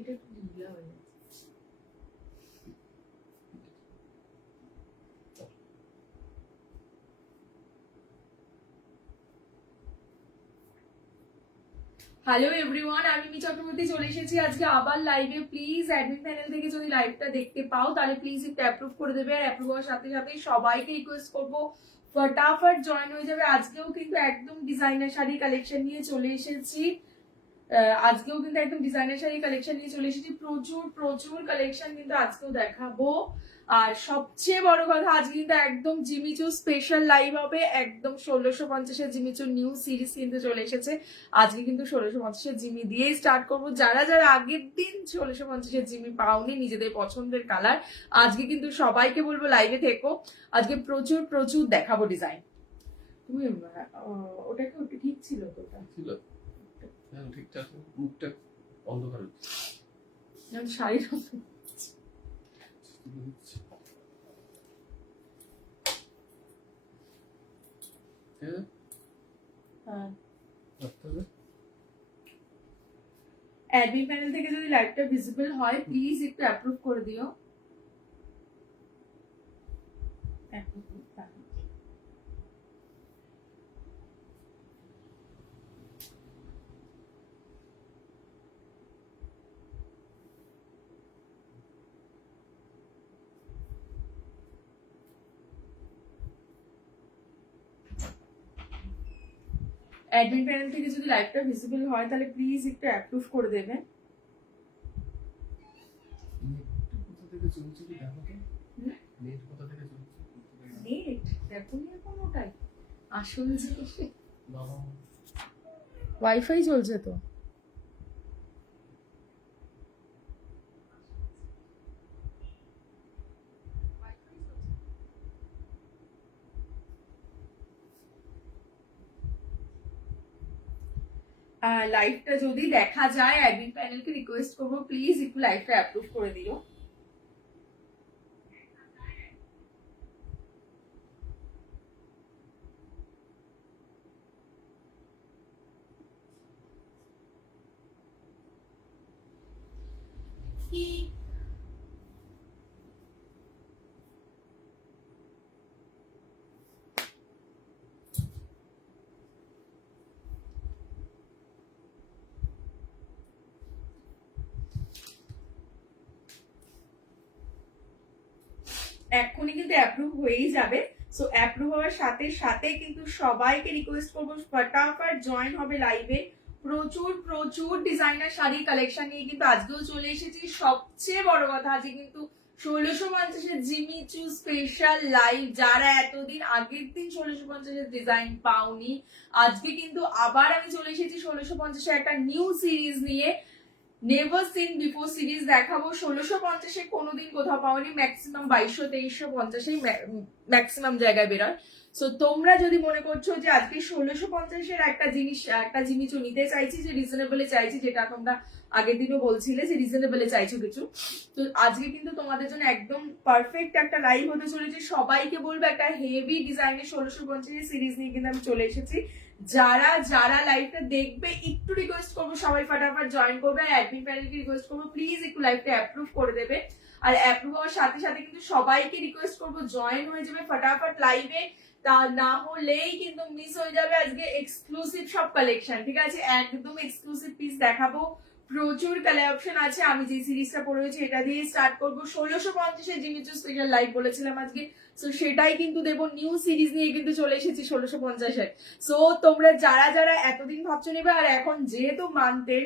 এটা একটু ঢিলা হয়ে যাচ্ছে। হ্যালো এভরিওয়ান, আমি মি চক্রবর্তী চলে এসেছি আজকে আবার লাইভে। প্লিজ অ্যাডমিন প্যানেল থেকে যদি লাইভটা দেখতে পাও তাহলে প্লিজ একটু অ্যাপ্রুভ করে দেবে। আর অ্যাপ্রুভ হওয়ার সাথে সাথে সবাইকে রিকোয়েস্ট করবো ফটাফট জয়েন হয়ে যাবে। আজকেও কিন্তু একদম ডিজাইনার শাড়ি কালেকশন নিয়ে চলে এসেছি। আজকেও কিন্তু একদম ডিজাইনার শাড়ি কালেকশন নিয়ে চলে এসেছি। প্রচুর প্রচুর কালেকশন কিন্তু আজকেও দেখাবো। আর সবচেয়ে বড় কথা, আজকে কিন্তু একদম জিমিচু স্পেশাল লাইভ হবে। একদম 1650 জিমিচু নিউ সিরিজ কিন্তু চলে এসেছে। আজকে কিন্তু 1650 জিমি দিয়েই স্টার্ট করবো। যারা যারা আগের দিন 1650 জিমি পাওনি নিজেদের পছন্দের কালার, আজকে কিন্তু সবাইকে বলবো লাইভে থেকো। আজকে প্রচুর প্রচুর দেখাবো ডিজাইন। তুমি ওটা কি ঠিক ছিল? তো ওটা ছিল ঠিকঠাক, মুখটা অন্ধকার হচ্ছে। শাড়ি অ্যাডমিন প্যানেল থেকে যদি লাইভটা ভিজিবল হয় প্লিজ একটু অ্যাপ্রুভ করে দিও। অ্যাডমিন প্যানেল থেকে যদি লাইভটা ভিজিবল হয় তাহলে প্লিজ একটু অ্যাপ্রুভ করে দেবে। নেট দেখো নি এখন ওটাই আসল যে ওয়াইফাই চলছে তো। লাইভটা যদি দেখা যায় অ্যাডমিন প্যানেলকে রিকোয়েস্ট করবো প্লিজ একটু লাইভটা অ্যাপ্রুভ করে দিও। এখনই কিন্তু অ্যাপ্রুভ হয়েই যাবে। সো অ্যাপ্রুভ হওয়ার সাথে সাথে কিন্তু সবাইকে রিকোয়েস্ট করবো ফটাফট জয়েন হবে লাইভে। প্রচুর প্রচুর ডিজাইনার শাড়ি কালেকশন নিয়ে কিন্তু আজকেও চলে এসেছি। সবচেয়ে বড় কথা, আজকে কিন্তু 1650 জিমিচু স্পেশাল লাইভ। যারা এতদিন আগের দিন 1650 ডিজাইন পাওনি, আজকে কিন্তু আবার আমি চলে এসেছি 1650 একটা নিউ সিরিজ নিয়ে। নেভার সিন বিফোর সিরিজ দেখাবো। 1650 কোনোদিন কোথাও পাওনি, ম্যাক্সিমাম 2200-2350 ম্যাক্সিমাম জায়গায় বেরোয়। সো তোমরা যদি মনে করছো যে আজকে 1650 একটা জিনিস একটা জিনিস নিতে চাইছি, যে রিজনেবলে চাইছি, যেটা তোমরা আগের দিনও বলছিলে যে রিজনেবলে চাইছো কিছু, তো আজকে কিন্তু তোমাদের জন্য একদম পারফেক্ট একটা লাইভ হতে চলেছে। সবাইকে বলবো একটা হেভি ডিজাইনের 1650 সিরিজ নিয়ে কিন্তু আমি চলে এসেছি। যারা যারা লাইভটা দেখবে একটু রিকোয়েস্ট করবো সবাই ফটাফট জয়েন করবে। আর অ্যাডমিন প্যানেলকে রিকোয়েস্ট করবো প্লিজ একটু লাইভটা অ্যাপ্রুভ করে দেবে। আর অ্যাপ্রুভ হওয়ার সাথে সাথে কিন্তু সবাইকে রিকোয়েস্ট করবো জয়েন হয়ে যাবে ফটাফট লাইভে। তা না হলেই কিন্তু মিস হয়ে যাবে আজকে এক্সক্লুসিভ সব কালেকশন। ঠিক আছে, একদম এক্সক্লুসিভ পিস দেখাবো। প্রচুর কালার অপশন আছে। আমি যে সিরিজটা পড়েছি এটা দিয়ে স্টার্ট করবো। 1650 জিমিচু স্পেশাল লাইভ বলেছিলাম আজকে, সো সেটাই কিন্তু দেবো। নিউ সিরিজ নিয়ে কিন্তু চলে এসেছি 1650। সো তোমরা যারা যারা এতদিন ভাবছো নেবে, আর এখন যেহেতু মান্থের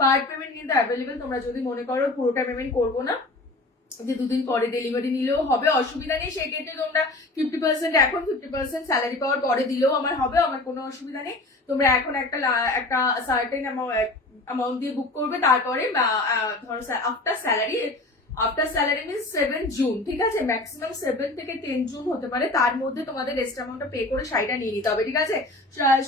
পার্ট পেমেন্ট কিন্তু অ্যাভেলেবেল, তোমরা যদি মনে করো পুরোটা পেমেন্ট করবো না, যে দুদিন পরে ডেলিভারি নিলেও হবে, অসুবিধা নেই। সেক্ষেত্রে তোমরা 50% এখন, 50% স্যালারি পাওয়ার পরে দিলেও আমার হবে, আমার কোনো অসুবিধা নেই। তোমরা এখন একটা সার্টেন অ্যামাউন্ট দিয়ে বুক করবে, তারপরে ধরো আফটার স্যালারি মিনস 7 জুন, ঠিক আছে, ম্যাক্সিমাম 7 থেকে 10 জুন হতে পারে, তার মধ্যে তোমাদের রেস্ট অ্যামাউন্টটা পে করে শাড়িটা নিয়ে নিতে হবে। ঠিক আছে,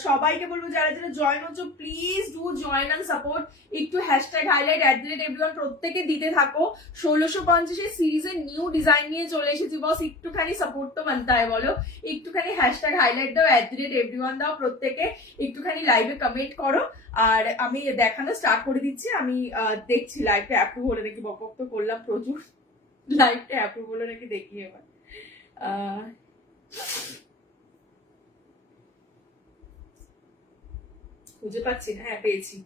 সবাইকে বলবো যারা যারা জয়েন হচ্ছে please do join and support. একটু হ্যাশট্যাগ হাইলাইট @everyone প্রত্যেকে দিতে থাকো। 1650 সিরিজের নিউ ডিজাইন নিয়ে চলে এসেছি বস, একটুখানি সাপোর্ট তো মানতে হয় বলো। একটুখানি হ্যাশট্যাগ হাইলাইট দাও, @everyone দাও, প্রত্যেকে একটুখানি লাইভে কমেন্ট করো। আর আমি দেখানো স্টার্ট করে দিচ্ছি। আমি দেখছি লাইভটা অ্যাপ্রুভ হলে নাকি, বক তো করলাম প্রচুর, লাইভটা অ্যাপ্রুভ হলে নাকি দেখি এবার। খুঁজে পাচ্ছি না, হ্যাঁ পেয়েছি,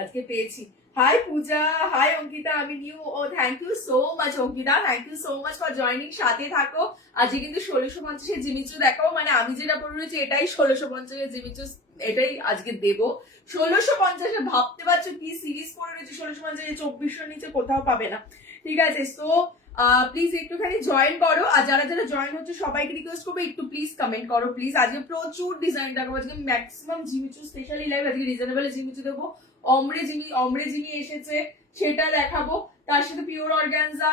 আজকে পেয়েছি। হাই পূজা, হাই অঙ্কিতা, আমি নিউ। ও thank you so much Ankita, thank you so much for joining, সাথে থাকো। আজকে কিন্তু 1650 জিমিচু দেখাবো, মানে আমি যেটা বলে রয়েছি এটাই 1650 জিমিচু, এটাই আজকে দেবো। 1650 ভাবতে পারছো কি সিরিজ করে রয়েছে 1650, 2400 নিচে কোথাও পাবে না, ঠিক আছে? সো প্লিজ একটুখানি জয়েন করো, আর যারা যারা জয়েন হচ্ছে সবাইকে রিকোয়েস্ট করবো একটু প্লিজ কমেন্ট করো প্লিজ। আজকে প্রচুর ডিজাইন দেখাবো, আজকে ম্যাক্সিমাম জিমিচু স্পেশালি লাইভ, আজকে রিজনেবল জিমিচু দেবো। অমরে জিমি এসেছে সেটা দেখাবো, তার সাথে পিওর অর্গানজা,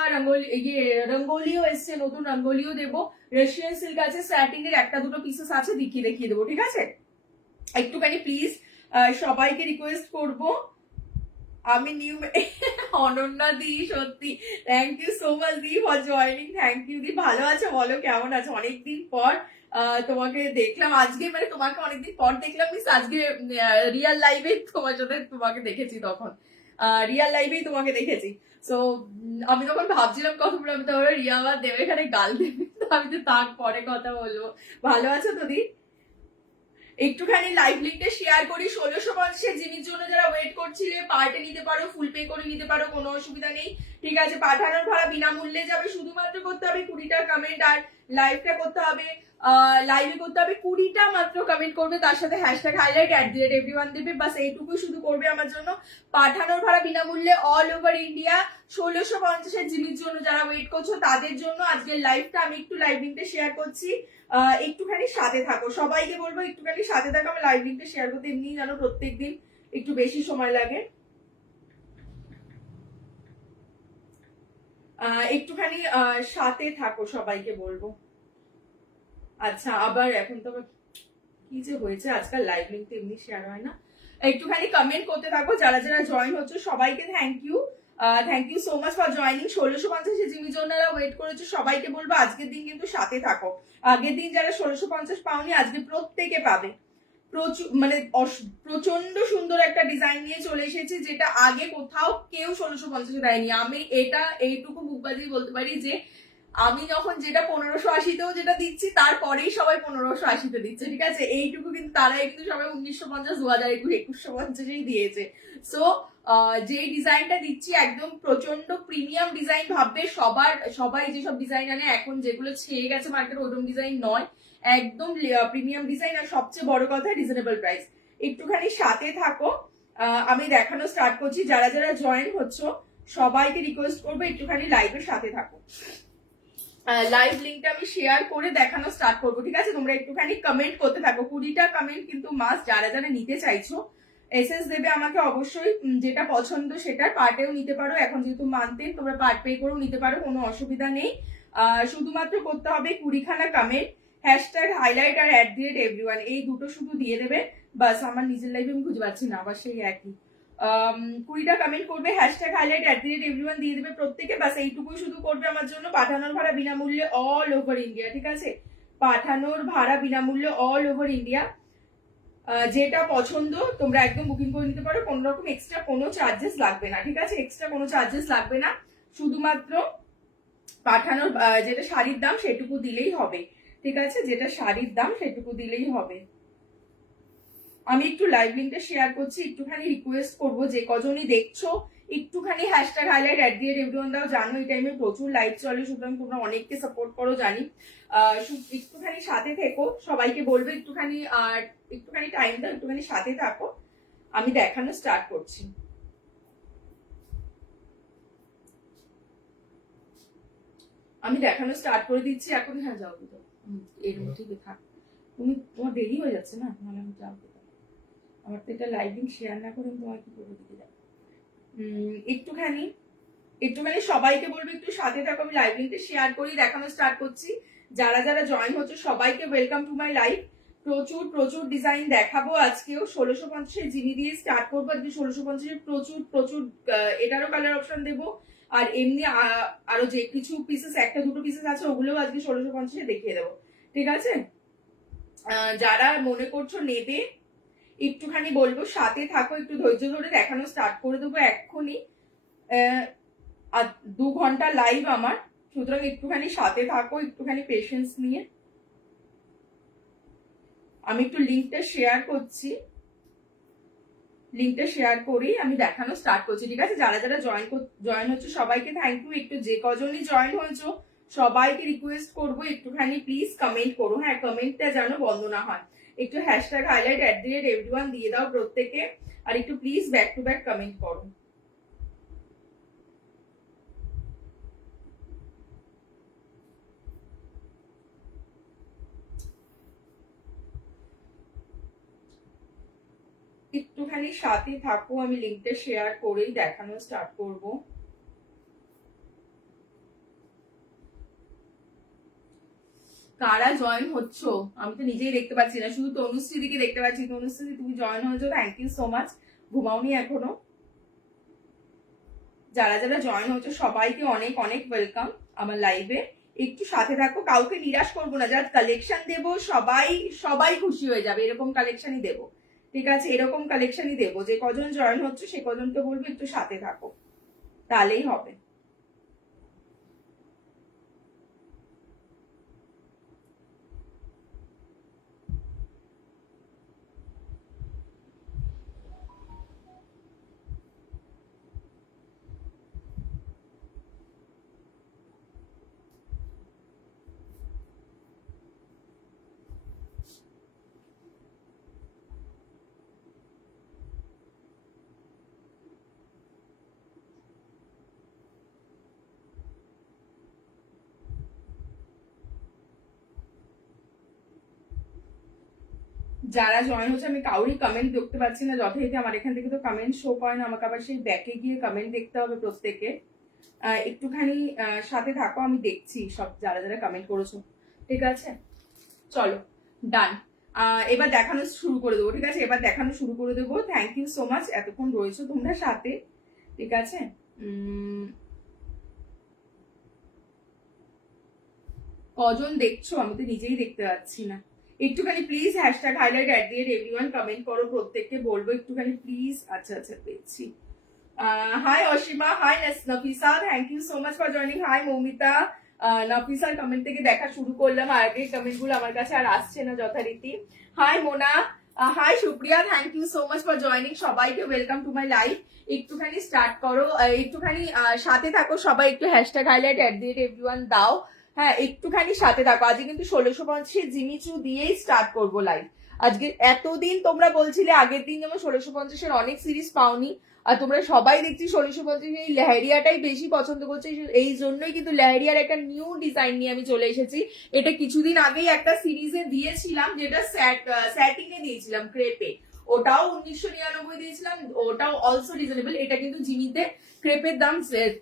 রঙ্গোলিও এসছে, নতুন রঙ্গোলিও দেবো। রাশিয়ান সিল্ক আছে, স্যাটিনের একটা দুটো পিসেস আছে, দেখিয়ে দেবো, ঠিক আছে? একটুখানি প্লিজ সবাইকে রিকোয়েস্ট করবো। আমি নিউ অনন্যা দি, সত্যি থ্যাংক ইউ সো মাচ দি ফর জয়নিং, থ্যাংক ইউ দি। ভালো আছো বলো, কেমন আছো? অনেকদিন পর তোমাকে দেখলাম আজকে, মানে তোমাকে অনেকদিন পর দেখলাম মিস, আজকে রিয়াল লাইভে তোমার সাথে তোমাকে দেখেছি, তখন রিয়াল লাইভেই তোমাকে দেখেছি। সো আমি তখন ভাবছিলাম কত বলে, আমি তোমার রিয়া আবার দেবে এখানে গাল দেবে, আমি তো তার পরে কথা বলবো। ভালো আছো তো দি? একটুখানি লাইভ লিঙ্কটা শেয়ার করি। 1650 জিনিস জন্য যারা ওয়েট করছিলে পার্টে নিতে পারো, ফুল পে করে নিতে পারো, কোনো অসুবিধা নেই, ঠিক আছে? পাঠানোর ভাড়া বিনামূল্যে যাবে, শুধুমাত্র করতে হবে 20টা কমেন্ট, আর লাইভটা করতে হবে, লাইভে করতে হবে 20টা মাত্র কমেন্ট করবে, তার সাথে হ্যাশট্যাগ হাইলাইট @everyone দেবে, বাস এইটুকুই শুধু করবে আমার জন্য। পাঠানোর ভাড়া বিনামূল্যে অল ওভার ইন্ডিয়া। 1650 জিনিস জন্য যারা ওয়েট করছো তাদের জন্য আজকের লাইভটা, আমি একটু লাইভ লিঙ্কটা শেয়ার করছি, একটুখানি সাথে থাকো, সবাইকে বলবো একটুখানি সাথে থাকো। আমি লাইভ লিঙ্কটা শেয়ার করতে এমনি জানো প্রত্যেকদিন একটু বেশি সময় লাগে, একটুখানি সাথে থাকো, সবাইকে বলবো। আচ্ছা, আবার এখন তো কি যে হয়েছে, আজকাল লাইভ লিঙ্ক তো এমনি শেয়ার হয় না। একটুখানি কমেন্ট করতে থাকো, যারা যারা জয়েন হচ্ছে সবাইকে thank you so much for joining. 1650 জিমি জন্য ওয়েট করেছো সবাইকে বলবো আজকের দিন কিন্তু সাথে থাকো। আগের দিন যারা 1650 পাওনি আজকে প্রত্যেকে পাবে। প্রচুর, মানে প্রচন্ড সুন্দর একটা ডিজাইন নিয়ে চলে এসেছি, যেটা আগে কোথাও কেউ 1650 দেয়নি। আমি এটা এইটুকু বুকবাজি বলতে পারি যে আমি যখন যেটা 1580তেও যেটা দিচ্ছি, তারপরেই সবাই 1580তে দিচ্ছে, ঠিক আছে? এইটুকু কিন্তু তারাই কিন্তু সবাই 1950, 2150 দিয়েছে। সো যে ডিজাইনটা দিচ্ছি একদম প্রচন্ড প্রিমিয়াম ডিজাইন ভাববে। সবাই যেসব ডিজাইন আনে এখন, যেগুলো ছেয়ে গেছে মার্কেট, ওরকম ডিজাইন নয়, একদম প্রিমিয়াম ডিজাইন, আর সবচেয়ে বড় কথা রিজনেবল প্রাইস। একটুখানি সাথে থাকো, আমি দেখানো স্টার্ট করছি। যারা যারা জয়েন হচ্ছ সবাইকে রিকোয়েস্ট করবো একটুখানি লাইভের সাথে থাকো। লাইভ লিঙ্কটা আমি শেয়ার করে দেখানো স্টার্ট করবো, ঠিক আছে? তোমরা একটুখানি কমেন্ট করতে থাকো, 20টা কমেন্ট কিন্তু মাস্ট। যারা যারা নিতে চাইছো এসএস দেবে আমাকে অবশ্যই, যেটা পছন্দ সেটার পার্টেও নিতে পারো। এখন যেহেতু মানতেন, তোমরা পার্ট পে করেও নিতে পারো, কোনো অসুবিধা নেই। শুধুমাত্র করতে হবে 20খানা কমেন্ট, হ্যাশট্যাগ হাইলাইট আর @everyone, এই দুটো শুধু দিয়ে দেবে, বাস। আমার নিজের লাইভে আমি খুঁজে পাচ্ছি না, আবার সেই একই। 20টা কমেন্ট করবে, হ্যাশট্যাগ হাইলাইট @everyone দিয়ে দেবে প্রত্যেকে, বাস এইটুকুই শুধু করবে আমার জন্য। পাঠানোর ভাড়া বিনামূল্যে অল ওভার ইন্ডিয়া, ঠিক আছে? পাঠানোর ভাড়া বিনামূল্যে অল ওভার ইন্ডিয়া। যেটা পছন্দ তোমরা একদম বুকিং করে নিতে পারো, কোনো রকম এক্সট্রা কোনো চার্জেস লাগবে না, ঠিক আছে? এক্সট্রা কোনো চার্জেস লাগবে না, শুধুমাত্র পাঠানোর যেটা শাড়ির দাম সেটুকু দিলেই হবে, ঠিক আছে? যেটা শাড়ির দাম সেটুকু দিলেই হবে। আমি একটু লাইভ লিঙ্কটা শেয়ার করছি, একটুখানি রিকোয়েস্ট করবো যে কজনই দেখছো একটুখানি হ্যাশট্যাগ হাইলাইট @everyone দাও। জানো এই টাইমে প্রচুর লাইভ চলে, সুতরাং তোমরা অনেককে সাপোর্ট করো জানি। একটুখানি সাথে থেকো, সবাইকে বলবে একটুখানি, আর একটুখানি টাইম দাও, একটুখানি সাথে থাকো। আমি দেখানো স্টার্ট করছি। আমি দেখানো স্টার্ট করে দিচ্ছি এখন। হ্যাঁ যাও তো, এর মধ্যে থাক, তোমার দেরি হয়ে যাচ্ছে না, তাহলে আমি যাও। আমার তো এটা লাইভ লিঙ্ক শেয়ার না করে তোমার কি করে দিতে যাবে। একটুখানি সবাইকে বলবো একটু সাথে থাকো, আমি লাইভ লিঙ্কটা শেয়ার করি, দেখানো স্টার্ট করছি। যারা যারা জয়েন হচ্ছে সবাইকে ওয়েলকাম টু মাই লাইভ। প্রচুর ডিজাইন দেখাবো আজকেও। 1650 জিনি দিয়ে স্টার্ট করবো আজকে। 1650 প্রচুর এটারও কালার অপশন দেবো, আর এমনি আরো যে কিছু পিসেস, একটা দুটো পিসেস আছে, ওগুলোও আজকে 1650 দেখিয়ে দেবো, ঠিক আছে? যারা মনে করছো নেবে একটুখানি বলবো সাথে থাকো, একটু ধৈর্য ধরে দেখানো স্টার্ট করে দেবো এক্ষুনি। 2 ঘন্টা লাইভ আমার, সুতরাং একটুখানি সাথে থাকো, একটুখানি পেশেন্স নিয়ে। আমি একটু লিঙ্কটা শেয়ার করছি, লিঙ্কটা শেয়ার করেই আমি দেখানো স্টার্ট করছি, ঠিক আছে? যারা যারা জয়েন হচ্ছে সবাইকে থ্যাংক ইউ। একটু যে কজনই জয়েন হয়েছো সবাইকে রিকোয়েস্ট করবো একটুখানি প্লিজ কমেন্ট করো, হ্যাঁ কমেন্টটা যেন বন্ধ না হয়। একটু হ্যাশট্যাগ হাইলাইট @everyone দিয়ে দাও প্রত্যেকে, আর একটু please back to back comment করো। একটুখানি সাথে থাকো, আমি লিঙ্কটা শেয়ার করেই দেখানো স্টার্ট করব। কারা জয়েন হচ্ছ আমি তো নিজেই দেখতে পাচ্ছি না, শুধু তনুশ্রী দিকে দেখতে পাচ্ছি। তনুশ্রী তুমি জয়েন হয়েছো, থ্যাংক ইউ সো মাচ। ঘুমাওনি এখনো? যারা যারা জয়েন হচ্ছে সবাইকে অনেক অনেক ওয়েলকাম আমার লাইভে। একটু সাথে থাকো, কাউকে নিরাশ করবো না, যার কালেকশন দেবো সবাই সবাই খুশি হয়ে যাবে, এরকম কালেকশনই দেবো, ঠিক আছে? এরকম কালেকশনই দেবো। যে কজন জয়েন হচ্ছে সে কজনকে বলবো একটু সাথে থাকো, তাহলেই হবে। যারা জয়েন হচ্ছে আমি কাউরি কমেন্ট দেখতে পাচ্ছি না যথারীতি, আমার এখান থেকে তো কমেন্ট শো করে না, আমাকে আবার সেই ব্যাকে গিয়ে কমেন্ট দেখতে হবে প্রত্যেকে। একটুখানি সাথে থাকো, আমি দেখছি সব যারা যারা কমেন্ট করেছো, ঠিক আছে? চলো ডান। এবার দেখানো শুরু করে দেবো, ঠিক আছে? এবার দেখানো শুরু করে দেবো। থ্যাংক ইউ সো মাচ এতক্ষণ রয়েছো তোমরা সাথে, ঠিক আছে? কজন দেখছো আমি তো নিজেই দেখতে পাচ্ছি না। একটুখানি please hashtag highlight @everyone comment করো, প্রত্যেককে বলবো একটুখানি প্লিজ। আচ্ছা আচ্ছা পেয়েছি। Hi Asima, hi Nafisa, thank you so much for joining. Hi Moumita. নফিসার কমেন্ট থেকে দেখা শুরু করলাম, আগের কমেন্ট গুলো আমার কাছে আর আসছে না যথারীতি। Hi Mona, hi Supriya, thank you so much for joining. সবাইকে ওয়েলকাম টু মাই লাইভ। একটুখানি স্টার্ট করো, একটুখানি সাথে থাকো সবাই, একটু হ্যাশট্যাগ হাইলাইট @everyone দাও, হ্যাঁ একটুখানি সাথে থাকো। আজকে কিন্তু 1650 জিমিচু দিয়েই স্টার্ট করবো লাইভ আজকে। এতদিন তোমরা বলছিলে আগের দিন যেমন 1650 অনেক সিরিজ পাওনি, আর তোমরা সবাই দেখছি 1650 এই লেহেরিয়াটাই বেশি পছন্দ করছে, এই জন্যই কিন্তু লেহেরিয়ার একটা নিউ ডিজাইন নিয়ে আমি চলে এসেছি। এটা কিছুদিন আগেই একটা সিরিজে দিয়েছিলাম, যেটা স্যাটিং এ দিয়েছিলাম ক্রেপে, ওটাও 1999 দিয়েছিলাম, ওটাও অলসো রিজনেবল। এটা কিন্তু জিমিতে ক্রেপের দাম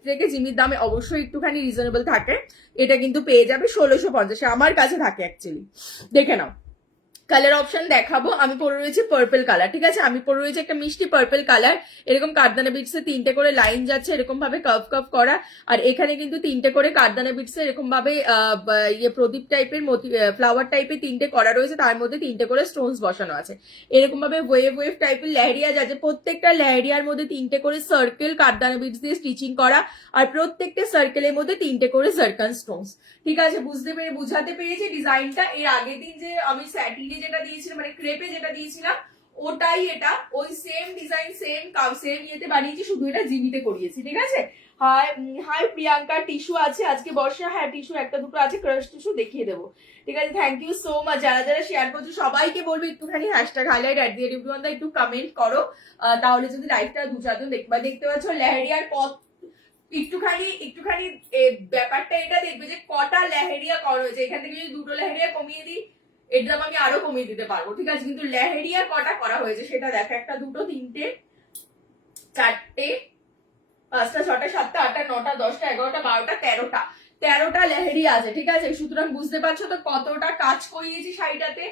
থেকে জিমির দামে অবশ্যই একটুখানি রিজনেবল থাকে। এটা কিন্তু পেয়ে যাবে 1650, আমার কাছে থাকে অ্যাকচুয়ালি। দেখে নাও, কালার অপশন দেখাবো। আমি পরে রয়েছে পার্পল কালার, ঠিক আছে? আমি পরে রয়েছে একটা মিষ্টি পার্পল কালার, এরকম কারদানা বিটস এ 3টে করে লাইন যাচ্ছে এরকম ভাবে কার্ভ কার্ভ করা, আর এখানে কিন্তু 3টে করে কারদানা বিটস এ এরকম ভাবে প্রদীপ টাইপের ফ্লাওয়ার টাইপের 3টে করা রয়েছে, তার মধ্যে 3টে করে স্টোনস বসানো আছে। এরকম ভাবে ওয়েভ ওয়েভ টাইপের লেহেরিয়া যাচ্ছে, প্রত্যেকটা লেহেরিয়ার মধ্যে 3টে করে সার্কেল কারদানা বিটস দিয়ে স্টিচিং করা, আর প্রত্যেকটা সার্কেলের মধ্যে 3টে করে জারকান স্টোনস, ঠিক আছে? বুঝাতে পেরেছি ডিজাইনটা। এর আগের দিন যে আমি স্যাটিনে যেটা দিয়েছিলাম, মানে ক্রেপে যেটা দিয়েছিলাম, ওটাই এটা, ওই সেম ডিজাইন সেম ইয়েতে বানিয়েছি, শুধু এটা জিমিতে করিয়েছি, ঠিক আছে? হাই প্রিয়াঙ্কা, টিস্যু আছে আজকে বর্ষা? হ্যাঁ টিস্যু একটা দুটো আছে, ক্রাশ টিস্যু দেখিয়ে দেবো, ঠিক আছে? Thank you so much. যারা যারা শেয়ার করছো সবাইকে বলবো একটুখানি হ্যাশট্যাগ হাইলাইট @everyone একটু কমেন্ট করো, তাহলে যদি লাইভটা 2-4 জন দেখতে পাচ্ছ। লেহেরিয়ার কত একটুখানি ব্যাপারটা এটা দেখবে যে কটা লেহেরিয়া করা হয়েছে। এখান থেকে যদি 2টো লেহেরিয়া কমিয়ে দিই এর দাম আমি আরো কমিয়ে দিতে পারবো, ঠিক আছে? কিন্তু লেহেরিয়া কটা করা হয়েছে সেটা দেখো, 1, 2, 3, 4, 5, 6, 7, 8, 9, 10, 11, 12, 13টা লেহেরিয়া আছে, ঠিক আছে? সুতরাং বুঝতে পারছো তো কতটা কাজ করিয়েছি শাড়িটাতে।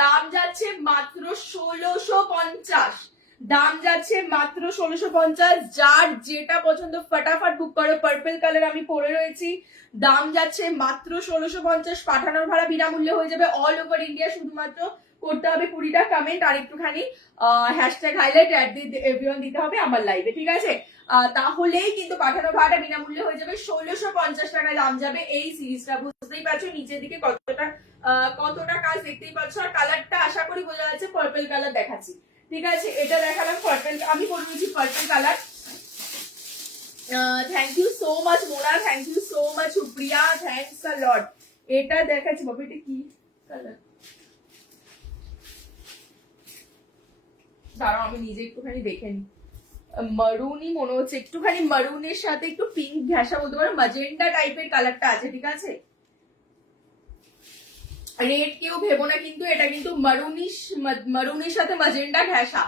দাম যাচ্ছে মাত্র 1650, দাম যাচ্ছে মাত্র 1650। যার যেটা পছন্দ ফটাফট বুক করো। পার্পল কালার আমি পরে রয়েছি, দাম যাচ্ছে মাত্র 1650। পাঠানোর ভাড়া বিনামূল্যে হয়ে যাবে অল ওভার ইন্ডিয়া, শুধুমাত্র করতে হবে 20টা কমেন্ট আর একটুখানি হ্যাশট্যাগ হাইলাইট @everyone দিতে হবে আমার লাইভে, ঠিক আছে? তাহলেই কিন্তু পাঠানো ভাড়াটা বিনামূল্যে হয়ে যাবে, 1650 টাকা দাম যাবে এই সিরিজটা। বুঝতেই পারছো নিচের দিকে কতটা কাজ দেখতেই পাচ্ছ, আর কালারটা আশা করি বোঝা যাচ্ছে পার্পল কালার দেখাচ্ছি, ঠিক আছে? এটা দেখালাম পার্পল, আমি বলে দিচ্ছি purple colour. Thank you so much Mona, thank you so much Supriya, thanks a lot. এটা দেখাচ্ছি বাবা, এটা কি কালার দাঁড়াও আমি নিজে একটুখানি দেখে নি। মারুনই মনে হচ্ছে, একটুখানি মারুনের সাথে একটু পিঙ্ক ঘেঁষা বলতে পারো, ম্যাজেন্ডা টাইপের কালারটা আছে, ঠিক আছে? রেড কেউ ভেবো না, কিন্তু এটা কিন্তু মারুনের সাথে ম্যাজেন্ডা ঘেঁষা।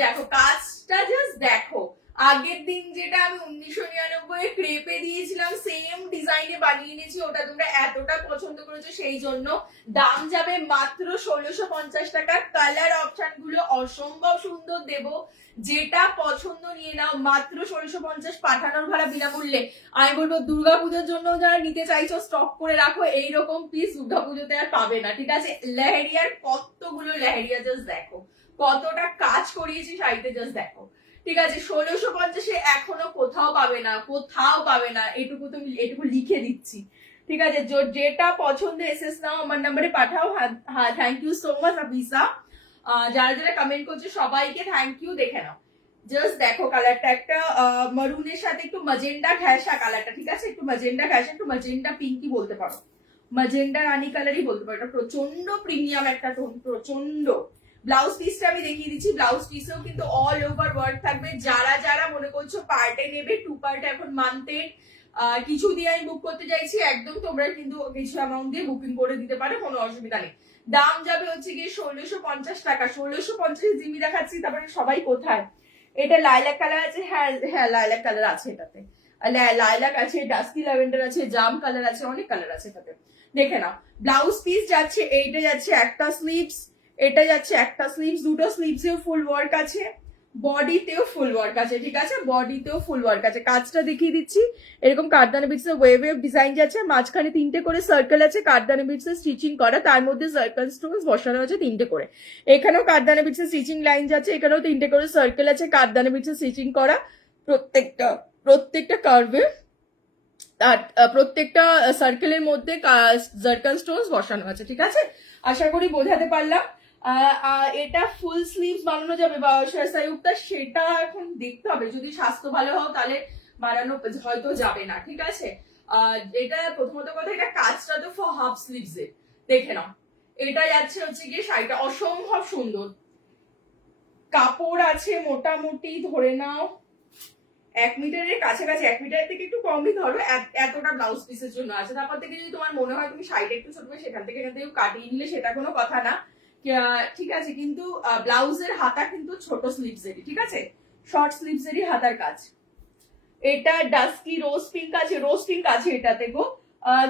দেখো কাজটা জাস্ট দেখো, আগের দিন যেটা আমি 1999 ক্রেপে দিয়েছিলাম সেম ডিজাইনে বানিয়ে নিয়েছি, ওটা তোমরা এতটা পছন্দ করেছো, সেই জন্য দাম যাবে মাত্র 1650 টাকা। কালার অপশন গুলো অসম্ভব সুন্দর দেব, যেটা পছন্দ নিয়ে নাও, মাত্র 1650, পাঠানোর ভাড়া বিনামূল্যে। আমি বলবো দুর্গাপুজোর জন্য যারা নিতে চাইছো স্টক করে রাখো, এইরকম পিস দুর্গাপুজোতে আর পাবে না, ঠিক আছে? লেহেরিয়ার কতগুলো লেহেরিয়া জাস্ট দেখো, কতটা কাজ করিয়েছি শাড়িতে জাস্ট দেখো, ঠিক আছে? 1650 এখনো কোথাও পাবে না, কোথাও পাবে না, এটুকু লিখে দিচ্ছি, ঠিক আছে? যেটা পছন্দ এসএস নাও, আমার নাম্বারে পাঠাও। হ্যাঁ থ্যাংক ইউ সো মাচ আবিসা, যারা যারা কমেন্ট করছে সবাইকে থ্যাংক ইউ। দেখে নাও জাস্ট দেখো কালারটা, একটা মারুনের সাথে একটু ম্যাজেন্ডা ঘেঁষা কালারটা, ঠিক আছে? একটু ম্যাজেন্ডা ঘেঁষা, একটু ম্যাজেন্ডা পিঙ্কি বলতে পারো, ম্যাজেন্ডা রানী কালারই বলতে পারো। এটা প্রচন্ড প্রিমিয়াম একটা টোন, প্রচন্ড। ব্লাউজ পিসটা আমি দেখিয়ে দিচ্ছি, ব্লাউজ পিসেও কিন্তু অল ওভার ওয়ার্ক থাকবে। যারা যারা মনে করছো পার্টে নেবে, 2 পার্টে এখন মান্থে কিছু দিয়ে আমি বুক করতে চাইছি, একদম তোমরা কিন্তু কিছু অ্যামাউন্ট দিয়ে বুকিং করে দিতে পারো, কোনো অসুবিধা নেই। দাম যাবে হচ্ছে গিয়ে 1650 টাকা। 1650 জিমি দেখাচ্ছি, তারপরে সবাই কোথায়? এটা লাইলাক কালার আছে, হ্যাঁ হ্যাঁ লাইলাক কালার আছে এটাতে, লাইলাক আছে, ডাস্কি ল্যাভেন্ডার আছে, জাম কালার আছে, অনেক কালার আছে এটাতে। দেখে নাও ব্লাউজ পিস যাচ্ছে, এইটা যাচ্ছে একটা স্লিভস, এটা যাচ্ছে একটা স্লিভস, দুটো স্লিভসেও ফুল ওয়ার্ক আছে, বডিতেও ফুল ওয়ার্ক আছে, ঠিক আছে? বডিতেও ফুল ওয়ার্ক আছে। কাজটা দেখিয়ে দিচ্ছি, এরকম কারদানা বিটসের ওয়েভ ডিজাইন যাচ্ছে, মাঝখানে 3টে করে সার্কেল আছে, কারদানা বিটসের স্টিচিং করা, তার মধ্যে সার্কেল স্টোনস বসানো আছে 3টে করে। এখানেও কারদানা বিটসের স্টিচিং লাইন যাচ্ছে, এখানেও 3টে করে সার্কেল আছে, কারদানা বিটসের স্টিচিং করা, প্রত্যেকটা কার্ভে আর প্রত্যেকটা সার্কেলের মধ্যে জারকান স্টোনস বসানো আছে, ঠিক আছে? আশা করি বোঝাতে পারলাম। এটা ফুল স্লিভস বানানো যাবে বা সাইউকটা, সেটা এখন দেখতে হবে, যদি স্বাস্থ্য ভালো হয় তাহলে বানানো হয়তো যাবে না, ঠিক আছে? এটা প্রথমত কথা, এটা কাজটা তো ফর হাফ স্লিভস এর, দেখে নাও। এটা যাচ্ছে হচ্ছে গিয়ে শাড়িটা অসম্ভব সুন্দর, কাপড় আছে মোটামুটি ধরে নাও 1 মিটারের কাছাকাছি, 1 মিটারের থেকে একটু কমই ধরো, এতটা ব্লাউজ পিসের জন্য আছে। তারপর থেকে যদি তোমার মনে হয় তুমি শাড়িটা একটু ছোট করে সেখান থেকে কাটিয়ে নিলে সেটা কোনো কথা না, ঠিক আছে? কিন্তু ব্লাউজের হাতা কিন্তু ছোট স্লিভসেরই, ঠিক আছে? শর্ট স্লিভসেরই হাতার কাজ। এটা ডাস্কি রোজ পিঙ্ক আছে, রোজ পিঙ্ক আছে এটাতে গো।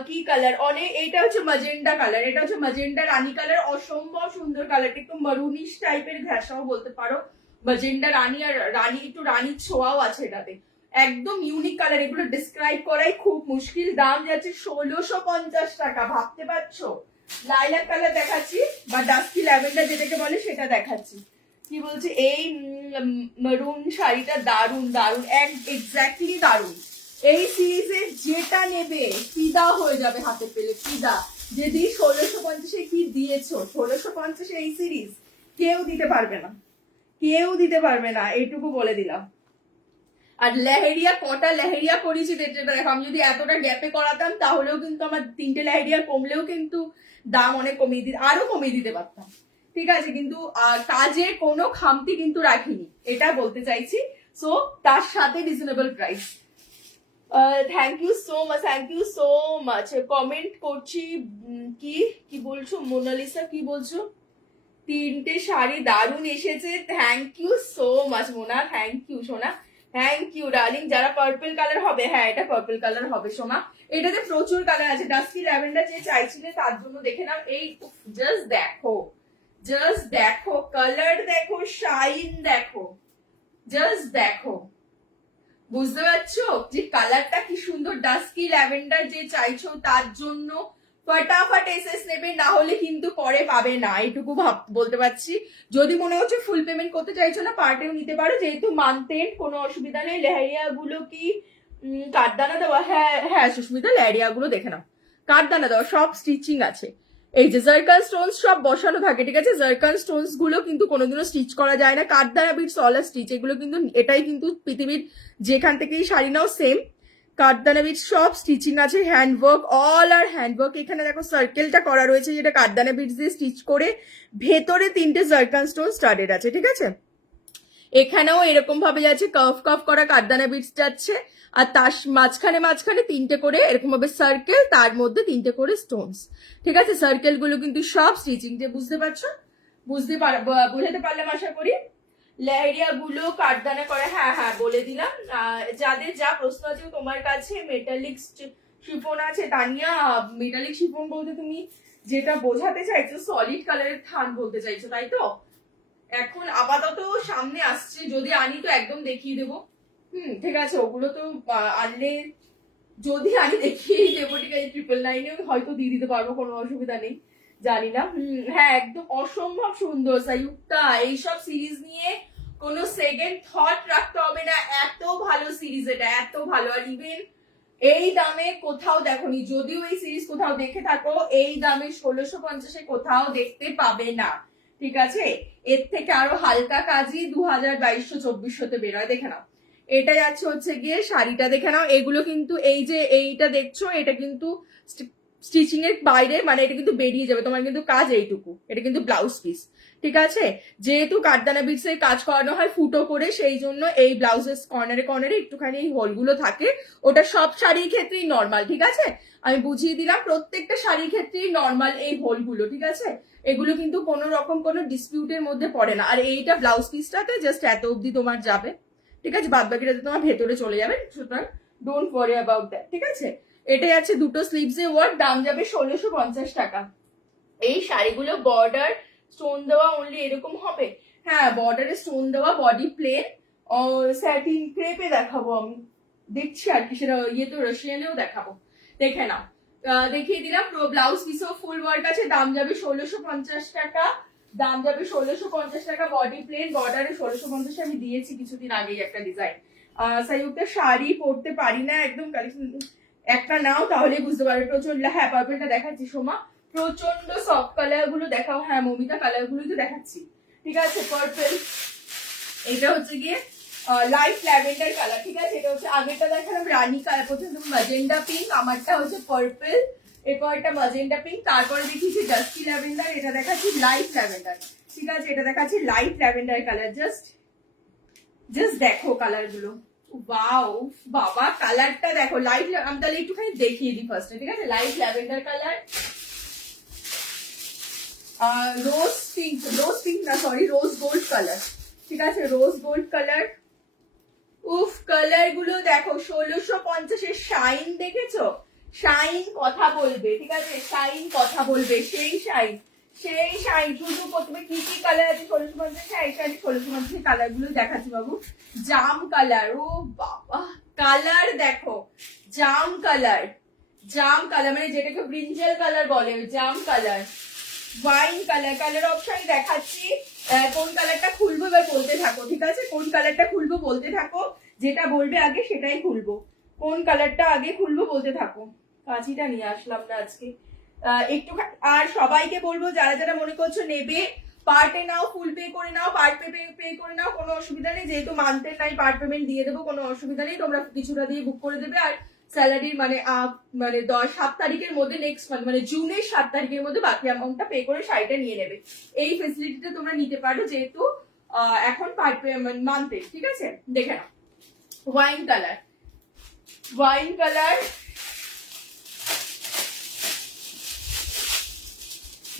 কি কালার অনেক, এটা হচ্ছে ম্যাজেন্ডা কালার, এটা হচ্ছে ম্যাজেন্ডা রানী কালার, অসম্ভব সুন্দর কালারটা, একটু মারুনিশ টাইপের ঘেঁষাও বলতে পারো, ম্যাজেন্ডা রানী, আর রানী একটু রানীর ছোঁয়াও আছে এটাতে, একদম ইউনিক কালার, এগুলো ডিসক্রাইব করাই খুব মুশকিল। দাম যাচ্ছে 1650 টাকা, ভাবতে পারছো? লাইলাক কালার দেখাচ্ছি বা ডাস্কি ল্যাভেন্ডার যেটাকে বলে সেটা দেখাচ্ছি। কি বলছে, এই মেরুন শাড়িটা দারুন দারুন, এক্স্যাক্টলি দারুন। এই সিরিজে যেটা নেবে ফিদা হয়ে যাবে হাতে পেলে, ফিদা। যদি 1650 কি দিয়েছো, 1650 এই সিরিজ কেউ দিতে পারবে না, কেউ দিতে পারবে না, এইটুকু বলে দিলাম। আর লেহেরিয়া, কটা লেহেরিয়া করেছি দেখো, আমি যদি এতটা গ্যাপে করাতাম তাহলেও কিন্তু আমার 3টে লেহেরিয়া কমলেও কিন্তু দাম অনেক কমিয়ে দিতে, আরো কমিয়ে দিতে পারতাম, ঠিক আছে? কিন্তু কাজে কোনো খামতি কিন্তু রাখিনি, এটা বলতে চাইছি। সো তার সাথে reasonable price. Thank you so much, thank you so much. Comment করছি, কি বলছো মোনালিসা, কি বলছো? 3টে শাড়ি দারুণ এসেছে, thank you so much Mona, thank you সোনা, থ্যাংক ইউ ডার্লিং। যারা পার্পল কালার হবে, হ্যাঁ এটা পার্পল কালার হবে সোনা, এটাতে প্রচুর কালার আছে। ডাস্কি ল্যাভেন্ডার যে চাইছিলে তার জন্য দেখে নাও, এই জাস্ট দেখো, জাস্ট দেখো কালার, দেখো শাইন, দেখো জাস্ট দেখো, বুঝতে পারছো যে কালারটা কি সুন্দর? ডাস্কি ল্যাভেন্ডার যে চাইছো তার জন্য ফটাফট এসএস নেবে, না হলে কিন্তু পরে পাবে না, এইটুকু বলতে পারছি। যদি মনে হচ্ছে ফুল পেমেন্ট করতে চাইছো না, পার্টেও নিতে পারো, যেহেতু মান্থ এন্ড, কোনো অসুবিধা নেই। লেহেরিয়া গুলো কি কাঠদানা দেওয়া? হ্যাঁ হ্যাঁ সুস্মিতা, লেহেরিয়া গুলো দেখে নাও, কাঠদানা দেওয়া, সব স্টিচিং আছে। এই যে জারকান স্টোনস সব বসানো থাকে, ঠিক আছে? জারকান স্টোনস গুলো কিন্তু কোনোদিনও স্টিচ করা যায় না, কাঠদানা বিটস অল স্টিচ, এগুলো কিন্তু, এটাই কিন্তু পৃথিবীর যেখান থেকেই শাড়ি নাও সেম, কাঠদানা বিটস সব স্টিচিং আছে, হ্যান্ডওয়ার্ক, অল আর হ্যান্ডওয়ার্ক। এখানে দেখো সার্কেলটা করা রয়েছে, যেটা কাঠদানা বিটস দিয়ে স্টিচ করে, ভেতরে 3টে জারকান স্টোন স্টাডেড আছে, ঠিক আছে? এখানেও এরকম ভাবে যাচ্ছে, কার্ভ কার্ভ করা কাঠদানা বিটস যাচ্ছে, আর তার মাঝখানে মাঝখানে 3টে করে এরকম ভাবে সার্কেল, তার মধ্যে 3টে করে স্টোনস, ঠিক আছে? সার্কেল গুলো কিন্তু সব স্টিচিং, যে বুঝতে পারছো, বুঝতে পারলাম আশা করি। লেহেরিয়া গুলো কাঠদানা করে, হ্যাঁ হ্যাঁ বলে দিলাম। যাদের যা প্রশ্ন আছে তোমার কাছে, মেটালিক শিফন আছে তানিয়া, মেটালিক শিফন বলতে তুমি যেটা বোঝাতে চাইছো সলিড কালারের থান বলতে চাইছো, তাই তো? এখন আপাতত সামনে আসছে, যদি আনি তো একদম দেখিয়ে দেবো। ঠিক আছে, ওগুলো তো আনলে, যদি আমি দেখিয়েই দেবো, ঠিক আছে? 999 হয়তো দিয়ে দিতে পারবো, কোনো অসুবিধা নেই, জানি না। হ্যাঁ একদম অসম্ভব সুন্দর সায়ুক্তা, এইসব সিরিজ নিয়ে কোনো সেকেন্ড থট রাখতে হবে না, এত ভালো সিরিজ এটা, এত ভালো। আর ইভেন এই দামে কোথাও দেখোনি, যদিও এই সিরিজ কোথাও দেখে থাকো, এই দামে 1650-এ কোথাও দেখতে পাবে না, ঠিক আছে? এর থেকে আরো হালকা কাজই 2200-2400-তে বেরোয়, দেখে নাও। এটা যাচ্ছে হচ্ছে গিয়ে শাড়িটা, দেখে নাও। এগুলো কিন্তু, এই যে এইটা দেখছো, এটা কিন্তু স্টিচিং এর বাইরে, মানে এটা কিন্তু বেরিয়ে যাবে, তোমার কিন্তু কাজ এইটুকু, এটা কিন্তু ব্লাউজ পিস, ঠিক আছে? যেহেতু কাঠদানা বিটস এর কাজ করানো হয় ফুটো করে, সেই জন্য এই ব্লাউজের কর্নারে কর্নারে একটুখানি এই হোলগুলো থাকে, ওটা সব শাড়ির ক্ষেত্রেই নর্মাল, ঠিক আছে? আমি বুঝিয়ে দিলাম, প্রত্যেকটা শাড়ির ক্ষেত্রেই নর্মাল এই হোলগুলো, ঠিক আছে? এগুলো কিন্তু কোনো রকম কোনো ডিসপিউটের মধ্যে পড়ে না। আর এইটা ব্লাউজ পিসটাতে জাস্ট এত অবধি তোমার যাবে, ঠিক আছে? বাদ বাকিটাতে তোমার ভেতরে চলে যাবে, সুতরাং ডোন্ট ওয়ারি অ্যাবাউট দ্যাট, ঠিক আছে? এটাই আছে দুটো স্লিভস এর ওয়ার্ক, দাম যাবে 1650 টাকা। এই শাড়িগুলো বর্ডার স্টোন দেওয়া অনলি এরকম হবে, হ্যাঁ বর্ডারে স্টোন দেওয়া, বডি প্লেন, স্যাটিন ক্রেপে দেখাবো আমি, দেখছি আর কি, সেটা ইয়ে তো রাশিয়ানেও দেখাবো, দেখে নাও। দেখিয়ে দিলাম, ব্লাউজ পিসও ফুল ওয়ার্ক আছে, দাম যাবে 1650 টাকা, দাম যাবে 1650 টাকা। বডি প্লেন, বর্ডারে 1650 আমি দিয়েছি কিছুদিন আগেই একটা ডিজাইন। সাইয়ুক্তা শাড়ি পরতে পারি না একদম, কালেকশন একটা নাও তাহলেই বুঝতে পারবে। প্রচন্ড, হ্যাঁ পার্পলটা দেখাচ্ছি সোমা, প্রচন্ড সফট কালার গুলো দেখাও। হ্যাঁ মমিতা, কালার গুলোই তো দেখাচ্ছি, ঠিক আছে? পার্পল, এটা হচ্ছে গিয়ে লাইট ল্যাভেন্ডার কালার, ঠিক আছে? এটা হচ্ছে, আগেরটা দেখালাম রানী কালার, প্রথমে ম্যাজেন্ডা পিঙ্ক, আমারটা হচ্ছে পার্পল, এরপর একটা ম্যাজেন্ডা পিঙ্ক, তারপরে দেখিয়েছি ডাস্কি ল্যাভেন্ডার, এটা দেখাচ্ছি লাইট ল্যাভেন্ডার, ঠিক আছে? এটা দেখাচ্ছি লাইট ল্যাভেন্ডার কালার। জাস্ট দেখো কালার গুলো, ওয়াও বাবা, কালারটা দেখো, লাইট, আমি তাহলে একটুখানি দেখিয়ে দিই ফার্স্টে, ঠিক আছে? লাইট ল্যাভেন্ডার কালার, রোজ পিঙ্ক না সরি, রোজ গোল্ড কালার, ঠিক আছে? রোজ গোল্ড কালার, উফ কালার গুলো দেখো, 1650-এর শাইন দেখেছো? শাইন কথা বলবে, ঠিক আছে? শাইন কথা বলবে, সেই শাইন, সেই শাইন। শুধু প্রথমে কি কি কালার আছে 1650, এই শাড়ি 1650 কালার গুলো দেখাচ্ছি বাবু। জাম কালার, ও বাবা কালার দেখো, জাম কালার, জাম কালার মানে যেটাকে ব্রিঞ্জাল কালার বলে, জাম colour, wine colour. Colour option দেখাচ্ছি, কোন কালারটা খুলবো এবার বলতে থাকো, ঠিক আছে? কোন কালারটা খুলবো বলতে থাকো, যেটা বলবে আগে সেটাই খুলবো, কোন কালারটা আগে খুলবো বলতে থাকো। কাঁচিটা নিয়ে আসলাম না আজকে, একটু। আর সবাইকে বলবো, যারা যারা মনে করছো নেবে, পার্টে নাও, ফুল পে করে নাও, পার্ট পে করে নাও, কোনো অসুবিধা নেই, যেহেতু মান্থের নাই পার্ট পেমেন্ট দিয়ে দেবো, কোনো অসুবিধা নেই, তোমরা কিছুটা দিয়ে বুক করে দেবে। আর স্যালারির মানে 7 তারিখের মধ্যে, নেক্সট মান্থ মানে জুনের 7 তারিখের মধ্যে বাকি অ্যামাউন্টটা পে করে শাড়িটা নিয়ে নেবে। এই ফেসিলিটিটা তোমরা নিতে পারো, যেহেতু এখন পার্ট পেমেন্ট মান্থে, ঠিক আছে? দেখে নাও, wine colour, wine colour,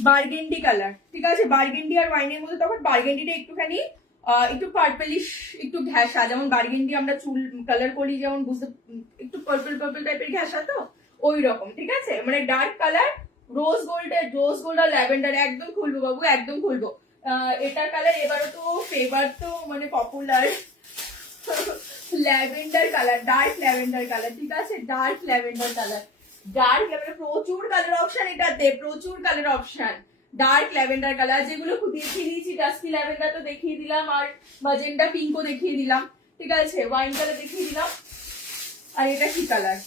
burgundy colour, ঠিক আছে? বার্গেন্ডি আর ওয়াইনের মধ্যে তখন বার্গেন্ডিটা একটুখানি একটু পার্পলিশ, একটু ঘ্যাসা, যেমন বার্গেন্ডি আমরা চুল কালার করি যেমন, বুঝতে একটু পার্পল পার্পল টাইপের ঘ্যাসা, তো ওই রকম, ঠিক আছে? মানে ডার্ক কালার, রোজ গোল্ড আর ল্যাভেন্ডার, একদম খুলবো বাবু, একদম খুলবো। এটার কালার এবারও তো ফেভার, তো মানে popular lavender colour, dark lavender colour, ঠিক আছে? Dark lavender colour, dark lavender, প্রচুর কালার অপশন এটাতে, প্রচুর colour option. Dark lavender colour যেগুলো দেখিয়ে দিয়েছি, ডাস্কি ল্যাভেন্ডার তো দেখিয়ে দিলাম, আর ম্যাজেন্টা পিঙ্কও দেখিয়ে দিলাম, ঠিক আছে, ওয়াইন কালার দেখিয়ে দিলাম। আর এটা কি কালার,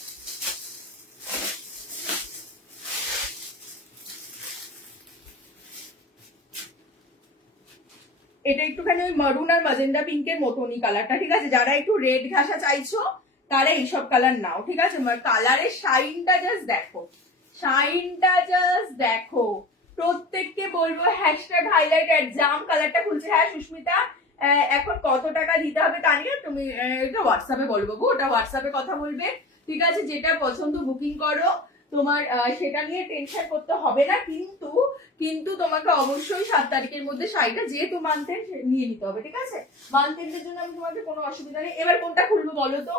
এটা একটুখানি ওই মারুন আর ম্যাজেন্টা পিঙ্কের মতনই কালারটা, ঠিক আছে। যারা একটু রেড ঘাসা চাইছো তারা এইসব কালার নাও, ঠিক আছে। কালারের শাইনটা জাস্ট দেখো, শাইনটা জাস্ট দেখো। প্রত্যেককে বলবো হ্যাশট্যাগ হাইলাইট এট জাম কালারটা খুলছে। হ্যাঁ সুস্মিতা, এখন কত টাকা দিতে হবে তা নিয়ে তুমি এটা হোয়াটসঅ্যাপে বলবো, ওটা হোয়াটসঅ্যাপে কথা বলবে, ঠিক আছে। যেটা পছন্দ বুকিং করো, তোমার সেটা নিয়ে টেনশন করতে হবে না। কিন্তু কিন্তু তোমাকে অবশ্যই 7 তারিখের মধ্যে শাড়িটা যেহেতু মান্থ এন্ড নিয়ে নিতে হবে, ঠিক আছে। মান্থ এন্ডের জন্য আমি তোমাকে কোনো অসুবিধা নেই। এবার কোনটা খুলবো বলো তো?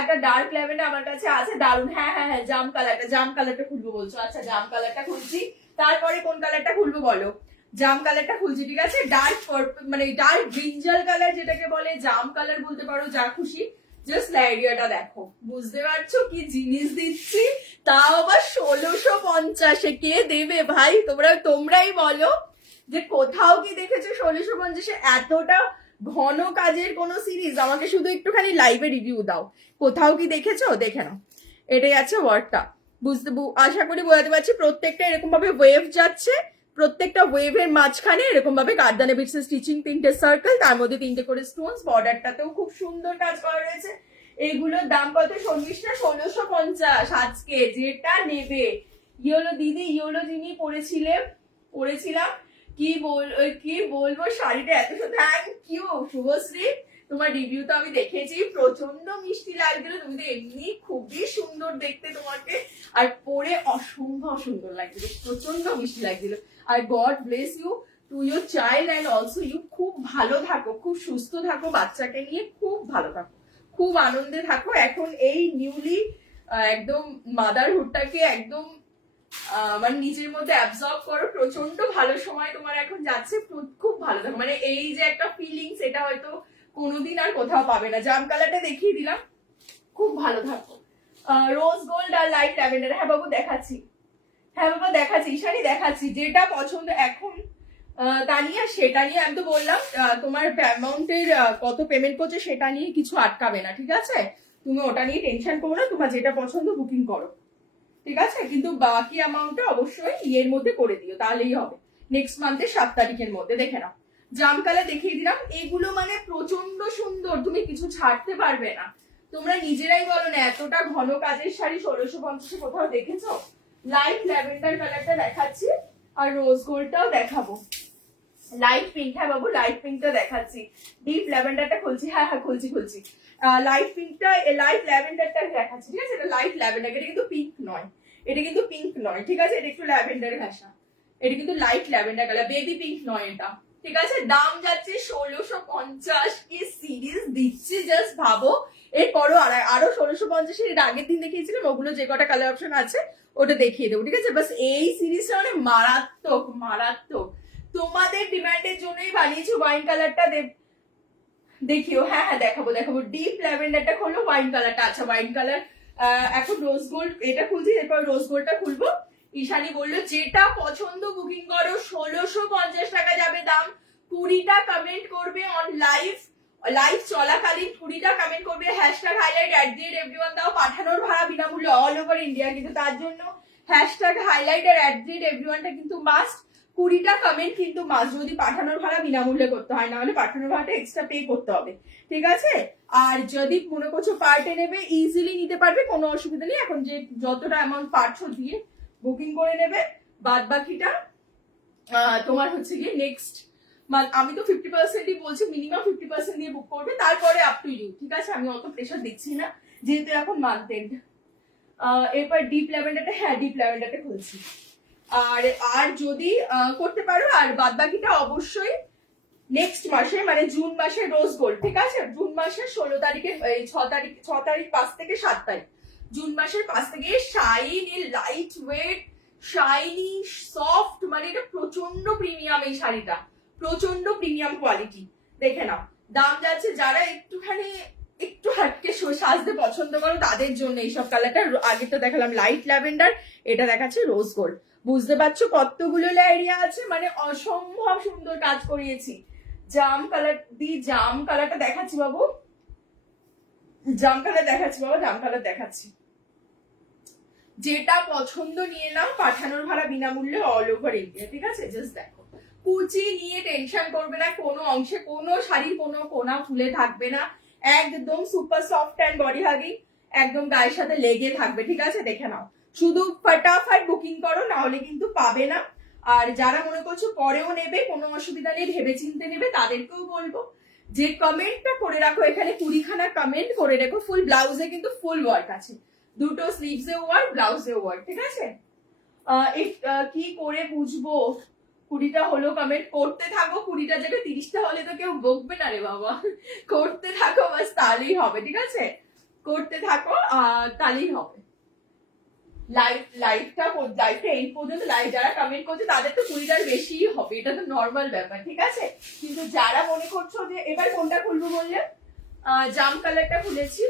একটা ডার্ক ল্যাভেন্ডার আমার কাছে আছে দারুন, হ্যাঁ হ্যাঁ হ্যাঁ, জাম কালারটা খুলবো বলছো, আচ্ছা জাম কালারটা খুলছি। তারপরে কোন কালারটা খুলবো বলো? জাম কালারটা খুলছি, ঠিক আছে। ডার্ক মানে ডার্ক ব্রিঞ্জাল কালার যেটাকে বলে, জাম কালার বলতে পারো, যা খুশি। জাস্ট আইডিয়াটা দেখো, বুঝতে পারছো কি জিনিস দিচ্ছি, তাও আবার 1650-এ। কে দেবে ভাই? তোমরাই বলো যে কোথাও কি দেখেছো 1650-এ এতটা ঘন কাজের কোন সিরিজ? আমাকে শুধু একটুখানি লাইভে রিভিউ দাও, কোথাও কি দেখেছো? দেখে নাও, এটাই আছে ওয়ার্ডটা। আশা করি বোঝাতে পারছি। প্রত্যেকটা এরকম ভাবে ওয়েভ যাচ্ছে, প্রত্যেকটা ওয়েভের মাঝখানে এরকম ভাবে কারদানে বিটসের স্টিচিং, 3টে সার্কেল, তার মধ্যে 3টে করে স্টোনস, বর্ডারটাতেও খুব সুন্দর কাজ করা রয়েছে। এইগুলোর দাম কত শর্মিষ্ঠা? 1650 আজকে। যেটা নেবে ইয়েলো দিদি, ইয়েলো যিনি পরেছিলাম, কি বলবো, শাড়িটা এত সুন্দর। থ্যাংক ইউ শুভশ্রী, তোমার রিভিউ তো আমি দেখেছি, প্রচন্ড মিষ্টি লাগছিল। তুমি তো এমনি খুবই সুন্দর দেখতে তোমাকে, আর পরে অসম্ভব সুন্দর লাগছিল, প্রচন্ড মিষ্টি লাগছিল। আর god bless you to your child and also you. খুব ভালো থাকো, খুব সুস্থ থাকো, বাচ্চাকে নিয়ে খুব ভালো থাকো, খুব আনন্দে থাকো। এখন এই নিউলি একদম মাদারহুডটাকে একদম মানে নিজের মধ্যে অ্যাবজর্ব করো। প্রচন্ড ভালো সময় তোমার এখন যাচ্ছে, খুব ভালো থাকো। মানে এই যে একটা ফিলিংস, এটা হয়তো কোনোদিন আর কোথাও পাবে না। জাম কালারটা দেখিয়ে দিলাম, খুব ভালো থাকো। রোজ গোল্ড আর লাইট ল্যাভেন্ডার, হ্যাঁ বাবু দেখাচ্ছি, হ্যাঁ বাবা দেখাচ্ছি, ঈশানি দেখাচ্ছি। যেটা পছন্দ এখন তানিয়া, সেটা নিয়ে আমি তো বললাম তোমার অ্যামাউন্টের কত পেমেন্ট করছে সেটা নিয়ে কিছু আটকাবে না, ঠিক আছে। তুমি ওটা নিয়ে টেনশন করো না, তোমার যেটা পছন্দ বুকিং করো, ঠিক আছে। কিন্তু বাকি অ্যামাউন্টটা অবশ্যই ইয়ের মধ্যে করে দিও, তাহলেই হবে। নেক্সট মান্থের 7 তারিখের মধ্যে। দেখে নাও, জাম কালার দেখিয়ে দিলাম। এগুলো মানে প্রচন্ড সুন্দর, তুমি কিছু ছাড়তে পারবে না। তোমরা নিজেরাই বলো না, এতটা ঘন কাজের শাড়ি 1650-এ কোথাও দেখেছো? লাইট ল্যাভেন্ডার কালারটা দেখাচ্ছি, আর রোজ গোল্ডটাও দেখাবো। লাইট পিঙ্ক, হ্যাঁ বাবু লাইট পিঙ্কটা দেখাচ্ছি। ডিপ ল্যাভেন্ডারটা খুলছি, হ্যাঁ হ্যাঁ খুলছি। লাইট পিঙ্কটা, লাইট ল্যাভেন্ডারটা দেখাচ্ছি, ঠিক আছে। এটা লাইট ল্যাভেন্ডার, এটা কিন্তু পিঙ্ক নয়, এটা কিন্তু পিঙ্ক নয়, ঠিক আছে। এটা একটু ল্যাভেন্ডার ঘাসা, এটা কিন্তু light lavender colour, baby pink নয় এটা, ঠিক আছে। দাম যাচ্ছে 1650। কি সিরিজ দিচ্ছি জাস্ট ভাবো। এরপরও আরো 1650 এর আগের দিন দেখিয়েছিলাম, ওগুলো যে কটা কালার অপশন আছে ওটা দেখিয়ে দেবো, ঠিক আছে। বাস এই সিরিজটা মানে মারাত্মক মারাত্মক, তোমাদের ডিমান্ডের জন্যই বানিয়েছি। ওয়াইন কালারটা দেখিও, হ্যাঁ হ্যাঁ দেখাবো। ডিপ ল্যাভেন্ডারটা খোলো, ওয়াইন কালারটা, আচ্ছা ওয়াইন কালার। এখন রোজ গোল্ড এটা খুলছি, এরপর রোজ গোল্ডটা খুলবো। ঈশানী বললো যেটা পছন্দ বুকিং করো, 1650 টাকা যাবে দাম। 20টা কমেন্ট করবে অন লাইভ চলাকালীন, 20টা কমেন্ট করবে হ্যাশট্যাগ হাইলাইট @everyone দাও। পাঠানোর ভাড়া বিনামূল্য অল ওভার ইন্ডিয়া, কিন্তু তার জন্য হ্যাশট্যাগ হাইলাইট আর @everyoneটা কিন্তু মাস্ট। 20টা কমেন্ট কিন্তু মাস্ট, যদি পাঠানোর ভাড়া বিনামূল্যে করতে হয়, না হলে পাঠানোর ভাড়াটা এক্সট্রা পে করতে হবে, ঠিক আছে। আর যদি মনে করছো পার্টে নেবে, ইজিলি নিতে পারবে, কোনো অসুবিধা নেই। এখন যে যতটা অ্যামাউন্ট পারছো দিয়ে বুকিং করে নেবে, বাদ বাকিটা তোমার হচ্ছে গিয়ে নেক্সট মান্থ। আমি তো 50%ই বলছি, মিনিমাম 50% দিয়ে বুক করবে, তারপরে আপ টু ইউ, ঠিক আছে। আমি অত প্রেশার দিচ্ছি না, যেহেতু এখন মান্থ এন্ড। এরপর ডিপ ল্যাভেন্ডারটা, হ্যাঁ ডিপ ল্যাভেন্ডারটা খুলছি। আর যদি করতে পারো, আর বাদ বাকিটা অবশ্যই নেক্সট মাসে, মানে জুন মাসে রোজ গোল্ড, ঠিক আছে। জুন মাসের 16 তারিখে, 6 তারিখ 5 থেকে 7 তারিখ, জুন মাসের 5 থেকে shiny, light weight, shiny, soft, মানে এটা প্রচন্ড প্রিমিয়াম। এই শাড়িটা প্রচন্ড প্রিমিয়াম কোয়ালিটি, দেখে নাও। দাম যাচ্ছে, যারা একটুখানি একটু হাটকে সাজতে পছন্দ করো তাদের জন্য এইসব কালারটা। আগেরটা দেখালাম লাইট ল্যাভেন্ডার, এটা দেখাচ্ছে রোজ গোল্ড। বুঝতে পারছো কতগুলো এরিয়া আছে, মানে অসম্ভব সুন্দর কাজ করিয়েছি। জাম কালার জাম কালারটা দেখাচ্ছি বাবু, জাম কালার দেখাচ্ছি বাবা, জাম কালার দেখাচ্ছি। যেটা পছন্দ নিয়ে নাও, পাঠানোর ভাড়া বিনামূল্যে অল ওভার ইন্ডিয়া, ঠিক আছে? জাস্ট দেখো, কুচি নিয়ে টেনশন করবে না, কোনো অংশে কোনো শাড়ির কোনো কোনা ফুলে থাকবে না, একদম super soft and body hugging, একদম গায়ের সাথে লেগে থাকবে, ঠিক আছে? দেখে নাও, শুধু ফটাফট বুকিং করো, না হলে কিন্তু পাবে না। আর যারা মনে করছো পরেও নেবে, কোনো অসুবিধা নেই, ভেবে চিনতে নেবে, তাদেরকেও বলবো যে কমেন্টটা করে রাখো, এখানে 20খানা কমেন্ট করে রাখো। ফুল ব্লাউজে কিন্তু ফুল ওয়ার্ক আছে, দুটো স্লিভসে ওয়ার্ক, ব্লাউজে ওয়ার্ক, ঠিক আছে? কি করে বুঝবো 20টা হলো? কমেন্ট করতে থাকো, 20টা জায়গায় 30টা হলে তো কেউ বকবে না রে বাবা। করতে থাকো, বাস তাহলেই হবে, ঠিক আছে? করতে থাকো, তাহলেই হবে। লাইভটা এই পর্যন্ত লাইভ যারা কমেন্ট করছে তাদের তো 20টার বেশিই হবে, এটা তো নর্মাল ব্যাপার, ঠিক আছে? কিন্তু যারা মনে করছো যে এবার কোনটা খুলবো বললে, জাম কালারটা খুলেছি,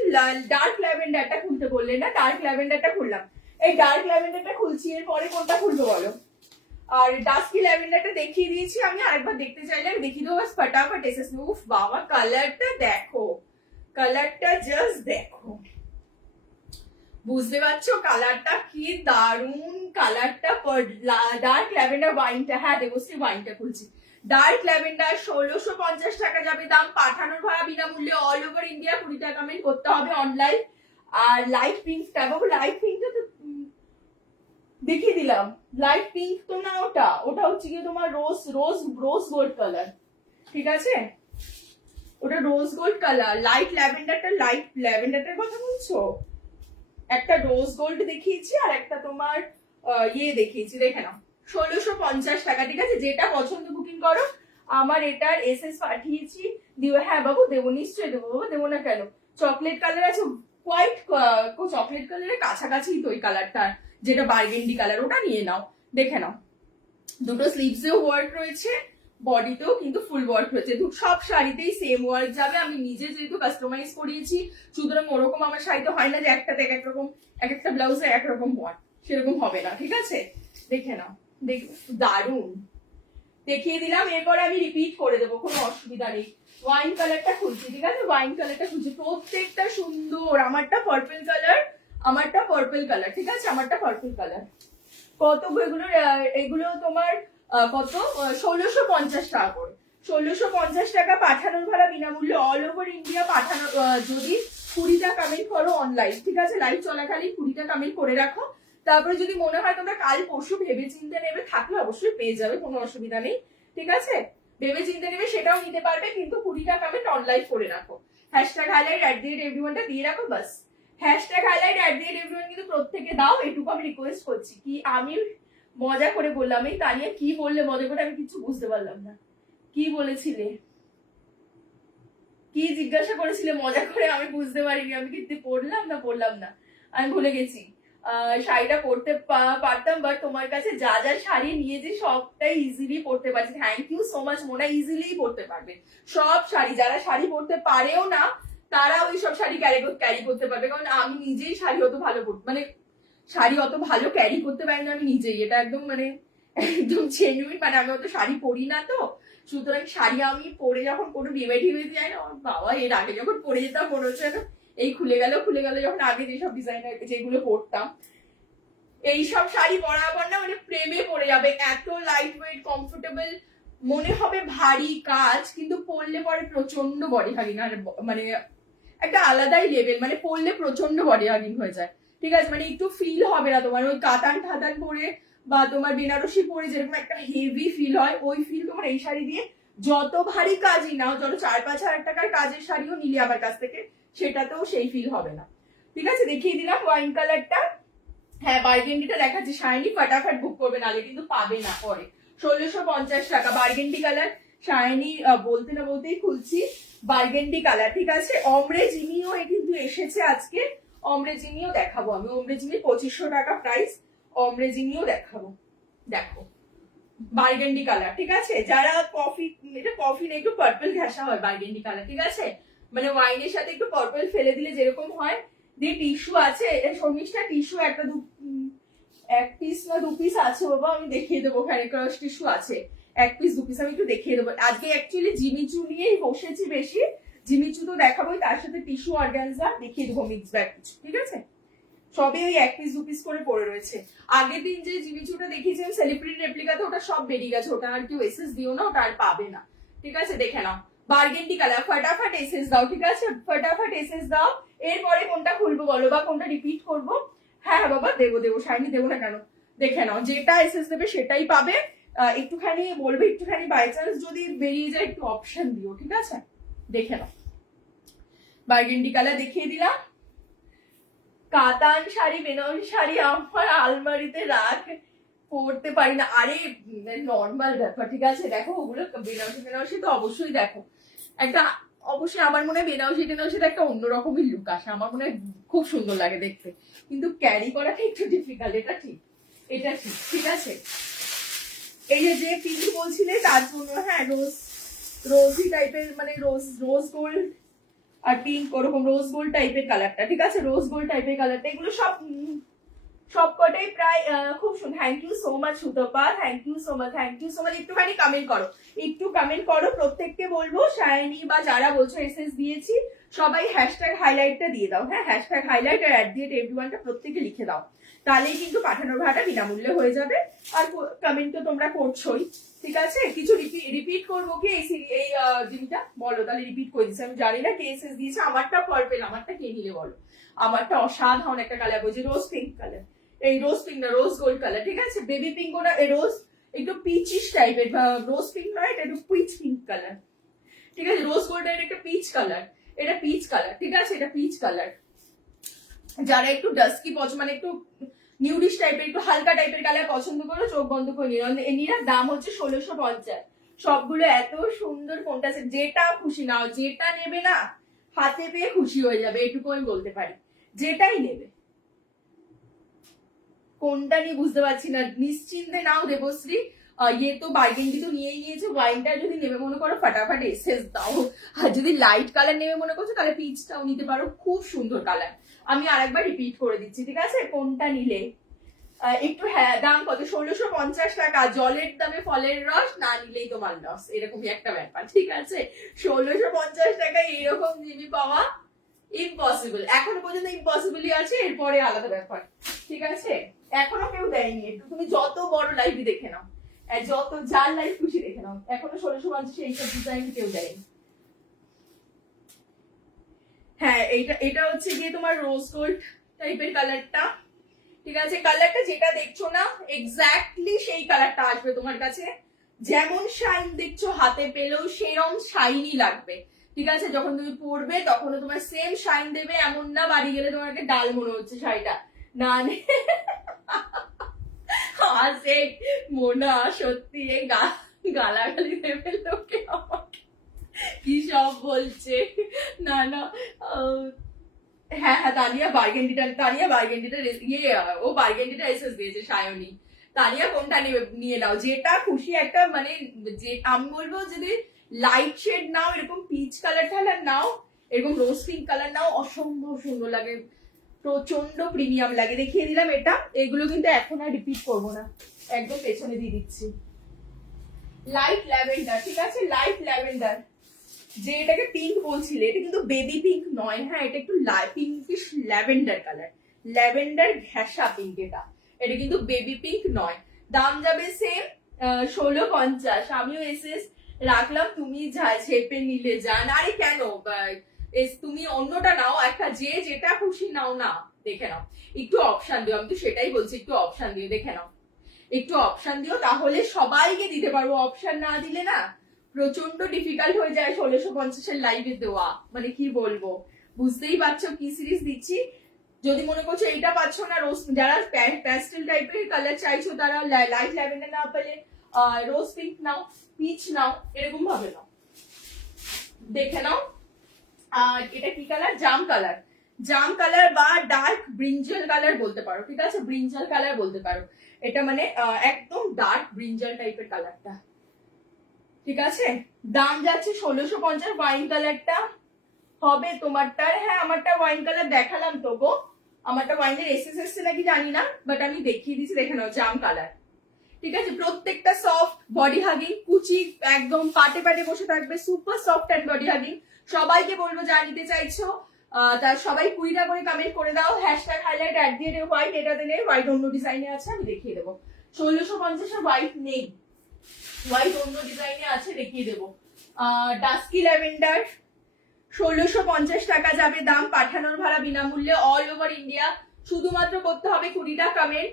ডার্ক ল্যাভেন্ডারটা খুলতে বললে না, ডার্ক ল্যাভেন্ডারটা খুললাম। এই ডার্ক ল্যাভেন্ডারটা খুলছি, এরপরে কোনটা খুলবো বলো? আর ডাস্কি ল্যাভেন্ডারটা দেখিয়ে দিয়েছি আমি, আরেকবার দেখতে চাইলে আমি দেখিয়ে দেবো, বাস ফটাফট এসেছে। উফ বাবা, কালারটা দেখো, কালারটা জাস্ট দেখো, বুঝতে পারছো কালারটা কি দারুন? কালারটা ডার্ক ল্যাভেন্ডার ওয়াইনটা, হ্যাঁ দেবশ্রী ওয়াইনটা খুলছি। ডার্ক ল্যাভেন্ডার 1650 টাকা যাবে দাম, পাঠানোর ভাড়া বিনামূল্যে অল ওভার ইন্ডিয়া, 20 টাকা কমেন্ট করতে হবে অনলাইন। আর লাইট পিঙ্কটা বাবু, লাইট পিঙ্কটা তো দেখিয়ে দিলাম, লাইট পিঙ্ক তো না, ওটা ওটা হচ্ছে কি তোমার রোজ রোজ রোজ গোল্ড কালার, ঠিক আছে? ওটা রোজ গোল্ড কালার। লাইট ল্যাভেন্ডারটার কথা বলছো? একটা রোজ গোল্ড দেখিয়েছি আর একটা তোমার ইয়ে দেখিয়েছি, দেখে নাও, 1650 টাকা, ঠিক আছে? যেটা পছন্দ বুকিং করো। আমার এটার এসএস পাঠিয়েছি, দিও। হ্যাঁ বাবু দেবো, নিশ্চয়ই দেবো বাবু, দেবো না কেন? চকলেট কালার আছে, হোয়াইট চকলেট কালারের কাছাকাছি তো ওই কালারটা, যেটা বার্গেন্ডি কালার, ওটা নিয়ে নাও, দেখে নাও। দুটো স্লিভসেও ওয়ার্ক রয়েছে, বডিতেও কিন্তু ফুল ওয়ার্ক রয়েছে, সব শাড়িতেই সেম ওয়ার্ক যাবে। আমি নিজে যেহেতু কাস্টমাইজ করিয়েছি, সুতরাং ওরকম আমার শাড়িতে হয় না যে একটাতে এক রকম, এক একটা ব্লাউজে একরকম ওয়ার্ক, সেরকম হবে না, ঠিক আছে? দেখে নাও, দারুন দেখিয়ে দিলাম। এরপরে আমি রিপিট করে দেবো, কোনো অসুবিধা নেই। ওয়াইন কালারটা খুলছি, ঠিক আছে? ওয়াইন কালারটা খুলছি, প্রত্যেকটা সুন্দর। আমারটা পার্পল কালার, আমারটা পার্পল কালার, ঠিক আছে? আমারটা পার্পল কালার। কত এগুলো তোমার কত? 1650 টাকা করে, 1650 টাকা, পাঠানোর ভাড়া বিনামূল্যে অল ওভার ইন্ডিয়া। পাঠানো যদি 20টা কমেন্ট করো অনলাইন, ঠিক আছে? লাইভ চলাকালীন 20টা কমেন্ট করে রাখো। তারপরে যদি মনে হয় তোমরা কাল পরশু ভেবে চিন্তে নেবে, থাকলে অবশ্যই পেয়ে যাবে, কোনো অসুবিধা নেই, ঠিক আছে? ভেবে চিন্তে নেবে সেটাও নিতে পারবে, কিন্তু 20টা কমেন্ট অনলাইন করে রাখো। হ্যাশট্যাগ হাইলাইট @everyone দিয়ে রাখো, বাস। হ্যাশট্যাগ হাইলাইট @everyone কিন্তু প্রত্যেকে দাও, এটুকু আমি রিকোয়েস্ট করছি। কি আমি মজা করে বললাম, এই তানিয়া কি বললে মজা করে, আমি কিছু বুঝতে পারলাম না। কি বলেছিলে, কি জিজ্ঞাসা করেছিলে মজা করে, আমি বুঝতে পারিনি। আমি কিন্তু পড়লাম না, আমি ভুলে গেছি। শাড়িটা পরতে পারতাম, বাট তোমার কাছে যা যা শাড়ি নিয়েছি সবটাই ইজিলি পরতে পারছি। Thank you so much Mona, easily পরতে পারবে সব শাড়ি। যারা শাড়ি পরতে পারেও না, তারা ওই সব শাড়ি ক্যারি করতে পারবে, কারণ আমি নিজেই শাড়ি অত ভালো মানে শাড়ি অত ভালো ক্যারি করতে পারি না আমি নিজেই, এটা একদম মানে একদম জেনুইন। মানে আমি অত শাড়ি পরি না তো, সুতরাং শাড়ি আমি পরে যখন কোনো বিয়ে বাড়ি যাই না, বাবা এর আগে যখন পরে যেতাম মনে হচ্ছে এই খুলে গেল যখন আগে যেসব ডিজাইনার যেগুলো পরতাম, এইসব শাড়ি পরার পর না মানে প্রেমে পড়ে যাবে। এত লাইট ওয়েট, কমফোর্টেবল, মনে হবে ভারী কাজ, কিন্তু পরলে পরে প্রচন্ড বডি হাগিং, আর মানে একটা আলাদাই লেভেল, মানে পরলে প্রচন্ড বডি হাগিং হয়ে যায়, ঠিক আছে? মানে একটু ফিল হবে না তোমার ওই কাতান ঠাতান পরে বা তোমার বেনারসি পরে যেরকম একটা হেভি ফিল হয়, ওই ফিল তোমার এই শাড়ি দিয়ে যত ভারী কাজই নাও, যত 4-5 হাজার টাকার কাজের শাড়িও নিলে আমার কাছ থেকে, সেটাতেও সেই ফিল হবে না, ঠিক আছে? দেখিয়ে দিলাম ওয়াইন কালারটা। হ্যাঁ বার্গেন্ডিটা দেখাচ্ছি, শাইনি, ফটাফট বুক করবে, নালে কিন্তু পাবে না পরে। 1650 টাকা বার্গেন্ডি কালার, শাইনি বলতে না বলতেই খুলছি, বার্গেন্ডি কালার, ঠিক আছে? অমরে জিমিও কিন্তু এসেছে আজকে, অমরে জিমিও দেখাবো আমি। অমরে জিমি 2500 টাকা প্রাইস, অমরে জিমিও দেখাবো, দেখো বার্গেন্ডি কালার, ঠিক আছে? যারা কফি, এটা কফি না, একটু পার্পল ঘেঁষা হয় বার্গেন্ডি কালার, ঠিক আছে? মানে ওয়াইনের সাথে একটু পার্পল ফেলে দিলে যেরকম হয়। দিয়ে টিস্যু আছে, শর্মিষ্ঠা টিস্যু একটা এক পিস না 2 পিস আছে বাবা, আমি দেখিয়ে দেবো। ওখানে ক্রাশ টিস্যু আছে 1 পিস 2 পিস, আমি একটু দেখিয়ে দেবো। আজকে অ্যাকচুয়ালি জিমিচু নিয়েই বসেছি বেশি, জিমিচু তো দেখাবোই, তার সাথে টিস্যু অর্গানজা দেখিয়ে দেবো, মিক্স ব্যাগ কিছু, ঠিক আছে। সবই ওই 1 পিস 2 পিস করে পড়ে রয়েছে। আগের দিন যে জিমিচুটা দেখিয়েছিলাম সেলিব্রিটি রেপ্লিকাতে, ওটা সব বেরিয়ে গেছে, ওটা আর কেউ এসএস দিও না, ওটা আর পাবে না, ঠিক আছে। দেখে নাও বার্গেন্ডি কালার, ফটাফট এসএস দাও, ঠিক আছে, ফটাফট এসএস দাও। এরপরে কোনটা খুলবো বলো, বা কোনটা রিপিট করবো? হ্যাঁ হ্যাঁ বাবা দেবো দেবো, শাইনি দেবো না কেন। দেখে নাও যেটা এসএস দেবে সেটাই পাবে। একটুখানি বলবে, একটুখানি বাই চান্স যদি বেরিয়ে যায় একটু অপশন দিও, ঠিক আছে। দেখে নাও বার্গেন্ডি কালার দেখিয়ে দিলাম। কাতান শাড়ি, বেনারসি শাড়ি আমার আলমারিতে রাখ, পরতে পারি না। আরে নর্মাল ব্যাপার, ঠিক আছে। দেখো ওগুলো বেনারসি তো অবশ্যই দেখো একটা, অবশ্যই আমার মনে হয় বেনারসিতে একটা অন্যরকমই লুক আসে, আমার মনে হয় খুব সুন্দর লাগে দেখতে, কিন্তু ক্যারি করাটা একটু ডিফিকাল্ট, এটা ঠিক, এটা ঠিক, ঠিক আছে। এই যে পিঙ্ক বলছিলে তার জন্য, হ্যাঁ রোজি টাইপের, মানে রোজ গোল্ড আর পিঙ্ক, ওরকম রোজ গোল্ড টাইপের কালারটা, ঠিক আছে, রোজ গোল্ড টাইপের কালারটা, এগুলো সব কটাই প্রায় খুব সুন্দর। Thank you so much Sutapa, thank you so much, thank you so much. একটুখানি কমেন্ট করো, একটু কমেন্ট করো, প্রত্যেককে বলবো শাইনি বা যারা বলছো এসএস দিয়েছি সবাই হ্যাশট্যাগ হাইলাইটটা দিয়ে দাও, হ্যাঁ, হ্যাশট্যাগ হাইলাইট আর @everyone প্রত্যেকে লিখে দাও, তাহলেই কিন্তু পাঠানোর ভাড়াটা বিনামূল্যে হয়ে যাবে। আর কমেন্ট তো তোমরা করছোই, ঠিক আছে। কিছু রিপিট করবো কি এই জিনিসটা বলো, তাহলে রিপিট করে দিচ্ছি। আমি জানি না কে এসএস দিয়েছে, আমারটা পার্পল, আমারটা কে নিলে বলো। আমারটা অসাধারণ একটা কালার, বলছি রোজ পিঙ্ক কালার, এই রোজ পিঙ্ক না রোজ গোল্ড কালার, ঠিক আছে। বেবি পিঙ্ক না, এই রোজ একটু পিচিশ টাইপের, রোজ পিঙ্ক নয়, এটা একটু পিচ পিঙ্ক কালার, ঠিক আছে। রোজ গোল্ড এর একটা পিচ কালার, এটা পিচ কালার, ঠিক আছে, এটা পিচ কালার। যারা একটু ডাস্কি পছন্দ, মানে একটু নিউডিশ টাইপের, একটু হালকা টাইপের কালার পছন্দ করো, চোখ বন্ধ করে নিও। এনিরা দাম হচ্ছে 1650, সবগুলো এত সুন্দর, কোনটা যেটা খুশি নাও, যেটা নেবে না হাতে পেয়ে খুশি হয়ে যাবে, এটুকু আমি বলতে পারি, যেটাই নেবে। কোনটা নিয়ে বুঝতে পারছি না, নিশ্চিন্তে নাও দেবশ্রী। ইয়ে তো বার্গেন্ডি তো নিয়েই নিয়েছে, ওয়াইনটা যদি নেবে মনে করো ফটাফট এসএস দাও। আর যদি লাইট কালার নেবে মনে করছো তাহলে পিচটাও নিতে পারো, খুব সুন্দর কালার। আমি আরেকবার রিপিট করে দিচ্ছি, ঠিক আছে। কোনটা নিলে একটু, হ্যাঁ দাম কত, 1650 টাকা। জলের দামে ফলের রস, না নিলেই তোমার লস, এরকমই একটা ব্যাপার, ঠিক আছে। 1650 টাকায় এইরকম জিবি পাওয়া ইম্পসিবল, এখনো পর্যন্ত ইম্পসিবলই আছে, এরপরে আলাদা ব্যাপার, ঠিক আছে। এখনো কেউ দেয়নি, একটু তুমি যত বড় লাইভই দেখে নাও, যত যার লাইভ খুশি দেখে নাও, এখনো 1650 এইসব ডিজাইন কেউ দেয়নি। হ্যাঁ এটা হচ্ছে গিয়ে তোমার রোজ গোল্ড টাইপের কালারটা, ঠিক আছে। কালারটা যেটা দেখছো না এক্স্যাক্টলি সেই কালারটা আসবে তোমার কাছে, যেমন শাইন দেখছো হাতে পেলেও সেরকম শাইনই লাগবে, ঠিক আছে। যখন তুমি পরবে তখনও তোমার সেম শাইন দেবে, এমন না বাড়ি গেলে তোমাকে ডাল মনে হচ্ছে শাড়িটা, না আসে মোনা, সত্যি এই গালাগালি দেবে লোকে আমাকে, কি সব বলছে, না না। হ্যাঁ হ্যাঁ, তানিয়া বার্গেন্ডিটা ইয়ে, ও বার্গেন্ডিটা এসএস দিয়েছে সায়নী। তানিয়া কোনটা নিয়ে নাও, যেটা খুশি একটা, মানে যে আমি বলবো যদি লাইট শেড নাও, এরকম পিচ কালার টালার নাও, এরকম রোজ পিঙ্ক কালার নাও, অসম্ভব সুন্দর লাগে, প্রচন্ড প্রিমিয়াম লাগে। দেখিয়ে দিলাম এটা, এগুলো কিন্তু এখন আর রিপিট করবো না, একদম পেছনে দিয়ে দিচ্ছি। লাইট ল্যাভেন্ডার, ঠিক আছে, লাইট ল্যাভেন্ডার, যে এটাকে পিঙ্ক বলছিলে, এটা কিন্তু বেবি পিঙ্ক নয়, হ্যাঁ, এটা একটু পিঙ্কিশ ল্যাভেন্ডার কালার, ল্যাভেন্ডার ঘেঁষা পিঙ্ক, এটা কিন্তু বেবি পিঙ্ক নয়। দাম যাবে সেম 1650, আমিও এসএস রাখলাম, তুমি ঝেপে নিলে যান। আরে কেন, তুমি অন্যটা নাও, একটা যেটা খুশি নাও না, দেখে নাও, একটু অপশন দিও, আমি তো সেটাই বলছি, একটু অপশন দিও, দেখে নাও, একটু অপশন দিও, তাহলে সবাইকে দিতে পারবো। অপশন না দিলে না প্রচন্ড ডিফিকাল্ট হয়ে যায় 1650-এর লাইভে দেওয়া, মানে কি বলবো, বুঝতেই পারছো কি সিরিজ দিচ্ছি। যদি মনে করছো এইটা পাচ্ছ না, রোজ যারা প্যাস্টেল টাইপের কালার চাইছো তারা লাইট ল্যাভেন্ডার না পেলে রোজ পিঙ্ক নাও, পিচ নাও, এরকম ভাবে নাও, দেখে নাও। আর এটা কি কালার, জাম কালার বা ডার্ক ব্রিঞ্জাল কালার বলতে পারো, ঠিক আছে, ব্রিঞ্জাল কালার বলতে পারো, এটা মানে একদম ডার্ক ব্রিঞ্জাল টাইপের কালারটা, ঠিক আছে। দাম যাচ্ছে 1650, ওয়াইন কালারটা হবে তোমারটার। হ্যাঁ আমারটা ওয়াইন কালার দেখালাম তো গো, আমারটা ওয়াইনের এসএস এসছে নাকি জানি না, বাট আমি দেখিয়ে দিচ্ছি, দেখে নাও জাম কালার। ঠিক আছে, প্রত্যেকটা সফট বডি হাগিং, কুচি একদম পাটে পাটে বসে থাকবে, super soft and body hugging. সবাইকে বলবো যা নিতে চাইছো তার সবাই 20টা করে কমেন্ট করে দাও, হ্যাশট্যাগ হাইলাইট @হোয়াইট। এটাতে নেই, হোয়াইট অন্য ডিজাইনে আছে, আমি দেখিয়ে দেবো। 1650 হোয়াইট নেই, হোয়াইট অন্য ডিজাইনে আছে, দেখিয়ে দেবো। ডাস্কি ল্যাভেন্ডার 1650 টাকা যাবে দাম, পাঠানোর ভাড়া বিনামূল্যে, অল ওভার ইন্ডিয়া। শুধুমাত্র করতে হবে 20টা কমেন্ট,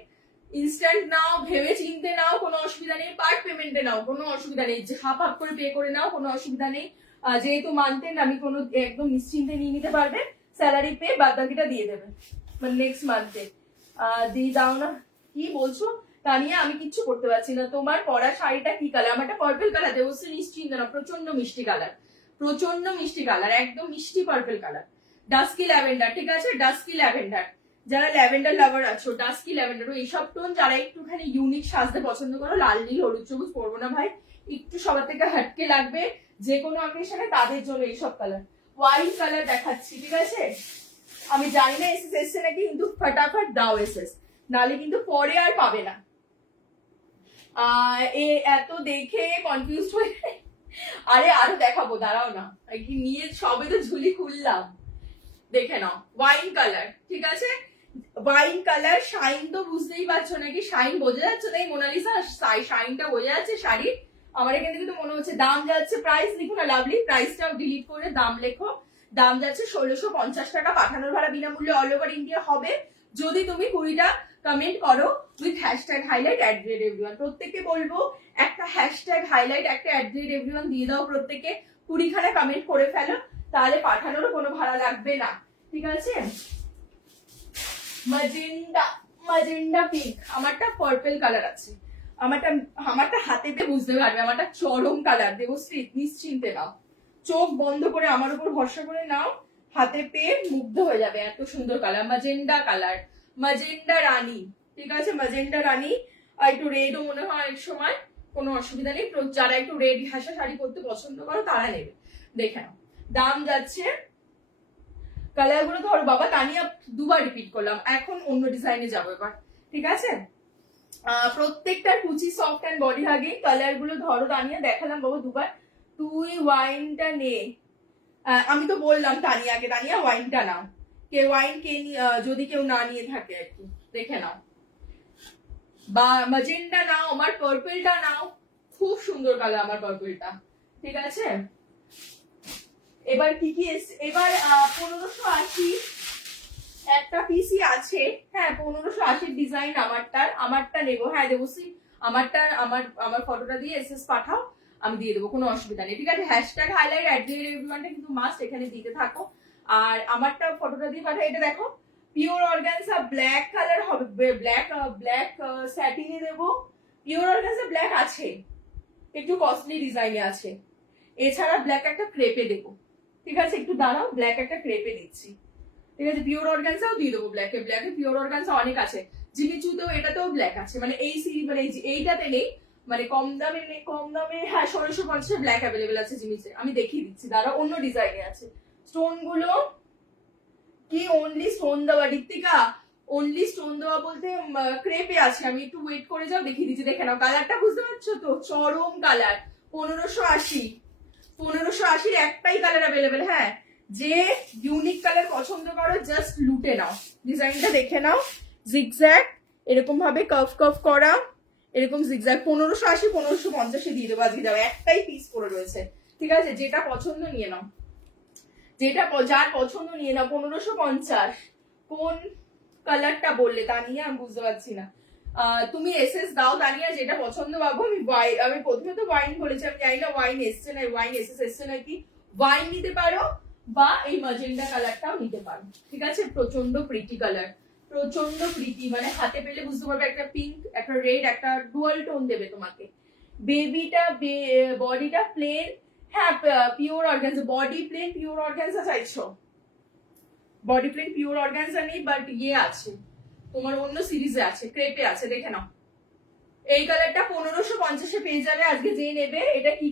ইনস্ট্যান্ট নাও, ভেবে চিনতে নাও, কোনো অসুবিধা নেই, পার্ট পেমেন্টে নাও, কোনো অসুবিধা নেই, হাফ হাফ করে পে করে নাও, কোনো অসুবিধা নেই। যেহেতু মান্থেন আমি কোনো একদম নিশ্চিন্তে নিয়ে নিতে পারবে, স্যালারি পে বাদ বাকিটা দিয়ে দেবে মানে নেক্সট মান্থে দিয়ে দাও না। কি বলছো তানিয়া, আমি কিচ্ছু করতে পারছি না। তোমার পরা শাড়িটা কি কালার? আমারটা পার্পল কালার, দেবশ্রী নিশ্চিন্ত না, প্রচন্ড মিষ্টি কালার, প্রচন্ড মিষ্টি কালার, একদম মিষ্টি পার্পল কালার, ডাস্কি ল্যাভেন্ডার। ঠিক আছে, ডাস্কি ল্যাভেন্ডার, যারা ল্যাভেন্ডার লাভার আছো, ডাস্কি ল্যাভেন্ডার, এইসব টোন যারা একটুখানি ইউনিক সাজতে পছন্দ করো, লাল নীল হলুদ সবুজ পরবো না ভাই, একটু সবার থেকে হাটকে লাগবে যে কোনো অকেশনে, তাদের জন্য এইসব কালার। হোয়াইট কালার দেখাচ্ছি, ঠিক আছে, আমি জানি না এসএস এসছে নাকি, কিন্তু ফটাফট দাও এসএস, নালে কিন্তু পরে আর পাবে না। এত দেখে কনফিউজ হয়ে, আরে আরো দেখাবো, দাঁড়াও না, কি নিয়ে সবে তো ঝুলি খুললাম, দেখে নাও। ওয়াইন কালার, ঠিক আছে, ওয়াইন কালার। শাইন তো বুঝতেই পারছো নাকি, শাইন বোঝা যাচ্ছে না, এই মোনালিসা শাইনটা বোঝা যাচ্ছে শাড়ি। আমার এখান থেকে তো মনে হচ্ছে। দাম যাচ্ছে, প্রাইস লিখো না লাভলি, প্রাইসটাও ডিলিট করে দাম লেখো। দাম যাচ্ছে 1650 টাকা, পাঠানোর ভাড়া বিনামূল্যে, অল ওভার ইন্ডিয়া হবে যদি তুমি 20টা কমেন্ট করো উইথ হ্যাশট্যাগ হাইলাইট @everyone। প্রত্যেককে বলবো একটা হ্যাশট্যাগ হাইলাইট, একটা @everyone দিয়ে দাও, প্রত্যেকে 20খানা কমেন্ট করে ফেলো, তাহলে পাঠানোরও কোনো ভাড়া লাগবে না। ঠিক আছে, ম্যাজেন্ডা পিঙ্ক, আমারটা পার্পল কালার আছে, আমারটা হাতে পেয়ে বুঝতে পারবে, আমারটা চরম কালার, দেবশ্রী নিশ্চিন্তে নাও, চোখ বন্ধ করে আমার উপর ভরসা করে নাও, হাতে পেয়ে মুগ্ধ হয়ে যাবে, এত সুন্দর কালার, ম্যাজেন্ডা কালার, ম্যাজেন্ডা রানী। ঠিক আছে, ম্যাজেন্ডা রানী, আর একটু রেডও মনে হয় এক সময়, কোনো অসুবিধা নেই, যারা একটু রেড ঘাসা শাড়ি পরতে পছন্দ করো তারা নেবে। দেখে নাও, দাম যাচ্ছে, কালার গুলো ধরো বাবা, তানিয়া দুবার রিপিট করলাম, এখন অন্য ডিজাইনে যাবো এবার। ঠিক আছে, প্রত্যেকটা কুচি soft and body hugging, colour গুলো ধরো তানিয়া, দেখালাম বাবা দুবার। তুই ওয়াইনটা নে, আমি তো বললাম তানিয়াকে, তানিয়া ওয়াইনটা নাও, কে ওয়াইন কে যদি কেউ না নিয়ে থাকে আর কি, দেখে নাও, বা ম্যাজেন্ডা নাও, আমার পার্পলটা নাও, খুব সুন্দর কালার আমার পার্পলটা। ঠিক আছে, এবার কি কি এবার 1580 একটা পিসি আছে, হ্যাঁ 1580 ডিজাইন আমারটা নেবো, হ্যাঁ দেবশ্রী আমার ফটোটা দিয়ে এসএস পাঠাও, আমি দিয়ে দেবো, কোনো অসুবিধা নেই। ঠিক আছে, হ্যাশট্যাগ হাইলাইট @everyone কিন্তু মাস্ট এখানে দিতে থাকো, আর আমারটা ফটোটা দিয়ে পাঠাও। এটা দেখো, পিওর অর্গানজা ব্ল্যাক কালার হবে, ব্ল্যাক স্যাটিনে দেবো, পিওর অর্গানজা ব্ল্যাক আছে, একটু কস্টলি ডিজাইনে আছে, এছাড়া ব্ল্যাক একটা ক্রেপে দেবো। ঠিক আছে, একটু দাঁড়াও, ব্ল্যাক একটা ক্রেপে দিচ্ছি। ঠিক আছে, পিওর অর্গানজাও দিয়ে দেবো, ব্ল্যাকে পিওর অর্গানজা অনেক আছে, জিমিচুতেও এটাতেও ব্ল্যাক আছে, মানে এই মানে এইটাতে নেই, মানে কম দামে হ্যাঁ 1650 ব্ল্যাক অ্যাভেলেবেল আছে জিমিচে, আমি দেখিয়ে দিচ্ছি, দাঁড়াও, অন্য ডিজাইনে আছে। স্টোন গুলো কি অনলি স্টোন দেওয়া ঋত্বিকা, অনলি স্টোন দেওয়া বলতে ক্রেপে আছে, আমি একটু ওয়েট করে যাও, দেখিয়ে দিচ্ছি, দেখে নাও, কালারটা বুঝতে পারছো তো, চরম কালার, 1580 একটাই কালার অ্যাভেলেবেল। হ্যাঁ, যে ইউনিক কালার পছন্দ করো জাস্ট লুটে নাও, ডিজাইনটা দেখে নাও, জিগজ্যাগ এরকম ভাবে কার্ভ করা, এরকম জিগজ্যাগ, 1580 1550 দিয়ে দেবো আজকে, যাও, একটাই পিস পড়ে রয়েছে। ঠিক আছে, যেটা পছন্দ নিয়ে নাও, যার পছন্দ নিয়ে নাও। 1550, কোন কালারটা বললে তানিয়া, আমি বুঝতে পারছি না, তুমি এসএস দাও তানিয়া, যেটা পছন্দ পাবো। আমি প্রথমে তো ওয়াইন বলেছি, আমি জানি না ওয়াইন এসছে না, ওয়াইন এসএস এসছে নাকি, ওয়াইন নিতে পারো বা এই ম্যাজেন্ডা কালারটাও নিতে পারো। ঠিক আছে, প্রচন্ড প্রিটি কালার, প্রচন্ড প্রিটি, মানে হাতে পেলে বুঝতে পারবে, একটা পিঙ্ক, একটা রেড, একটা ডুয়াল টোন দেবে তোমাকে। বেবিটা বডিটা প্লেন, হ্যাঁ pure organza, body plain pure organza চাইছো, বডি প্লেন পিওর অর্গানজা নেই, বাট ইয়ে আছে তোমার অন্য সিরিজে আছে, ক্রেপে আছে, দেখে নাও। এই কালারটা 1550 পেয়ে যাবে আজকে, যে নেবে। এটা কি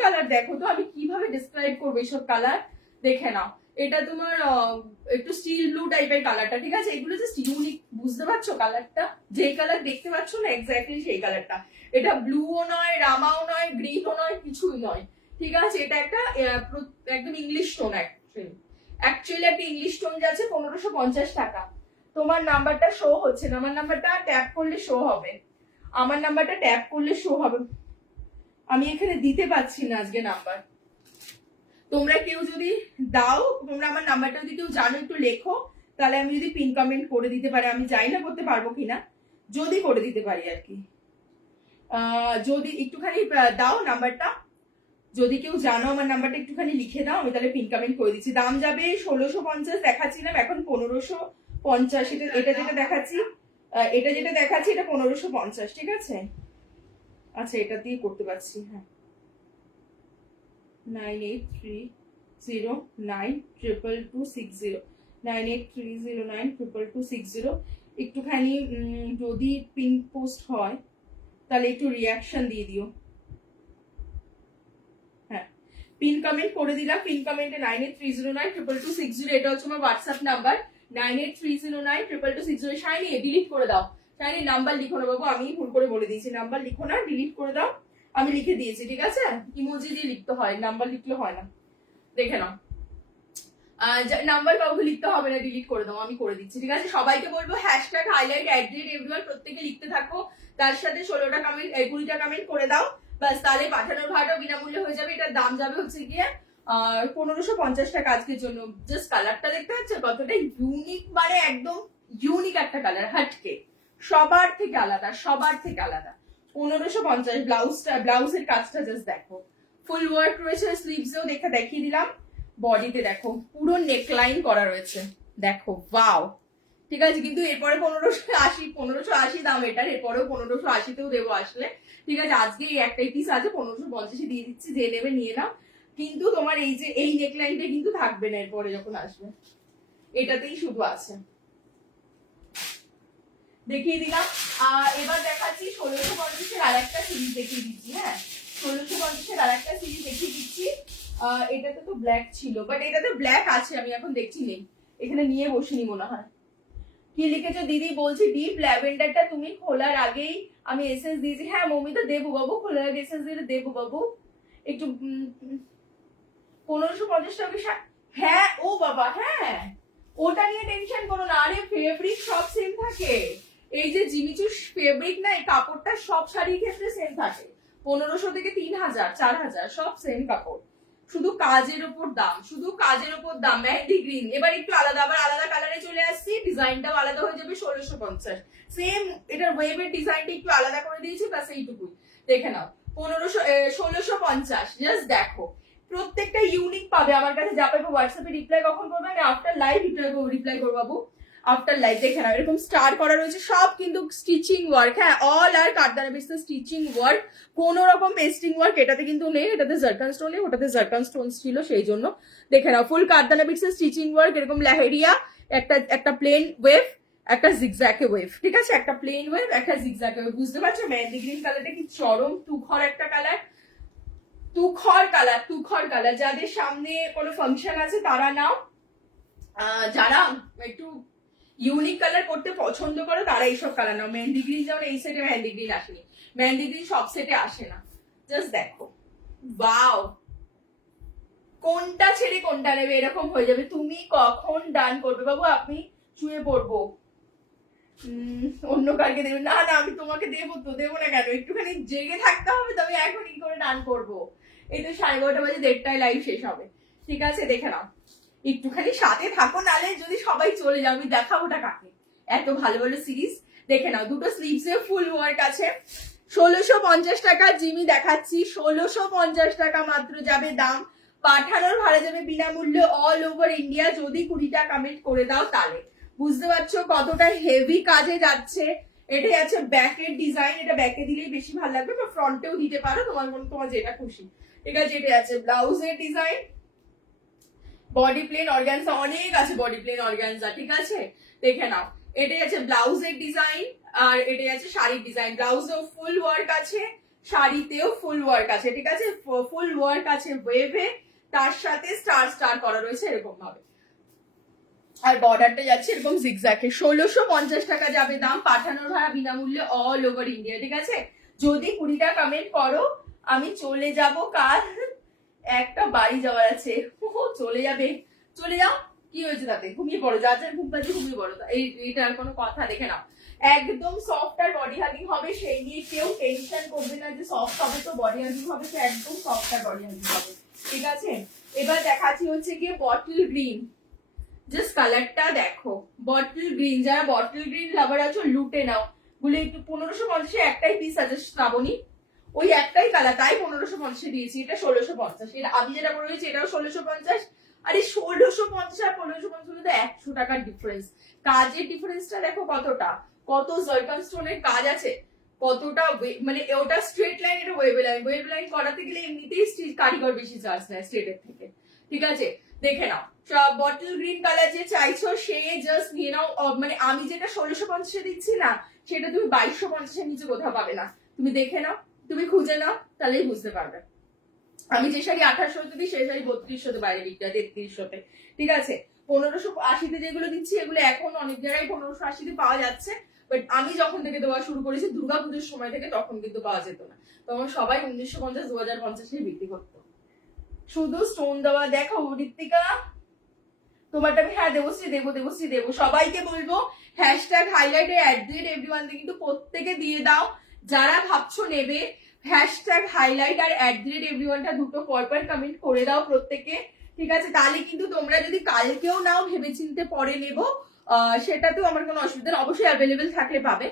কালার দেখো তো, আমি কিভাবে ডিসক্রাইব করবো এইসব কালার, দেখে নাও। এটা তোমার একটু স্টিল ব্লু টাইপের কালারটা, ঠিক আছে? এগুলো জাস্ট ইউনিক, বুঝতে পারছো কালারটা? যে কালার দেখতে পাচ্ছ না এক্স্যাক্টলি সেই কালারটা। এটা ব্লুও নয়, রামাও নয়, গ্রিনও নয়, কিছুই নয়, ঠিক আছে? এটা একটা একদম ইংলিশ টোন, অ্যাকচুয়ালি একটা ইংলিশ টোন যাচ্ছে 1550 টাকা। তোমার নাম্বারটা শো হচ্ছে না, আমার নাম্বারটা ট্যাপ করলে শো হবে, আমার নাম্বারটা ট্যাপ করলে শো হবে। আমি এখানে দিতে পারছি না আজকে নাম্বার। তোমরা কেউ যদি দাও, তোমরা আমার নাম্বারটা যদি কেউ জানো একটু লেখো, তাহলে আমি যদি পিন কমেন্ট করে দিতে পারি, আমি জানি না করতে পারবো কিনা, যদি করে দিতে পারি আর কি। যদি একটুখানি দাও নাম্বারটা, যদি কেউ জানো আমার নাম্বারটা একটুখানি লিখে দাও, আমি তাহলে পিন কমেন্ট করে দিচ্ছি। দাম যাবে 1650 দেখাচ্ছিলাম, এখন 1550। এটা যেটা দেখাচ্ছি, এটা যেটা দেখাচ্ছি এটা 1550, ঠিক আছে? আচ্ছা, এটা দিয়ে করতে পারছি, হ্যাঁ। 9830922260, 9830922260। একটুখানি যদি পিন পোস্ট হয় তাহলে একটু রিয়াকশন দিয়ে দিও। হ্যাঁ, পিন কমেন্ট করে দিলাম। পিন কমেন্টে 9830922260, এটা হচ্ছে আমার হোয়াটসঅ্যাপ নাম্বার, 9830922260। শাইনি ডিলিট করে দাও, শাইনি নাম্বার লিখো না বাবু, আমি ভুল করে বলে দিয়েছি, নাম্বার লিখো না, ডিলিট করে দাও। আমি লিখে দিয়েছি, ঠিক আছে? ইমোজি দিয়ে লিখতে হয়, নাম্বার লিখলে হয় না, দেখে নাও। নাম্বার কাউকে লিখতে হবে না, ডিলিট করে দাও, আমি করে দিচ্ছি, ঠিক আছে? সবাইকে বলবো হ্যাশট্যাগ হাইলাইট @everyone প্রত্যেকে লিখতে থাকো, তার সাথে 16টা কমেন্ট 20টা কমেন্ট করে দাও, বাস, তাহলে পাঠানোর ভাড়াটাও বিনামূল্যে হয়ে যাবে। এটার দাম যাবে হচ্ছে গিয়ে 1550 টাকা আজকের জন্য। জাস্ট কালারটা দেখতে পাচ্ছ কতটা ইউনিক, মানে একদম ইউনিক একটা কালার, হাটকে, সবার থেকে আলাদা, সবার থেকে আলাদা। 1550। ব্লাউজের কাজটা জাস্ট দেখো, ফুল ওয়ার্ক রয়েছে, স্লিভসেও দেখিয়ে দিলাম। বডিতে দেখো পুরো নেকলাইন করা রয়েছে, দেখো ওয়াও, ঠিক আছে? কিন্তু এরপরে 1580 দাম এটার, এরপরেও 1580তেও দেবো আসলে, ঠিক আছে? আজকে এই একটাই পিস আছে, 1550 দিয়ে দিচ্ছি, যে নেবে নিয়ে নাও। কিন্তু তোমার এই যে এই নেকলাইনটা কিন্তু থাকবে না এরপরে যখন আসবে, এটাতেই শুধু আছে। দেখিয়ে দিলাম। এবার দেখাচ্ছি 1650-এর আর একটা সিরিজ দেখিয়ে দিচ্ছি, হ্যাঁ, 1650-এর আর একটা সিরিজ দেখিয়ে দিচ্ছি। এটাতে তো ব্ল্যাক ছিল, বাট এটাতে ব্ল্যাক আছে, আমি এখন দেখছি নেই, এখানে নিয়ে বসিনি মনে হয়। কি লিখেছো দিদি? বলছি ডিপ ল্যাভেন্ডারটা তুমি খোলার আগেই আমি এসএস দিয়েছি। হ্যাঁ মমিতা, দেবো বাবু, খোলার আগে এসএস দিলে দেবো বাবু। একটু 1550 টাকা, হ্যাঁ ও বাবা, হ্যাঁ ওটা নিয়ে টেনশন করো না। আরে ফেব্রিক সব সেম থাকে, এই যে জিমিচু ফেব্রিক না, এই কাপড়টা সব শাড়ির ক্ষেত্রে সেম থাকে, 1500 থেকে 3000 4000 সব সেম কাপড়, শুধু কাজের উপর দাম, শুধু কাজের উপর দাম। মেহেন্দি গ্রিন এবার একটু আলাদা, আবার আলাদা কালারে চলে আসছি, ডিজাইনটাও আলাদা হয়ে যাবে। 1650 সেম, এটার ওয়েভের ডিজাইনটা একটু আলাদা করে দিয়েছি, প্লাস এইটুকুই দেখে নাও। 1650 জাস্ট দেখো, প্রত্যেকটা ইউনিক পাবে আমার কাছে। যা পাবে হোয়াটসঅ্যাপে রিপ্লাই কখন করবে? আমি আফটার লাইভ রিপ্লাই করবো বাবু, আফটার লাইভ। দেখে নাও এরকম স্টার করা রয়েছে, সব কিন্তু স্টিচিং ওয়ার্ক, হ্যাঁ অল আর কাঠদানা বেসে স্টিচিং ওয়ার্ক, কোন রকম পেস্টিং ওয়ার্ক এটাতে কিন্তু নেই। এটাতে জারকান স্টোন নেই, ওটাতে জারকান স্টোন ছিল, সেই জন্য দেখে নাও ফুল কাঠদানা বেসে স্টিচিং ওয়ার্ক, এরকম লেহেরিয়া, একটা প্লেন ওয়েভ, একটা জিগজ্যাকে ওয়েভ, ঠিক আছে? একটা প্লেন ওয়েভ, একটা জিগজ্যাকে ওয়েভ, বুঝতে পারছো? মেহেন্দি গ্রিন কালারটা কি চরম তুখর একটা কালার, তুখর কালার। যাদের সামনে কোনো ফাংশন আছে তারা নাও, যারা একটু ইউনিক কালার করতে পছন্দ করো তারা এইসব কালার নাও। মেহেন্দি গ্রিন যেমন এই সেটে মেহেন্দি গ্রিন আসেনি, মেহেন্দি গ্রিন সব সেটে আসে না। জাস্ট দেখো ওয়াও, কোনটা ছেড়ে কোনটা নেবে এরকম হয়ে যাবে। তুমি কখন ডান করবে বাবু? আপনি শুয়ে পড়বো, অন্য কালকে দেবে না? না আমি তোমাকে দেবো তো, দেবো না কেন? একটুখানি জেগে থাকতে হবে, তবে এখন কি করে ডান করবো? এই তো 11:30 বাজে, 1:30টায় লাইভ শেষ হবে, ঠিক আছে? দেখে নাও, একটুখানি সাথে থাকো, নালে যদি সবাই চলে যাও আমি দেখাবোটা কাকে? এত ভালো ভালো সিরিজ দেখে নাও। দুটো স্লিভসে ফুল ওয়ার্ক আছে, 1650 টাকা জিমি দেখাচ্ছি, 1650 টাকা মাত্র যাবে দাম। পাঠানোর ভাড়া যাবে বিনামূল্য অল ওভার ইন্ডিয়া, যদি 20টা কমেন্ট করে দাও তাহলে। বুঝতে পারছো কতটা হেভি কাজে যাচ্ছে? এটাই আছে ব্যাকের ডিজাইন, এটা ব্যাকে দিলেই বেশি ভালো লাগবে, বা ফ্রন্টেও দিতে পারো, তোমার যেটা খুশি, ঠিক আছে? এটা আছে ব্লাউজের ডিজাইন, বডি প্লেন অর্গানজা, অনেক আছে বডি প্লেন অর্গানজা, ঠিক আছে? দেখে নাও, এটাই আছে ব্লাউজের ডিজাইন, আর এটাই আছে শাড়ির ডিজাইন। ব্লাউজেও ফুল ওয়ার্ক আছে, শাড়িতেও ফুল ওয়ার্ক আছে, ঠিক আছে? ফুল ওয়ার্ক আছে ওয়েভে, তার সাথে স্টার স্টার করা রয়েছে এরকম ভাবে, আর বর্ডারটা যাচ্ছে এরকম জিগজ্যাগে। 1650 টাকা যাবে দাম, পাঠানোর ভাড়া বিনামূল্যে অল ওভার ইন্ডিয়া। ঠিক আছে, যদি 20টা কমেন্ট করো আমি চলে যাব, কাল একটা বাড়ি যাওয়ার আছে। চলে যাবে, চলে যাও, কি হয়েছে তাতে, ঘুমিয়ে পড়ো, যা যা ঘুম পাচ্ছে ঘুমিয়ে পড়ো। এইটা আর কোনো কথা, দেখে নাও একদম সফট আর বডি হাগিং হবে, সেই নিয়ে কেউ টেনশন করবে না যে সফট হবে তো বডি হাগিং হবে, তো একদম সফট আর বডি হাগিং হবে। ঠিক আছে, এবার দেখাচ্ছি হচ্ছে গিয়ে বটল গ্রিন। জাস্ট কালারটা দেখো, বটল গ্রিন, যারা বটল গ্রিন লাভার আছো লুটে নাও। বলে একটু 1550 একটাই পিস আছে শ্রাবণী, ওই একটাই কালার, তাই 1550 দিয়েছি। এটা 1650, এটা আমি যেটা করে রয়েছি এটাও 1650। আর এই 1650 আর 1550 মধ্যে 100 টাকার ডিফারেন্স। কাজের ডিফারেন্সটা দেখো কতটা, কত জয়কান স্টোনের কাজ আছে, কতটা মানে ওটা স্ট্রেট লাইন, এটা ওয়েভ লাইন। ওয়েভ লাইন করাতে গেলে এমনিতেই কারিগর বেশি চার্জ নেয় স্ট্রেটের থেকে। ঠিক আছে, দেখে নাও। বটল গ্রিন কালার যে চাইছো সে জাস্ট নিয়ে নাও। মানে আমি যেটা 1650 দিচ্ছি না, সেটা তুমি 2250 নিচে কোথাও পাবে না। তুমি দেখে নাও, তুমি খুঁজে নাও, তাহলেই বুঝতে পারবে। আমি যে শাড়ি 2800 দিই সেই শাড়ি 3200 বাইরে বিক্রি হয়, 3300। ঠিক আছে, 1580 যেগুলো দিচ্ছি এগুলো এখন অনেক জায়গায় 1580 পাওয়া যাচ্ছে, বাট আমি যখন থেকে দেওয়া শুরু করেছি দুর্গাপুজোর সময় থেকে, তখন কিন্তু পাওয়া যেত না। তখন সবাই 1950 2050 বিক্রি করতো। শুধু স্টোন দেওয়া দেখো ঋত্বিকা, তোমারটা আমি হ্যাঁ দেবশ্রী দেবো। সবাইকে বলবো হ্যাশট্যাগ হাইলাইটে @everyone কিন্তু প্রত্যেকে দিয়ে দাও, যারা ভাবছো নেবে। হ্যাশট্যাগ হাইলাইট আর @everyoneটা দুটো পরপর কমেন্ট করে দাও প্রত্যেকে। ঠিক আছে, তাহলে কিন্তু তোমরা যদি কালকেও নাও ভেবে চিনতে পরে নেবো, সেটাতেও আমার কোনো অসুবিধা নেই, অবশ্যই অ্যাভেলেবেল থাকলে পাবে।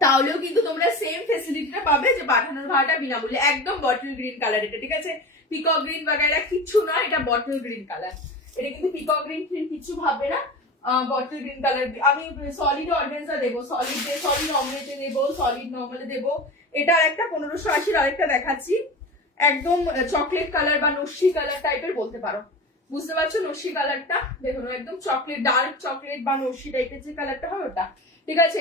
তাহলেও কিন্তু তোমরা সেম ফেসিলিটিটা পাবে, যে পাঠানোর ভাড়াটা বিনামূল্যে। একদম বটল গ্রিন কালার এটা। ঠিক আছে, পিকক গ্রিন বাগাইরা কিচ্ছু না, এটা বটল গ্রিন কালার। এটা কিন্তু পিকক গ্রিন কিছু ভাববে না, বটল গ্রিন কালার। আমি সলিড অর্গানজা দেবো, সলিড অমলেটে দেবো, সলিড নর্মালে দেবো। এটা একটা 1580 আরেকটা দেখাচ্ছি, একদম চকলেট কালার বা নস্যি কালার টাইপের বলতে পারো। বুঝতে পারছো নস্যি কালারটা, দেখুন একদম চকলেট, ডার্ক চকলেট বা নস্যি টাইপের যে কালারটা হয় ওটা। ঠিক আছে,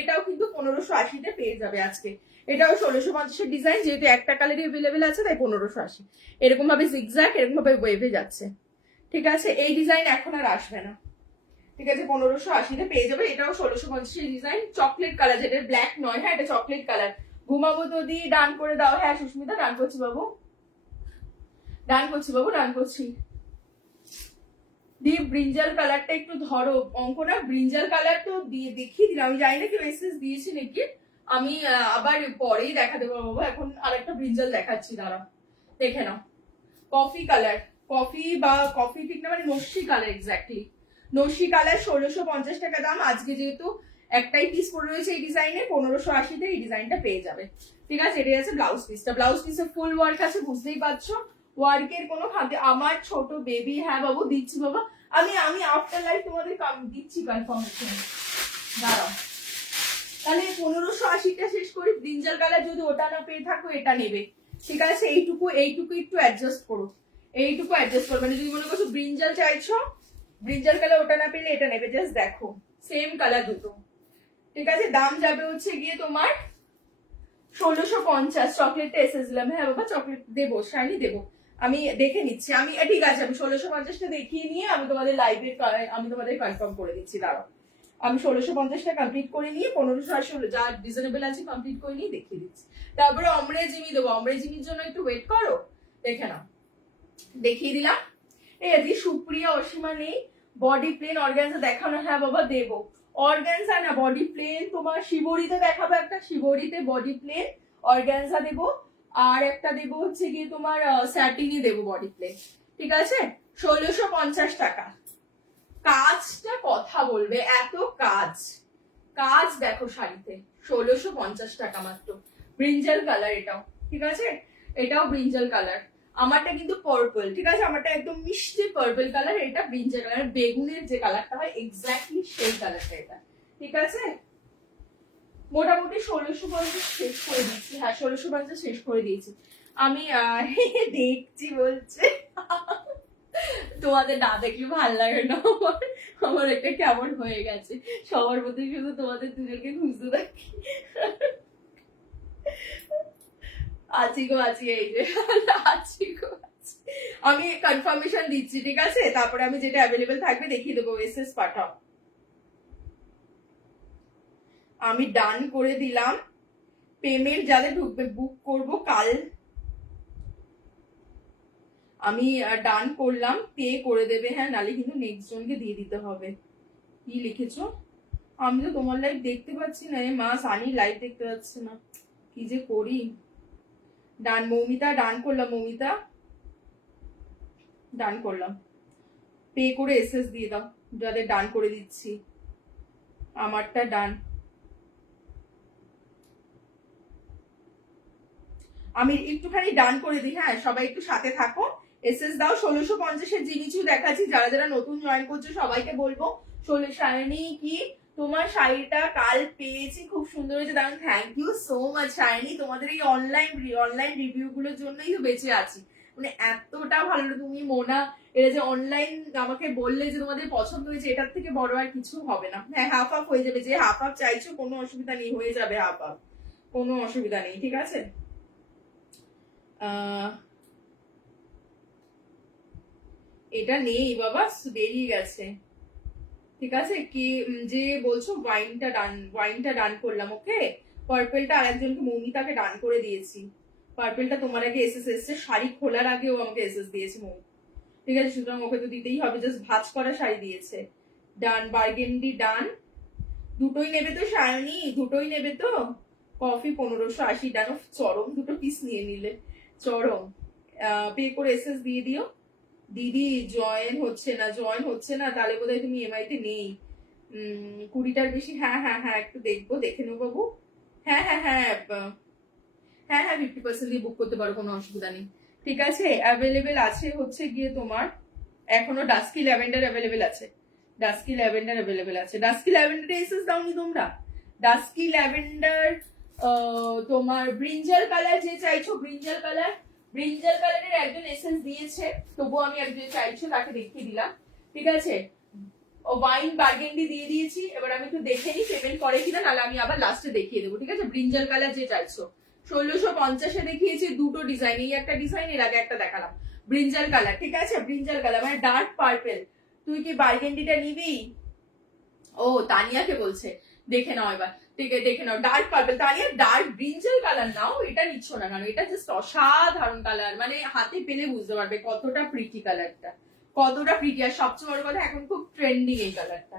এটাও কিন্তু 1580 পেয়ে যাবে আজকে। এটাও 1650 ডিজাইন, যেহেতু একটা কালারই অ্যাভেলেবেল আছে তাই 1580। এরকম ভাবে জিগজ্যাগ, এরকম ভাবে ওয়েভে যাচ্ছে। ঠিক আছে, এই ডিজাইন এখন আর আসবে না। ঠিক আছে, 1580 পেয়ে যাবে। এটাও 1650 ডিজাইন, চকলেট কালার, যেটা ব্ল্যাক নয়। হ্যাঁ, এটা চকলেট কালার। ঘুমাবো তো দিয়ে ডান করে দাও। হ্যাঁ সুস্মিতা, ডান করছি বাবু, ডান করছি। দিয়ে ব্রিঞ্জাল কালারটা একটু ধরো অঙ্কনা, ব্রিঞ্জাল কালার তো দিয়ে দেখিয়ে দিলাম, আমি জানি না কি মেসেজ দিয়েছি নাকি, আমি আবার পরেই দেখা দেবো বাবা। এখন আরেকটা ব্রিঞ্জাল দেখাচ্ছি, দাঁড়াও দেখে নাও। কফি কালার, কফি বা কফি ঠিক না, মানে নস্যি কালার, এক্স্যাক্টলি নস্যি কালার। 1650 টাকা দাম। আজকে যেহেতু একটাই পিস পরে রয়েছে এই ডিজাইনে, 1580 এই ডিজাইনটা পেয়ে যাবে। ঠিক আছে, এটাই আছে ব্লাউজ পিসটা। ব্লাউজ পিসে ফুল ওয়ার্ক আছে, বুঝতেই পারছো, ওয়ার্কের কোনো খাতে। আমার ছোট বেবি, হ্যাঁ বাবু দিচ্ছি বাবা, আমি আফটার লাইফ তোমাদের দিচ্ছি কনফার্মেশন, দাঁড়াও। তাহলে 1580টা শেষ করি। ব্রিঞ্জাল কালার যদি ওটা না পেয়ে থাকো এটা নেবে। ঠিক আছে, এইটুকু একটু অ্যাডজাস্ট করো, মানে যদি মনে করছো ব্রিঞ্জাল চাইছো, ব্রিঞ্জাল কালার ওটা না পেলে এটা নেবে। জাস্ট দেখো সেম কালার দুটো। ঠিক আছে, দাম যাবে হচ্ছে গিয়ে তোমার 1650। চকলেটটা এসে দিলাম। হ্যাঁ বাবা চকলেট দেবো, শাইনি দেবো, আমি দেখে নিচ্ছি। আমি ঠিক আছে, আমি 1650টা দেখিয়ে নিয়ে আমি তোমাদের লাইভে আমি তোমাদের কনফার্ম করে দিচ্ছি। দাঁড়াও, আমি 1650টা কমপ্লিট করে নিয়ে 1580 যা রিজনেবল আছে কমপ্লিট করে নিয়ে দেখিয়ে দিচ্ছি। তারপরে অমরেজিমি দেবো, অমরেজিমির জন্য একটু ওয়েট করো, দেখে নাও, দেখিয়ে দিলাম। এই আজকে সুপ্রিয়া অসীমা নেই, বডি প্লেন অর্গানজা দেখানো। হ্যাঁ বাবা দেবো, অর্গানজা না বডি প্লেন। তোমার শিবরিতে দেখাবো একটা, শিবরিতে বডি প্লেন অর্গানজা দেবো, আর একটা দেবো হচ্ছে গিয়ে তোমার স্যাটিনই দেবো বডি প্লেন। ঠিক আছে, 1650 টাকা। কাজটা কথা বলবে, এত কাজ দেখো শাড়িতে। 1650 টাকা মাত্র। ব্রিঞ্জাল কালার এটাও। ঠিক আছে, এটাও ব্রিঞ্জাল কালার। আমারটা কিন্তু পার্পল। ঠিক আছে, আমারটা একদম মিষ্টি পার্পল কালার, এটা ব্রিঞ্জাল কালার, বেগুনের যে কালারটা হয় এক্স্যাক্টলি সেই কালারটা এটা। ঠিক আছে, মোটামুটি 1650 শেষ করে দিচ্ছি। হ্যাঁ 1650 শেষ করে দিয়েছি আমি। দেখছি বলছে, তোমাদের না দেখলে ভালো লাগে না আমার একটা কেমন হয়ে গেছে, সবার মধ্যে শুধু তোমাদের দুজনকে খুঁজতে থাকি। আছি গো আছি, এই যে আছি গো আছি। আমি কনফার্মেশন দিচ্ছি, ঠিক আছে? তারপরে আমি যেটা অ্যাভেলেবেল থাকবে দেখিয়ে দেবো। এসএস পাঠাও। আমি ডান করে দিলাম। পেমেন্ট যাদের ঢুকবে বুক করব কাল। আমি ডান করলাম, পে করে দেবে, হ্যাঁ, নালে কিন্তু নেক্সট জনকে দিয়ে দিতে হবে। কি লিখেছো? আমি তো তোমার লাইভ দেখতে পাচ্ছি না, মা সানি লাইভ দেখতে পাচ্ছি না, কি যে করি। ডান মৌমিতা, ডান করলাম মৌমিতা, ডান করলাম। পে করে এসএস দিয়ে দাও যাদের ডান করে দিচ্ছি। আমারটা ডান। আমি একটুখানি ডান করে দিই, হ্যাঁ, সবাই একটু সাথে থাকো। এসএস দাও। 1650-এর জিনিসও দেখাচ্ছি, যারা যারা নতুন জয়েন করছো সবাইকে বলবো। শাইনি কি তোমার শাড়িটা কাল পেয়েছি, খুব সুন্দর হয়েছে, দারুন, thank you so much Shiny. তোমাদের এই অনলাইন রিভিউ গুলোর জন্যই তো বেঁচে আছি, মানে এতটা ভালো। তুমি মোনা এটা যে অনলাইন আমাকে বললে যে তোমাদের পছন্দ হয়েছে, এটার থেকে বড় আর কিছু হবে না। হ্যাঁ, হাফ হাফ হয়ে যাবে, যে হাফ হাফ চাইছো কোনো অসুবিধা নেই, হয়ে যাবে হাফ হাফ, কোনো অসুবিধা নেই, ঠিক আছে? এটা নেই বাবা, বেরিয়ে গেছে, ঠিক আছে? কি যে বলছো ওয়াইনটা ডান করলাম, ওকে। পার্পেলটা আরেকজনকে মৌমিতাকে ডান করে দিয়েছি। পার্পেলটা তোমার আগে এসএস এসছে, শাড়ি খোলার আগে ও আমাকে এসএস দিয়েছে মৌমি, ঠিক আছে? সুতরাং ওকে তো দিতেই হবে, জাস্ট ভাঁজ করা শাড়ি দিয়েছে। ডান, বার্গেন্ডি ডান। দুটোই নেবে তো শায়নি? দুটোই নেবে তো? কফি 1580 ডান। চরম দুটো পিস নিয়ে নিলে, চরম। পে করে এসএস দিয়ে দিও। দিদি জয়েন হচ্ছে না, তাহলে বোধহয় তুমি এমআই তে নেই। 20টার বেশি, হ্যাঁ হ্যাঁ হ্যাঁ, একটু দেখবো, দেখে নেবো বাবু। হ্যাঁ হ্যাঁ হ্যাঁ হ্যাঁ হ্যাঁ 50% দিয়ে বুক করতে পারো, কোনো অসুবিধা নেই, ঠিক আছে? অ্যাভেলেবেল আছে হচ্ছে গিয়ে তোমার এখনো ডাস্কি ল্যাভেন্ডার অ্যাভেলেবেল আছে। ডাস্কি ল্যাভেন্ডার এসএস দাওনি তোমরা? ডাস্কি ল্যাভেন্ডার তোমার ব্রিঞ্জাল কালার যে চাইছো, ব্রিঞ্জাল কালারের একজন এসেন্স দিয়েছে, তবুও আমি একজন চাইছো তাকে দেখিয়ে দিলাম, ঠিক আছে? ওয়াইন বার্গেন্ডি দিয়ে দিয়েছি, এবার আমি একটু দেখে নিই পেমেন্ট করে কিনা, নাহলে আমি আবার লাস্টে দেখিয়ে দেবো, ঠিক আছে? ব্রিঞ্জাল কালার যে চাইছো 1650-এ দেখিয়েছি দুটো ডিজাইন, এই একটা ডিজাইন, এর আগে একটা দেখালাম। ব্রিঞ্জাল কালার, ঠিক আছে? ব্রিঞ্জাল কালার মানে ডার্ক পার্পেল। তুই কি বার্গেন্ডিটা নিবি? ও তানিয়াকে বলছে, দেখে নাও এবার, ঠিক আছে? দেখে নাও dark purple. Taniya dark brinjal colour নাও, এটা নিচ্ছ না কেন? এটা জাস্ট অসাধারণ কালার, মানে হাতে পেলে বুঝতে পারবে কতটা প্রিটি কালারটা, কতটা প্রিটি। আর সবচেয়ে বড় কথা এখন খুব ট্রেন্ডিং এই কালারটা।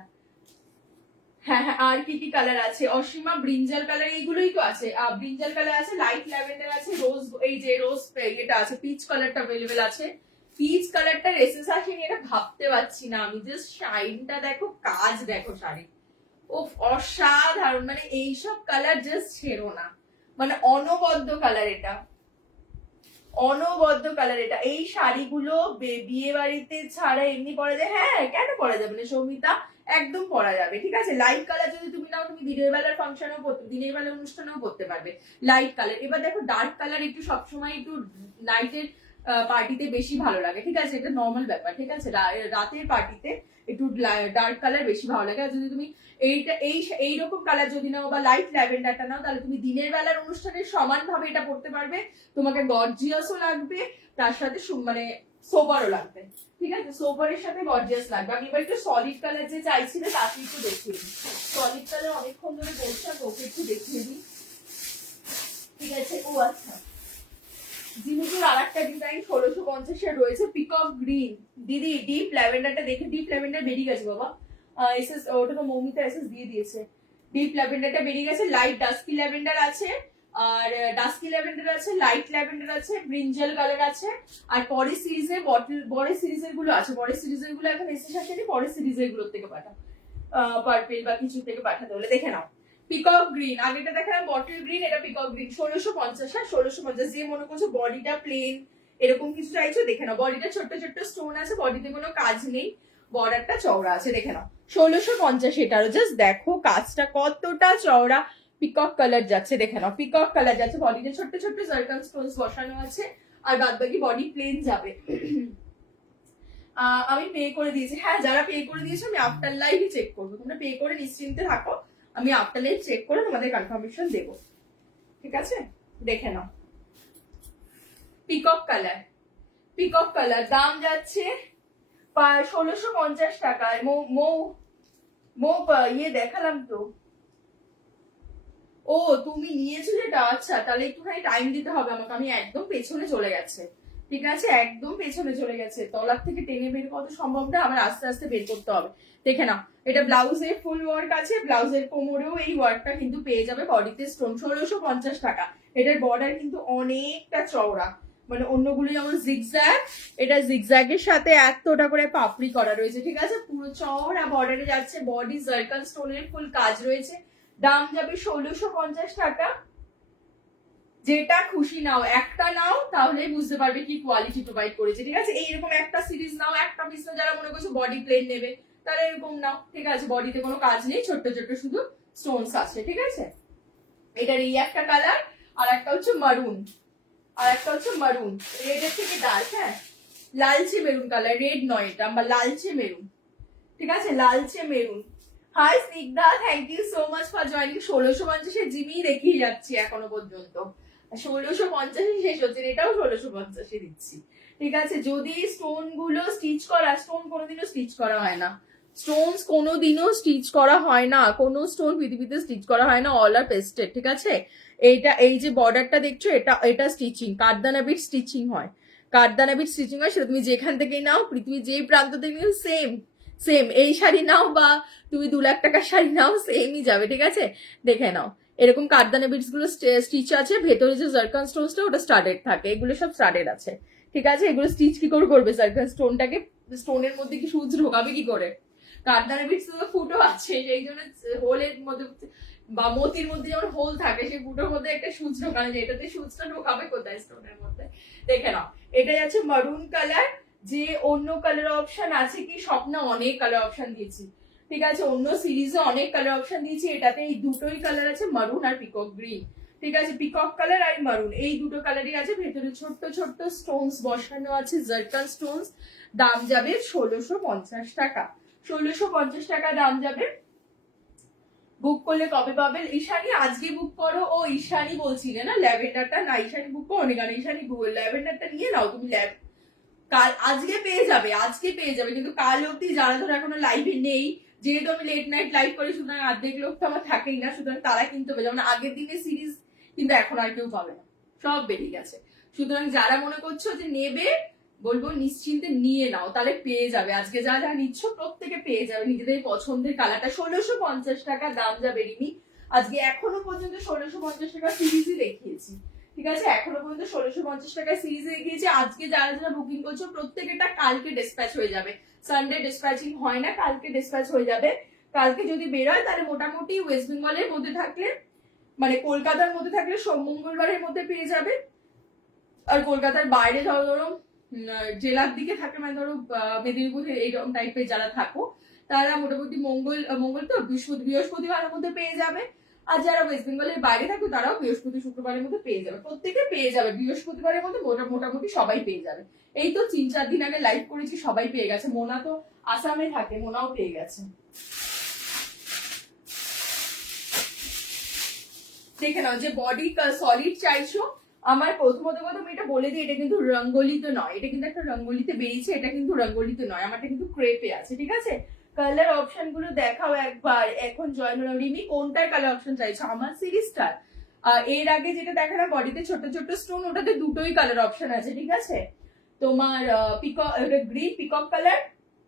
হ্যাঁ হ্যাঁ, আর কি কি কালার আছে? অসীমা ব্রিঞ্জাল কালার, এইগুলোই তো আছে। ব্রিঞ্জাল কালার আছে, লাইট ল্যাভেন্ডার আছে, রোজ, এই যে রোজ এটা আছে, পিচ কালারটা अवेलेबल আছে। পিচ কালারটা এসএস আসেনি, এটা ভাবতে পারছি না আমি, জাস্ট শাইনটা দেখো, কাজ দেখো শাড়ি, ও অসাধারণ, মানে এইসব কালার জাস্ট ছেড়ো না, মানে অনবদ্য কালার এটা, অনবদ্য কালার এটা। এই শাড়িগুলো বিয়ে বাড়িতে ছাড়া এমনি পরা যায়, হ্যাঁ কেন পরা যাবে না সৌমিতা, একদম পরা যাবে, ঠিক আছে? লাইট কালার যদি তুমি নাও, তুমি দিনের বেলার ফাংশনেও পরতে, দিনের বেলার অনুষ্ঠানেও পরতে পারবে লাইট কালার। এবার দেখো ডার্ক কালার একটু সবসময় একটু নাইটের পার্টিতে বেশি ভালো লাগে, ঠিক আছে? এটা নর্মাল ব্যাপার, ঠিক আছে? রাতের পার্টিতে একটু ডার্ক কালার বেশি ভালো লাগে। আর যদি তুমি এইরকম কালার যদি নাও বা লাইট ল্যাভেন্ডারটা নাও, তাহলে তুমি দিনের বেলার অনুষ্ঠানে সমান ভাবে এটা পড়তে পারবে, তোমাকে গর্জিয়াসও লাগবে, তার সাথে মানে সোবারও লাগবে, ঠিক আছে? সোবারের সাথে গর্জিয়াস লাগবে। আমি এবার একটু সলিড কালার যে চাইছিলে তাকে একটু দেখিয়ে দিই। সলিড কালার অনেকক্ষণ ধরে বলছি, ওকে একটু দেখিয়ে দিই, ঠিক আছে? ও আচ্ছা, জিনিসের আর একটা ডিজাইন 1650-এর রয়েছে, পিকক গ্রিন। দিদি ডিপ ল্যাভেন্ডারটা দেখে, ডিপ ল্যাভেন্ডার বেরিয়ে গেছে বাবা, এসএস ওটা তো মৌমিতা এসএস দিয়ে দিয়েছে। ডিপ ল্যাভেন্ডারটা বেরিয়ে গেছে, লাইট ডাস্কি ল্যাভেন্ডার আছে, আর ডাস্কি ল্যাভেন্ডার আছে, লাইট ল্যাভেন্ডার আছে, ব্রিঞ্জাল কালার আছে, আর পরের সিরিজে পরের সিরিজের গুলো আছে, পরের সিরিজের গুলো এখন এসে আসেনি, পরের সিরিজের গুলোর থেকে পাঠাও, পার্পেল বা কিছু থেকে পাঠাতে হলে দেখে নাও। পিকক গ্রিন, আগেটা দেখালাম বটল গ্রিন, এটা পিকক গ্রিন 1650। হ্যাঁ 1650, যে মনে করছো বডিটা প্লেন এরকম কিছু চাইছো, দেখে নাও। বডিটা ছোট্ট ছোট্ট স্টোন আছে, বডিতে কোনো কাজ নেই, বর্ডারটা চওড়া আছে, দেখে নাও। 1650 এটারও জাস্ট দেখো কাজটা কতটা চওড়া, পিকক কালার যাচ্ছে, দেখে নাও। পিকক কালার যাচ্ছে, বডিতে ছোট্ট ছোট্ট সার্কাল স্টোনস বসানো আছে, আর বাদ বাকি বডি প্লেন যাবে। আমি পে করে দিয়েছি, হ্যাঁ যারা পে করে দিয়েছো আমি আফটার লাইভই চেক করবো, তোমরা পে করে নিশ্চিন্তে থাকো, আমি আফটার লাইভ চেক করে তোমাদের কনফার্মেশন দেবো, ঠিক আছে? দেখে নাও। পিকক কালার, পিকক কালার, দাম যাচ্ছে 1650 টাকায়। ইয়ে দেখালাম তো। ও তুমি নিয়েছো যেটা, আচ্ছা তাহলে একটুখানি টাইম দিতে হবে আমাকে, আমি একদম পেছনে চলে গেছে, ঠিক আছে একদম পেছনে চলে গেছে, তলার থেকে টেনে বের কত সম্ভব না, আবার আস্তে আস্তে বের করতে হবে। দেখে নাও, এটা ব্লাউজে ফুল ওয়ার্ক আছে, ব্লাউজের কোমরেও এই ওয়ার্কটা কিন্তু পেয়ে যাবে, বডিতে স্টোন। 1650 টাকা। এটার বর্ডার কিন্তু অনেকটা চওড়া, মানে অন্যগুলো যেমন জিগজ্যাগ, এটা জিগজ্যাগের সাথে এতটা করে পাপড়ি করা রয়েছে, ঠিক আছে পুরো চওড়া বর্ডারে যাচ্ছে, বডি জারকান স্টোনের ফুল কাজ রয়েছে। দাম যাবে 1650 টাকা। যেটা খুশি নাও, একটা নাও তাহলে বুঝতে পারবে কি কোয়ালিটি প্রোভাইড করেছে, ঠিক আছে এইরকম একটা সিরিজ নাও, একটা পিস যারা মনে করছো বডি প্লেন নেবে তারা এরকম নাও, ঠিক আছে বডিতে কোনো কাজ নেই, ছোট্ট ছোট্ট শুধু স্টোনস আছে, ঠিক আছে। এটার এই একটা কালার, আর একটা হচ্ছে মারুন, আর একটা হচ্ছে মারুন, রেডের থেকে ডার্ক, হ্যাঁ লালচে মেরুন কালার, রেড নয় এটা, বা লালচে মেরুন, ঠিক আছে লালচে maroon. Hi Snigdha, thank you so much for joining. 1650 জিমি দেখিয়ে যাচ্ছি এখনো পর্যন্ত, 1650 শেষ হচ্ছে, এটাও 1650 দিচ্ছি, ঠিক আছে। যদি স্টোন গুলো স্টিচ করা, স্টোন কোনোদিনও স্টিচ করা হয় না, স্টোনস কোনোদিনও স্টিচ করা হয় না, কোনো স্টোন পৃথিবীতে স্টিচ করা হয় না, অল আর পেস্টেড, ঠিক আছে। এইটা এই যে বর্ডারটা দেখছো, এটা স্টিচিং, কাঠদানা বিট স্টিচিং হয়, কাঠদানা বিট স্টিচিং হয়, সেটা তুমি যেখান থেকেই নাও, পৃথিবীর যেই প্রান্ত থেকে নাও সেম সেম, এই শাড়ি নাও বা তুমি 2 লাখ টাকার শাড়ি নাও সেমই যাবে, ঠিক আছে। দেখে নাও এরকম কাঠদানা বিটস গুলো স্টিচ আছে, ভেতরে যে জারকান স্টোনসটা ওটা স্টাডেড থাকে, এগুলো সব স্টাডেড আছে, ঠিক আছে। এগুলো স্টিচ কি করে করবে, জারকান স্টোনটাকে, স্টোনের মধ্যে কি সুচ ঢোকাবে কি করে, কাঠদানা বিটস তো ফুটো আছে, সেই জন্য হোলের মধ্যে বা মতির মধ্যে যেমন হোল থাকে, সেই ফুটোর মধ্যে একটা সুচ ঢোকানো যায়, এটাতে সুচটা ঢোকাবে কোথায় স্টোনের মধ্যে। দেখে নাও এটা যাচ্ছে মারুন কালার, যে অন্য কালার অপশন আছে কি, স্বপ্ন অনেক কালার অপশন দিয়েছি, ঠিক আছে অন্য সিরিজে অনেক কালার অপশন দিয়েছি, এটাতে এই দুটোই কালার আছে, মারুন আর পিকক গ্রিন, ঠিক আছে পিকক কালার আর মারুন এই দুটো কালারই আছে, ভেতরে ছোট্ট ছোট্ট স্টোনস বসানো আছে, জারকান স্টোনস। দাম যাবে 1650 টাকা, 1650 টাকা দাম যাবে। বুক করলে কবে পাবে? ঈশানি আজকে বুক করো। ও ঈশানি বলছিলে না ল্যাভেন্ডারটা, না ঈশানি বুক করো নি, কারণ ঈশানি ল্যাভেন্ডারটা নিয়ে নাও তুমি, কাল আজকে পেয়ে যাবে, আজকে পেয়ে যাবে, কিন্তু কাল অব্দি যারা ধরো এখনো লাইভে নেই, যেহেতু আমি লেট নাইট লাইভ করি, সুতরাং অর্ধেক লোক তো আমার থাকেই না, সুতরাং তারা কিনতে হবে, যেমন আগের দিনের সিরিজ কিন্তু এখন আর কেউ পাবে না, সব বেরিয়ে গেছে। সুতরাং যারা মনে করছো যে নেবে, বলবো নিশ্চিন্তে নিয়ে নাও, তাহলে পেয়ে যাবে, আজকে যা যা নিচ্ছ প্রত্যেকে পেয়ে যাবে নিজেদের পছন্দের কালারটা। 1650 টাকা দাম যাবে রিমি। আজকে এখনো পর্যন্ত 1650 টাকা সিরিজই দেখিয়েছি, ঠিক আছে এখনো পর্যন্ত 1650 টাকা সিরিজে দেখিয়েছি। আজকে যারা যারা বুকিং করছো প্রত্যেকটা কালকে ডিসপ্যাচ হয়ে যাবে, সানডে ডিসপ্যাচিং হয় না, কালকে ডিসপ্যাচ হয়ে যাবে। কালকে যদি বেরোয় তাহলে মোটামুটি ওয়েস্ট বেঙ্গলের মধ্যে থাকলে, মানে কলকাতার মধ্যে থাকলে সোম মঙ্গলবারের মধ্যে পেয়ে যাবে, আর কলকাতার বাইরে ধরো জেলার দিকে থাকে, মানে ধরো মেদিনীপুর এইরকম টাইপের যারা থাকো, তারা মোটামুটি মঙ্গল তো বৃহস্পতিবারের মধ্যে পেয়ে যাবে, আর যারা ওয়েস্ট বেঙ্গলের বাইরে থাকো তারাও বৃহস্পতি শুক্রবারের মধ্যে পেয়ে যাবে, প্রত্যেকে পেয়ে যাবে, বৃহস্পতিবারের মধ্যে মোটামুটি সবাই পেয়ে যাবে। এই তো 3-4 দিন আগে লাইভ করেছি, সবাই পেয়ে গেছে, মোনা তো আসামে থাকে, মোনাও পেয়ে গেছে। দেখে নাও যে বডি সলিড চাইছো, আমার প্রথমত কথা আমি এটা বলে দিই, এটা কিন্তু রঙ্গোলিতে নয়, এটা কিন্তু একটা রঙ্গোলিতে বেরিয়েছে, এটা কিন্তু রঙ্গোলিতে নয়, আমারটা কিন্তু ক্রেপে আছে, ঠিক আছে। কালার অপশন গুলো দেখাও একবার, এখন জয়েন রিমি কোনটার কালার অপশন চাইছো, আমার সিরিজটার এর আগে যেটা দেখালাম বডিতে ছোট ছোট স্টোন, ওটাতে দুটোই কালার অপশন আছে, ঠিক আছে। তোমার peacock green, peacock colour,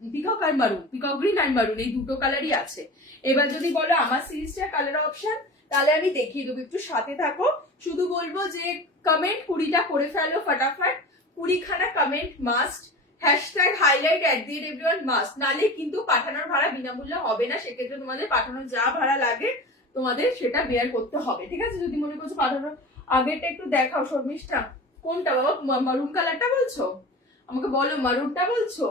peacock আর মারুন, পিকক গ্রিন আর মারুন এই দুটো কালারই আছে। এবার যদি বলো আমার সিরিজটার কালার অপশন, তাহলে আমি দেখিয়ে দেবো, একটু সাথে থাকো। শুধু বলবো যে কমেন্ট 20টা করে ফেলো ফটাফট, 20খানা comment must, hashtag highlight @everyone must, নালে কিন্তু পাঠানোর ভাড়া বিনামূল্যে হবে না, সেক্ষেত্রে তোমাদের পাঠানোর যা ভাড়া লাগে তোমাদের সেটা বেয়ার করতে হবে, ঠিক আছে। যদি মনে করছো পাঠানোর আগেরটা একটু দেখাও, শর্মিষ্ঠা কোনটা বাবা, মারুন কালারটা বলছো, আমাকে বলো মারুনটা বলছো,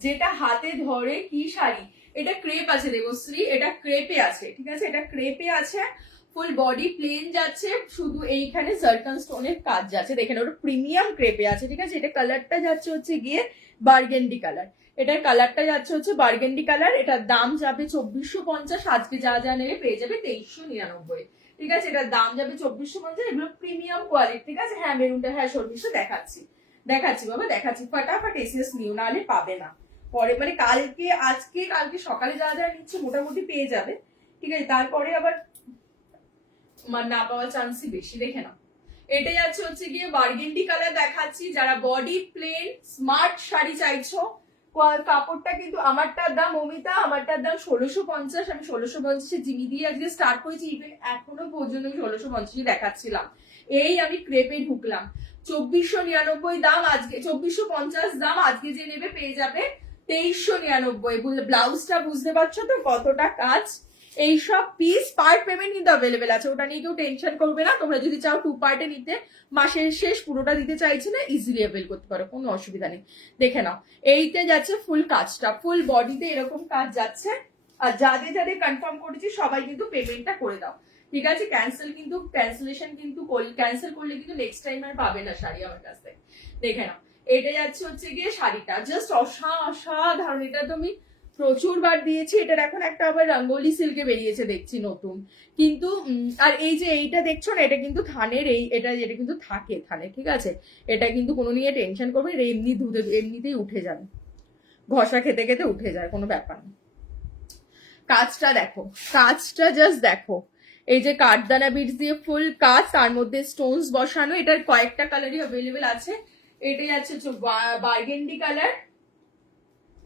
যেটা হাতে ধরে কি শাড়ি, এটা ক্রেপ আছে দেবশ্রী, এটা ক্রেপে আছে, ঠিক আছে এটা ক্রেপে আছে, ফুল বডি প্লেন যাচ্ছে, শুধু এইখানে সার্কান স্টোনের কাজ যাচ্ছে, দেখেন ওটা প্রিমিয়াম ক্রেপে আছে, ঠিক আছে। এটা কালারটা যাচ্ছে হচ্ছে গিয়ে বার্গেন্ডি কালার, এটার কালারটা যাচ্ছে হচ্ছে বার্গেন্ডি কালার, এটার দাম যাবে 2450, আজকে যা যা নেবে পেয়ে যাবে 2399, ঠিক আছে, এটার দাম যাবে 2450। এগুলো প্রিমিয়াম কোয়ালিটি, ঠিক আছে। হ্যাঁ মেরুনটা, হ্যাঁ শর্মিষ্ঠা দেখাচ্ছি বাবা দেখাচ্ছি, ফটাফট এসএস নিও, নাহলে পাবে না পরে, মানে কালকে সকালে যারা যারা নিচ্ছে মোটামুটি পেয়ে যাবে, ঠিক আছে। তারপরে আবার না পাওয়ার চান্সই বেশি, দেখে না। এটা যাচ্ছে হচ্ছে গিয়ে বার্গেন্ডি কালার দেখাচ্ছি, যারা বডি প্লেন স্মার্ট শাড়ি চাইছো। কাপড়টা কিন্তু আমারটার দাম অমিতা, আমারটার দাম 1650। আমি 1650 জিমি দিয়ে আজকে স্টার্ট করেছি, ইভেন এখনো পর্যন্ত আমি 1650 দেখাচ্ছিলাম। এই আমি ক্রেপে ঢুকলাম, 2499 দাম আজকে, 2450 দাম। আজকে যে নেবে পেয়ে যাবে 2399। ব্লাউজটা বুঝতে পারছো তো কতটা কাজ। এইসব পিস পার্ট পেমেন্ট কিন্তু অ্যাভেলেবেল আছে, ওটা নিয়ে কেউ টেনশন করবে না। তোমরা যদি চাও 2 পার্টে নিতে, মাসের শেষ পুরোটা দিতে চাইছি না, ইজিলি অ্যাভেল করতে পারো, কোনো অসুবিধা নেই। দেখে নাও, এইতে যাচ্ছে ফুল কাজটা, ফুল বডিতে এরকম কাজ যাচ্ছে। আর যাদের যাদের কনফার্ম করেছি সবাই কিন্তু পেমেন্টটা করে দাও, ঠিক আছে। ক্যান্সেলেশন কিন্তু ক্যান্সেল করলে কিন্তু নেক্সট টাইম আর পাবে না শাড়ি আমার কাছ থেকে। দেখে নাও, এটা যাচ্ছে হচ্ছে গিয়ে শাড়িটা জাস্ট অসাধারণ। এটা তো আমি প্রচুর বার দিয়েছি। এটার এখন একটা আবার রঙ্গোলি সিল্কে বেরিয়েছে দেখছি নতুন, কিন্তু আর এই যে এইটা দেখছো না, এটা কিন্তু থানের, এটা কিন্তু থাকে থানে, ঠিক আছে। এটা কিন্তু কোনো নিয়ে টেনশন করবে, এমনিতেই উঠে যাবে, ঘষা খেতে খেতে উঠে যায়, কোনো ব্যাপার না। কাজটা দেখো, কাজটা জাস্ট দেখো, এই যে কাঠদানা বিটস দিয়ে ফুল কাজ, তার মধ্যে স্টোনস বসানো। এটার কয়েকটা কালারই অ্যাভেলেবেল আছে। এটা যাচ্ছে বার্গেন্ডি কালার,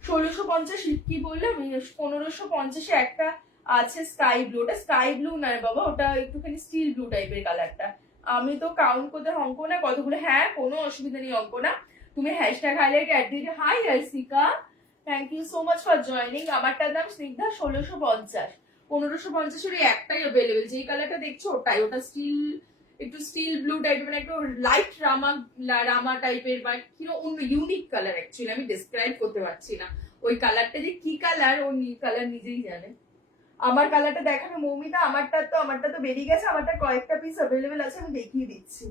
1650 কি বললাম, 1550 একটা আছে স্কাই ব্লু। ওটা স্কাই ব্লু না বাবা, ওটা একটুখানি স্টিল ব্লু টাইপের কালারটা। আমি তো কাউন্ট করতে অঙ্ক না কতগুলো, হ্যাঁ কোনো অসুবিধা নেই অঙ্ক না। তুমি হ্যাশট্যাগ হাইলাইট অ্যাড দিয়ে, hi Rasika, thank you so much for joining. আমারটার দাম স্নিগ্ধা 1650। 1550 একটাই অ্যাভেলেবেল, যেই কালারটা দেখছো ওটাই, ওটা একটু স্টিল ব্লু টাইপের, মানে একটু লাইট রামা টাইপের, বা কিরকম অন্য ইউনিক কালার। অ্যাকচুয়ালি আমি ডিসক্রাইব করতে পারছি না ওই কালারটা যে কি কালার, ও কালার নিজেই জানে। আমার কালারটা দেখানো মৌমিতা, আমারটা তো বেরিয়ে গেছে, আমারটা কয়েকটা পিস অ্যাভেলেবেল আছে, আমি দেখিয়ে দিচ্ছি,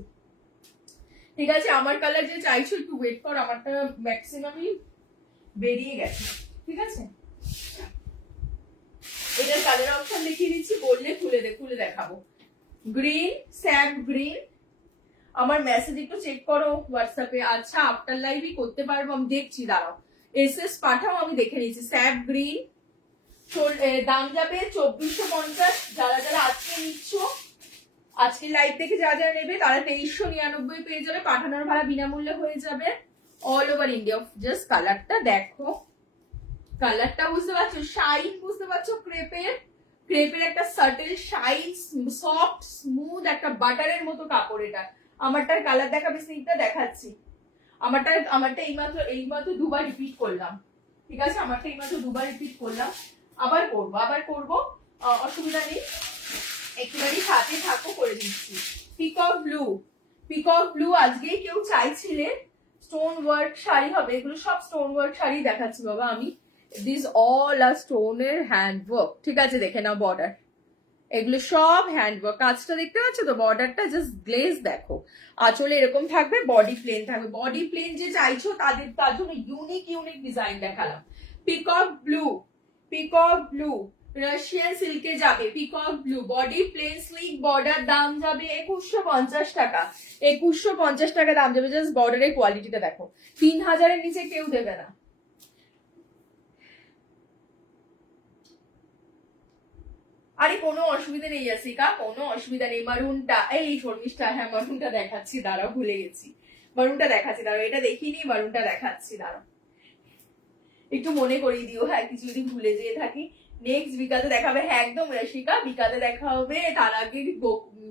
ঠিক আছে। আমার কালার যে চাইছো একটু ওয়েট কর, আমারটা ম্যাক্সিমামই বেরিয়ে গেছে, ঠিক আছে। এটার কালার অপশন দেখিয়ে দিচ্ছি, বললে খুলে দেখাবো। Green, sap green. আমার মেসেজ একটু চেক করো হোয়াটসঅ্যাপে। আচ্ছা আফটার লাইভই করতে পারবো, আমি দেখছি, দাঁড়াও এসএস পাঠাও, আমি দেখে নিচ্ছি। স্যাপ গ্রিন, দাম যাবে 2450। যারা যারা আজকে নিচ্ছ, আজকে লাইভ দেখে যারা যারা নেবে তারা 2399 পেয়ে যাবে, পাঠানোর ভাড়া বিনামূল্যে হয়ে যাবে অল ওভার ইন্ডিয়া। জাস্ট কালারটা দেখো, কালারটা বুঝতে পারছো, শাইন বুঝতে পারছো, ক্রেপের একটা সাটেল শাইন, সফট স্মুথ একটা বাটারের মতো কাপড়। এটা আমারটার কালার দেখাবে স্নিগ্ধা, দেখাচ্ছি। আমারটা এইমাত্র দুবার রিপিট করলাম, ঠিক আছে। আমারটা এইমাত্র দুবার রিপিট করলাম, আবার করবো, অসুবিধা নেই, একটুখানি সাথে থাকো, করে দিচ্ছি। পিকক ব্লু আজকেই কেউ চাইছিলে, স্টোন ওয়ার্ক শাড়ি হবে, এগুলো সব স্টোন ওয়ার্ক শাড়ি দেখাচ্ছি বাবা আমি। দিস অল আর স্টোনের হ্যান্ড ওয়ার্ক, ঠিক আছে। দেখে নাও বর্ডার, এগুলো সব হ্যান্ড ওয়ার্ক। কাজটা দেখতে পাচ্ছ তো, বর্ডারটা জাস্ট গ্লেজ দেখো। আঁচলে এরকম থাকবে, বডি প্লেন থাকবে। বডি প্লেন যে চাইছো তার জন্য ইউনিক ডিজাইন দেখালাম। পিকক ব্লু রাশিয়ান সিল্কে যাবে, peacock blue body plain slick border, দাম যাবে 2150 টাকা। 2150 টাকা দাম যাবে। জাস্ট বর্ডারের কোয়ালিটিটা দেখো, 3000-এর নিচে কেউ দেবে না। আরে কোনো অসুবিধা নেই আসিকা, কোনো অসুবিধা নেই। মারুনটা, এই শর্মিষ্ঠা, হ্যাঁ মারুনটা দেখাচ্ছি, দাঁড়াও ভুলে গেছি, মারুনটা দেখাচ্ছি, দাঁড়াও এটা দেখিনি, মারুনটা দেখাচ্ছি, দাঁড়াও একটু মনে করিয়ে দিও, হ্যাঁ কিছু যদি ভুলে যেয়ে থাকি। নেক্সট বিকালে দেখাবে, হ্যাঁ একদম রসিকা, বিকালে দেখা হবে। তার আগে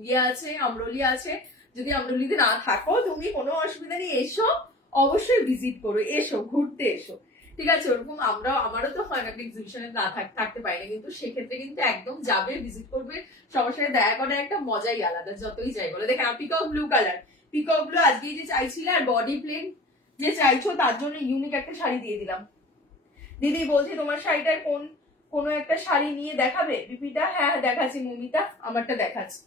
ইয়ে আছে, আমরলি আছে, যদি আমরলিতে না থাকো তুমি, কোনো অসুবিধা নেই, এসো, অবশ্যই ভিজিট করো, এসো ঘুরতে এসো, ঠিক আছে। ওরকম আমারও তো হয় একটা এক্সিবিশনে না থাকতে পারি না, কিন্তু সেক্ষেত্রে কিন্তু একদম যাবে, ভিজিট করবে, সবার সাথে দেখা করার একটা মজাই আলাদা, যতই যাই বলো। দেখেন peacock blue colour, peacock blue আজকে যে চাইছিলে, আর বডি প্লেন যে চাইছো তার জন্য ইউনিক একটা শাড়ি দিয়ে দিলাম। দিদি বলছি তোমার শাড়িটার কোনো একটা শাড়ি নিয়ে দেখাবে বিপিটা? হ্যাঁ দেখাচ্ছি মমিতা, আমারটা দেখাচ্ছি।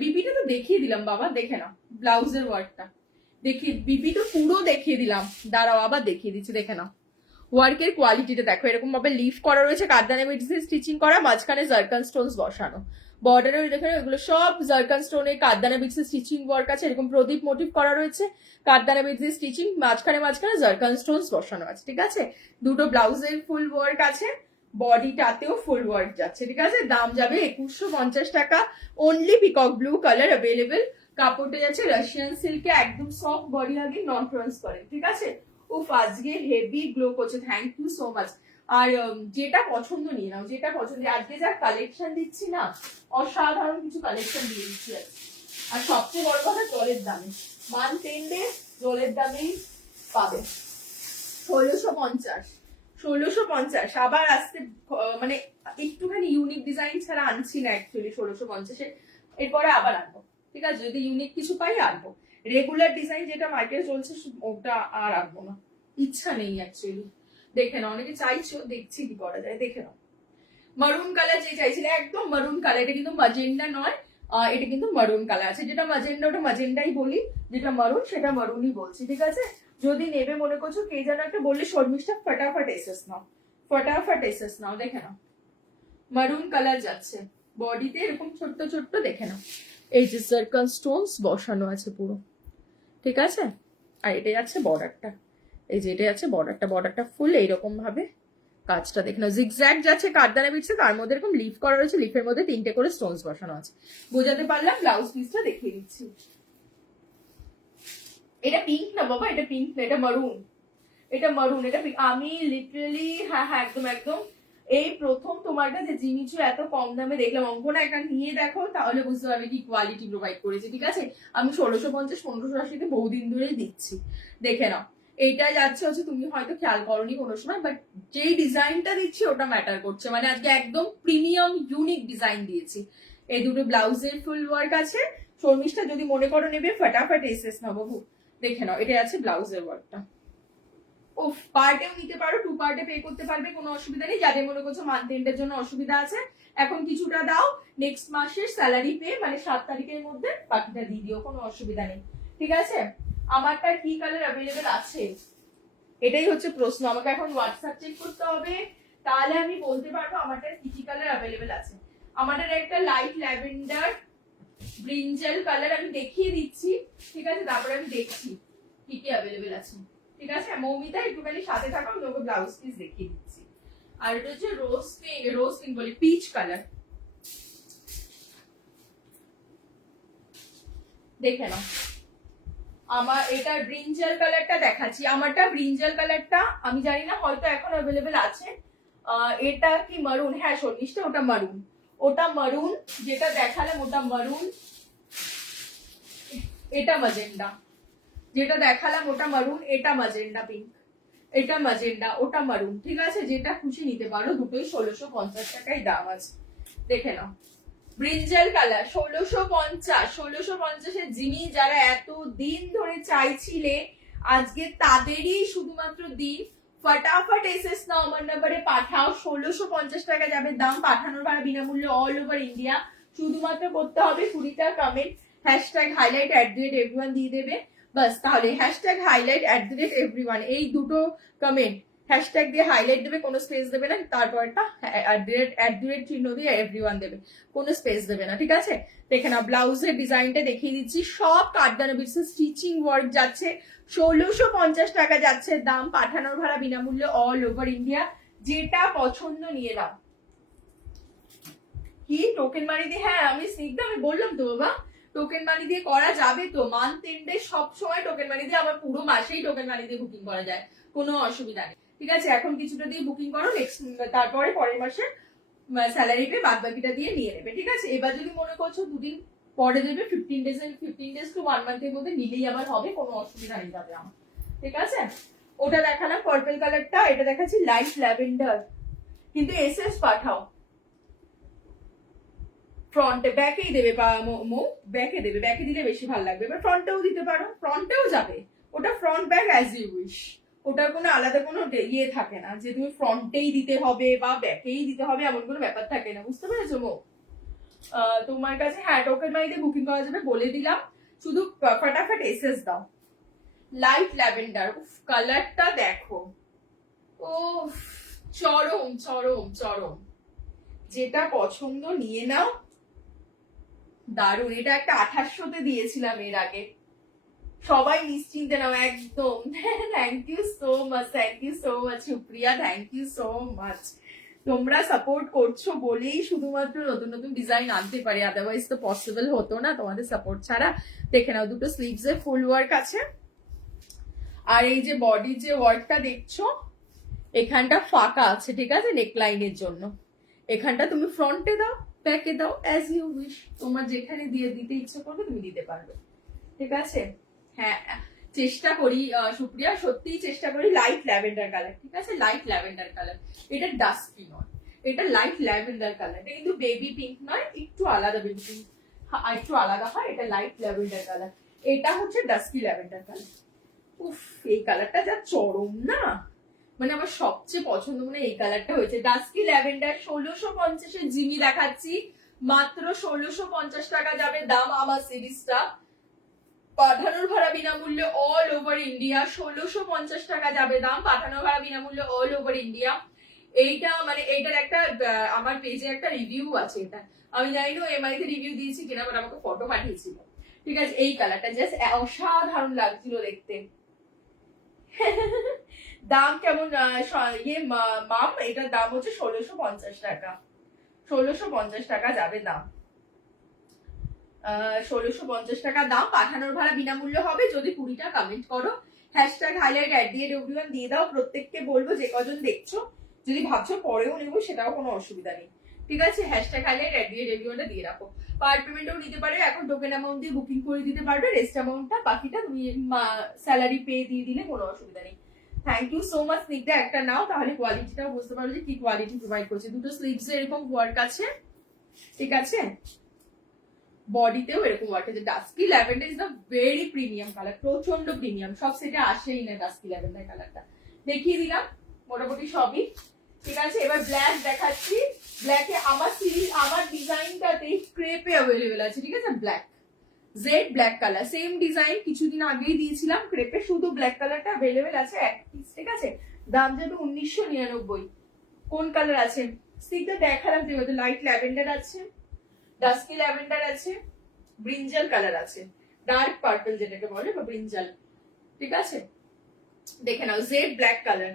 বিপিটা তো দেখিয়ে দিলাম বাবা, দেখে নাও ব্লাউজের ওয়ার্কটা, বিপি তো পুরো দেখিয়ে দিলাম, দাঁড়াও আবার দেখিয়ে দিচ্ছি, দেখে নাও। ওয়ার্কের কোয়ালিটিটা দেখো, এরকম ভাবে লিফ করা রয়েছে, কারদানা বিটস দিয়ে স্টিচিং করা, মাঝখানে জারকান স্টোনস বসানো, বর্ডারের দেখে এগুলো সব জারকান স্টোনে কারদানা বিটস স্টিচিং ওয়ার্ক আছে, এরকম প্রদীপ মোটিভ করা রয়েছে, কারদানা বিটস দিয়ে স্টিচিং, মাঝখানে জারকান স্টোনস বসানো আছে, ঠিক আছে। দুটো ব্লাউজের ফুল ওয়ার্ক আছে, বডিটাতেও ফুল ওয়ার্ক যাচ্ছে, ঠিক আছে। দাম যাবে 2150 টাকা, only peacock blue colour available. কাপড়টা যাচ্ছে রাশিয়ান সিল্কে, একদম সফট বডি লাগে, নন ট্রান্সপারেন্ট, ঠিক আছে। উফ, আজকে হেভি গ্লো করছে, থ্যাংক ইউ সো মাচ। আর যেটা পছন্দ নিয়ে নাও, যেটা পছন্দ। আজকে যা কালেকশন দিচ্ছি না, অসাধারণ কিছু কালেকশন দিয়ে দিচ্ছি আজকে। আর সবচেয়ে বড় কথা, জলের দামে, মান টেন্ডে জলের দামেই পাবে। 1650 আবার আসতে, মানে একটুখানি ইউনিক ডিজাইন ছাড়া আনছি না অ্যাকচুয়ালি 1650-এ, এরপরে আবার আনবো, ঠিক আছে। যদি ইউনিক কিছু পাই আনবো, রেগুলার ডিজাইন যেটা মার্কেটে চলছে ওটা আর আনবো না, ইচ্ছা নেই অ্যাকচুয়ালি। দেখে নাও, অনেকে চাইছো, দেখছি কি করা যায়, দেখে নাও। মারুন কালার যে চাইছিলে, একদম মারুন কালার, এটা কিন্তু মাজেন্ডা নয়, এটা কিন্তু মারুন কালার আছে। যেটা মাজেন্ডা ওটা মাজেন্ডাই বলি, যেটা মারুন সেটা মারুনই বলছি, ঠিক আছে। যদি নেবে মনে করছো, কে যেন একটা বললে শর্মিষ্ঠা, ফটাফট এসেস নাও, ফটাফট এসেস নাও, দেখে নাও। মারুন কালার যাচ্ছে, বডিতে এরকম ছোট্ট ছোট্ট, দেখে নাও। এই যে সার্কাল স্টোনস বসানো আছে পুরো, ঠিক আছে। আর এটা যাচ্ছে বর্ডারটা, এই যে এটা যাচ্ছে বর্ডারটা ফুল এইরকম ভাবে কাজটা দেখে নাও। জিগজ্যাগ যাচ্ছে কারদানা বিটসে, তার মধ্যে এরকম লিফ করা রয়েছে, লিফের মধ্যে 3টে করে স্টোনস বসানো আছে। বোঝাতে পারলাম? ব্লাউজ পিসটা দেখিয়ে দিচ্ছি। এটা পিঙ্ক না বাবা, এটা পিঙ্ক না, এটা মারুন, এটা মারুন, এটা পিঙ্ক। আমি লিটারালি, হ্যাঁ হ্যাঁ, একদম একদম এই প্রথম তোমার কাছে জিনিসও এত কম দামে দেখলাম। অঙ্কনা একটা নিয়ে দেখো, তাহলে বুঝতে পারবে কি কোয়ালিটি প্রোভাইড করেছে, ঠিক আছে। আমি 1650-1580-তে বহুদিন ধরেই দিচ্ছি, দেখে নাও। এইটা যাচ্ছে হচ্ছে, তুমি হয়তো খেয়াল করনি কোনো সময়, বাট যেই ডিজাইনটা দিচ্ছি ওটা ম্যাটার করছে, মানে আজকে একদম প্রিমিয়াম ইউনিক ডিজাইন দিয়েছি। এই দুটো ব্লাউজের ফুল ওয়ার্ক আছে। শর্মিষ্ঠা যদি মনে করো নেবে, ফটাফট এসেস না বাবু, দেখে নাও। এটা আছে ব্লাউজের ওয়ার্কটা। ও পার্টেও নিতে পারো, 2 পার্টে পে করতে পারবে, কোনো অসুবিধা নেই। যাদের মনে করছো মান্থ এন্ডের জন্য অসুবিধা আছে, এখন কিছুটা দাও, নেক্সট মাসের স্যালারি পে মানে 7 তারিখের মধ্যে বাকিটা দিয়ে দিও, কোনো অসুবিধা নেই, ঠিক আছে। আমারটার কি কালার অ্যাভেলেবেল আছে এটাই হচ্ছে প্রশ্ন। আমাকে এখন হোয়াটসঅ্যাপ চেক করতে হবে, তাহলে আমি বলতে পারবো আমারটার কি কি কালার অ্যাভেলেবেল আছে। আমারটার একটা লাইট ল্যাভেন্ডার ব্রিঞ্জাল কালার আমি দেখিয়ে দিচ্ছি, ঠিক আছে। তারপরে আমি দেখছি কি কি অ্যাভেলেবেল আছে, ঠিক আছে। মৌমিতা একটুখানি সাথে থাকো, আমি তোমাকে ব্লাউজ পিস দেখিয়ে দিচ্ছি। আর এটা হচ্ছে রোজ পিঙ্ক বলি, পিচ কালার, দেখে নাও। আমার এটা ব্রিঞ্জাল কালারটা দেখাচ্ছি, আমারটা ব্রিঞ্জাল কালারটা আমি জানি না, হয়তো এখন অ্যাভেলেবেল আছে। এটা কি মারুন? হ্যাঁ শর্মিষ্ঠা, ওটা মারুন, ওটা মারুন, যেটা দেখালাম ওটা মারুন। এটা মাজেন্ডা, যেটা দেখালাম ওটা মারুন, এটা মাজেন্ডা পিঙ্ক, এটা মাজেন্ডা, ওটা মারুন, ঠিক আছে। যেটা খুশি নিতে পারো, দুটোই 1650 টাকায় দাম আছে, দেখে নাও। ব্রিঞ্জাল কালার 1650 জিনি যারা এত দিন ধরে চাইছিলে, আজকে তাদেরই শুধুমাত্র দিন। ফটাফট এসএস নাও, আমার নাম্বারে পাঠাও। 1650 টাকা যাবে দাম, পাঠানোর ভাড়া বিনামূল্যে অল ওভার ইন্ডিয়া। শুধুমাত্র করতে হবে 20টা কমেন্ট, #highlight@everyone দিয়ে দেবে, বাস। তাহলে #highlight@everyone, এই দুটো কমেন্ট হ্যাশট্যাগ দিয়ে হাইলাইট দেবে, কোনো স্পেস দেবে না, তারপরটা চিহ্ন দিয়ে এভরিওয়ান দেবে, কোনো স্পেস দেবে না, ঠিক আছে। দেখে না, ব্লাউজের ডিজাইনটা দেখিয়ে দিচ্ছি, সব কারদানা বিটসের স্টিচিং ওয়ার্ক যাচ্ছে, 1650 টাকা যাচ্ছে দাম, পাঠানোর ভাড়া বিনামূল্যে অল ওভার ইন্ডিয়া। যেটা পছন্দ নিয়ে নাও। কি টোকেন মানি দিয়ে? হ্যাঁ আমি স্নিগ্ধা, আমি বললাম তো বাবা, টোকেন মানি দিয়ে করা যাবে তো। মান্থ এন্ডে সব সময় টোকেন মানি দিয়ে, আমার পুরো মাসেই টোকেন মানি দিয়ে বুকিং করা যায়, কোনো অসুবিধা নেই, ঠিক আছে। এখন কিছুটা দিয়ে বুকিং করো, নেক্সট তারপরে পরের মাসে স্যালারি পে বাদ বাকিটা দিয়ে নিয়ে নেবে, ঠিক আছে। এবার যদি মনে করছো 2 দিন পরে দেবে, 15 ডেজ টু 1 মান্থের মধ্যে নিলেই আবার হবে, কোনো অসুবিধা নেই যাবে আমার, ঠিক আছে। ওটা দেখালাম পার্পল কালারটা, এটা দেখাচ্ছি লাইট ল্যাভেন্ডার, কিন্তু এসএস পাঠাও। ফ্রন্টে, ব্যাকেই দেবে, ব্যাকে দেবে, ব্যাকে দিলে বেশি ভালো লাগবে। এবার ফ্রন্টেও দিতে পারো, ফ্রন্টেও যাবে, ওটা front back as you wish, ওটার কোনো আলাদা কোনো ইয়ে থাকে না যে তুমি ফ্রন্টেই দিতে হবে বা ব্যাকেই দিতে হবে, এমন কোনো ব্যাপার থাকে না, বুঝতে পেরেছো মো? তোমার কাছে হ্যাঁ টোকেন মানিতে বুকিং করা যাবে, বলে দিলাম। শুধু ফটাফট এসএস দাও। লাইট ল্যাভেন্ডার, কালারটা দেখো, ও চরম চরম চরম, যেটা পছন্দ নিয়ে নাও। দারুন, এটা একটা 2800-তে দিয়েছিলাম এর আগে। সবাই নিশ্চিন্তে নাও একদম। Thank you so much, thank you so much Supriya, thank you so much. তোমরা সাপোর্ট করছো বলেই শুধুমাত্র নতুন নতুন ডিজাইন আনতে পারি, আদারওয়াইজ তো পসিবল হতো না তোমাদের সাপোর্ট ছাড়া। দেখে নাও, দুটো স্লিভস এ ফুল ওয়ার্ক আছে, আর এই যে বডির যে ওয়ার্কটা দেখছো এখানটা ফাঁকা আছে, ঠিক আছে, নেকলাইনের জন্য। এখানটা তুমি ফ্রন্টে দাও, ব্যাকে দাও, অ্যাজ ইউ উইশ, তোমার যেখানে দিয়ে দিতে ইচ্ছে করবে তুমি দিতে পারবে, ঠিক আছে। হ্যাঁ, চেষ্টা করি সুপ্রিয়া, সত্যিই চেষ্টা করি লাইট ল্যাভেন্ডার কালার, ঠিক আছে, লাইট ল্যাভেন্ডার কালার। এটা ডাস্কি নয়, এটা লাইট ল্যাভেন্ডার কালার, এটা কিন্তু বেবি পিঙ্ক নয়, একটু আলাদা, বেবি পিঙ্ক একটু আলাদা হয়, এটা লাইট ল্যাভেন্ডার কালার, এটা হচ্ছে ডাস্কি ল্যাভেন্ডার কালার। উফ, এই কালারটা যা চরম না, মানে আমার সবচেয়ে পছন্দ মানে এই কালারটা হয়েছে। ডাস্কি ল্যাভেন্ডার 1650-এর জিমি দেখাচ্ছি, মাত্র 1650 টাকা যাবে দাম। আমার সিরিজটা পাঠানোর ভাড়া বিনামূল্যে অল ওভার ইন্ডিয়া, 1650 টাকা যাবে দাম, পাঠানোর ভাড়া বিনামূল্যে অল ওভার ইন্ডিয়া। এইটা মানে এইটার একটা আমার পেজে একটা রিভিউ আছে, এটা আমি জানি না এমআই তে রিভিউ দিয়েছি কিনা, বাট আমাকে ফটো পাঠিয়েছিল, ঠিক আছে। এই কালারটা জাস্ট অসাধারণ লাগছিল দেখতে। দাম কেমন মাম, এটার দাম হচ্ছে 1650 টাকা, 1650 টাকা যাবে দাম, 1650 টাকা দাম, পাঠানোর ভাড়া বিনামূল্য হবে যদি 20টা কমেন্ট করো, হ্যাশট্যাগ হাইলাইট @everyone দিয়ে দাও। প্রত্যেককে বলবো যে কজন দেখছো, যদি ভাবছো পরেও নেবো সেটাও কোনো অসুবিধা নেই, ঠিক আছে, হ্যাশট্যাগ হাইলাইট @everyone দিয়ে রাখো। পার্ট পেমেন্টও নিতে পারো, এখন টোকেন অ্যামাউন্ট দিয়ে বুকিং করে দিতে পারবে, রেস্ট অ্যামাউন্টটা বাকিটা তুমি স্যালারি পে দিয়ে দিলে কোনো অসুবিধা নেই। Thank you so much Snigdha, একটা নাও তাহলে কোয়ালিটিটাও বুঝতে পারো যে কি কোয়ালিটি প্রোভাইড করছে। দুটো স্লিভস এ এরকম ওয়ার্ক আছে, ঠিক আছে, বডিতেও এরকম ওয়ার্ক আছে। Dusky lavender is the very premium colour, প্রচন্ড প্রিমিয়াম, সব সেটে আসেই না ডাস্কি ল্যাভেন্ডার কালারটা। দেখিয়ে দিলাম মোটামুটি সবই, ঠিক আছে। এবার ব্ল্যাক দেখাচ্ছি, ব্ল্যাকে আমার সিরিজ আমার ডিজাইনটাতে ক্রেপে অ্যাভেলেবেল আছে, ঠিক আছে, black jet black colour, same design কিছুদিন আগেই দিয়েছিলাম ক্রেপে, শুধু ব্ল্যাক কালারটা অ্যাভেলেবেল আছে এক পিস, ঠিক আছে, দাম যাবে 1999। কোন কালার আছে সিকটা দেখালাম, তুমি লাইট ল্যাভেন্ডার আছে, ডাস্কি ল্যাভেন্ডার আছে, ব্রিঞ্জাল কালার আছে, ডার্ক পার্পল যেটাকে বলে বা ব্রিঞ্জাল, ঠিক আছে। দেখে নাও, জেড ব্ল্যাক কালার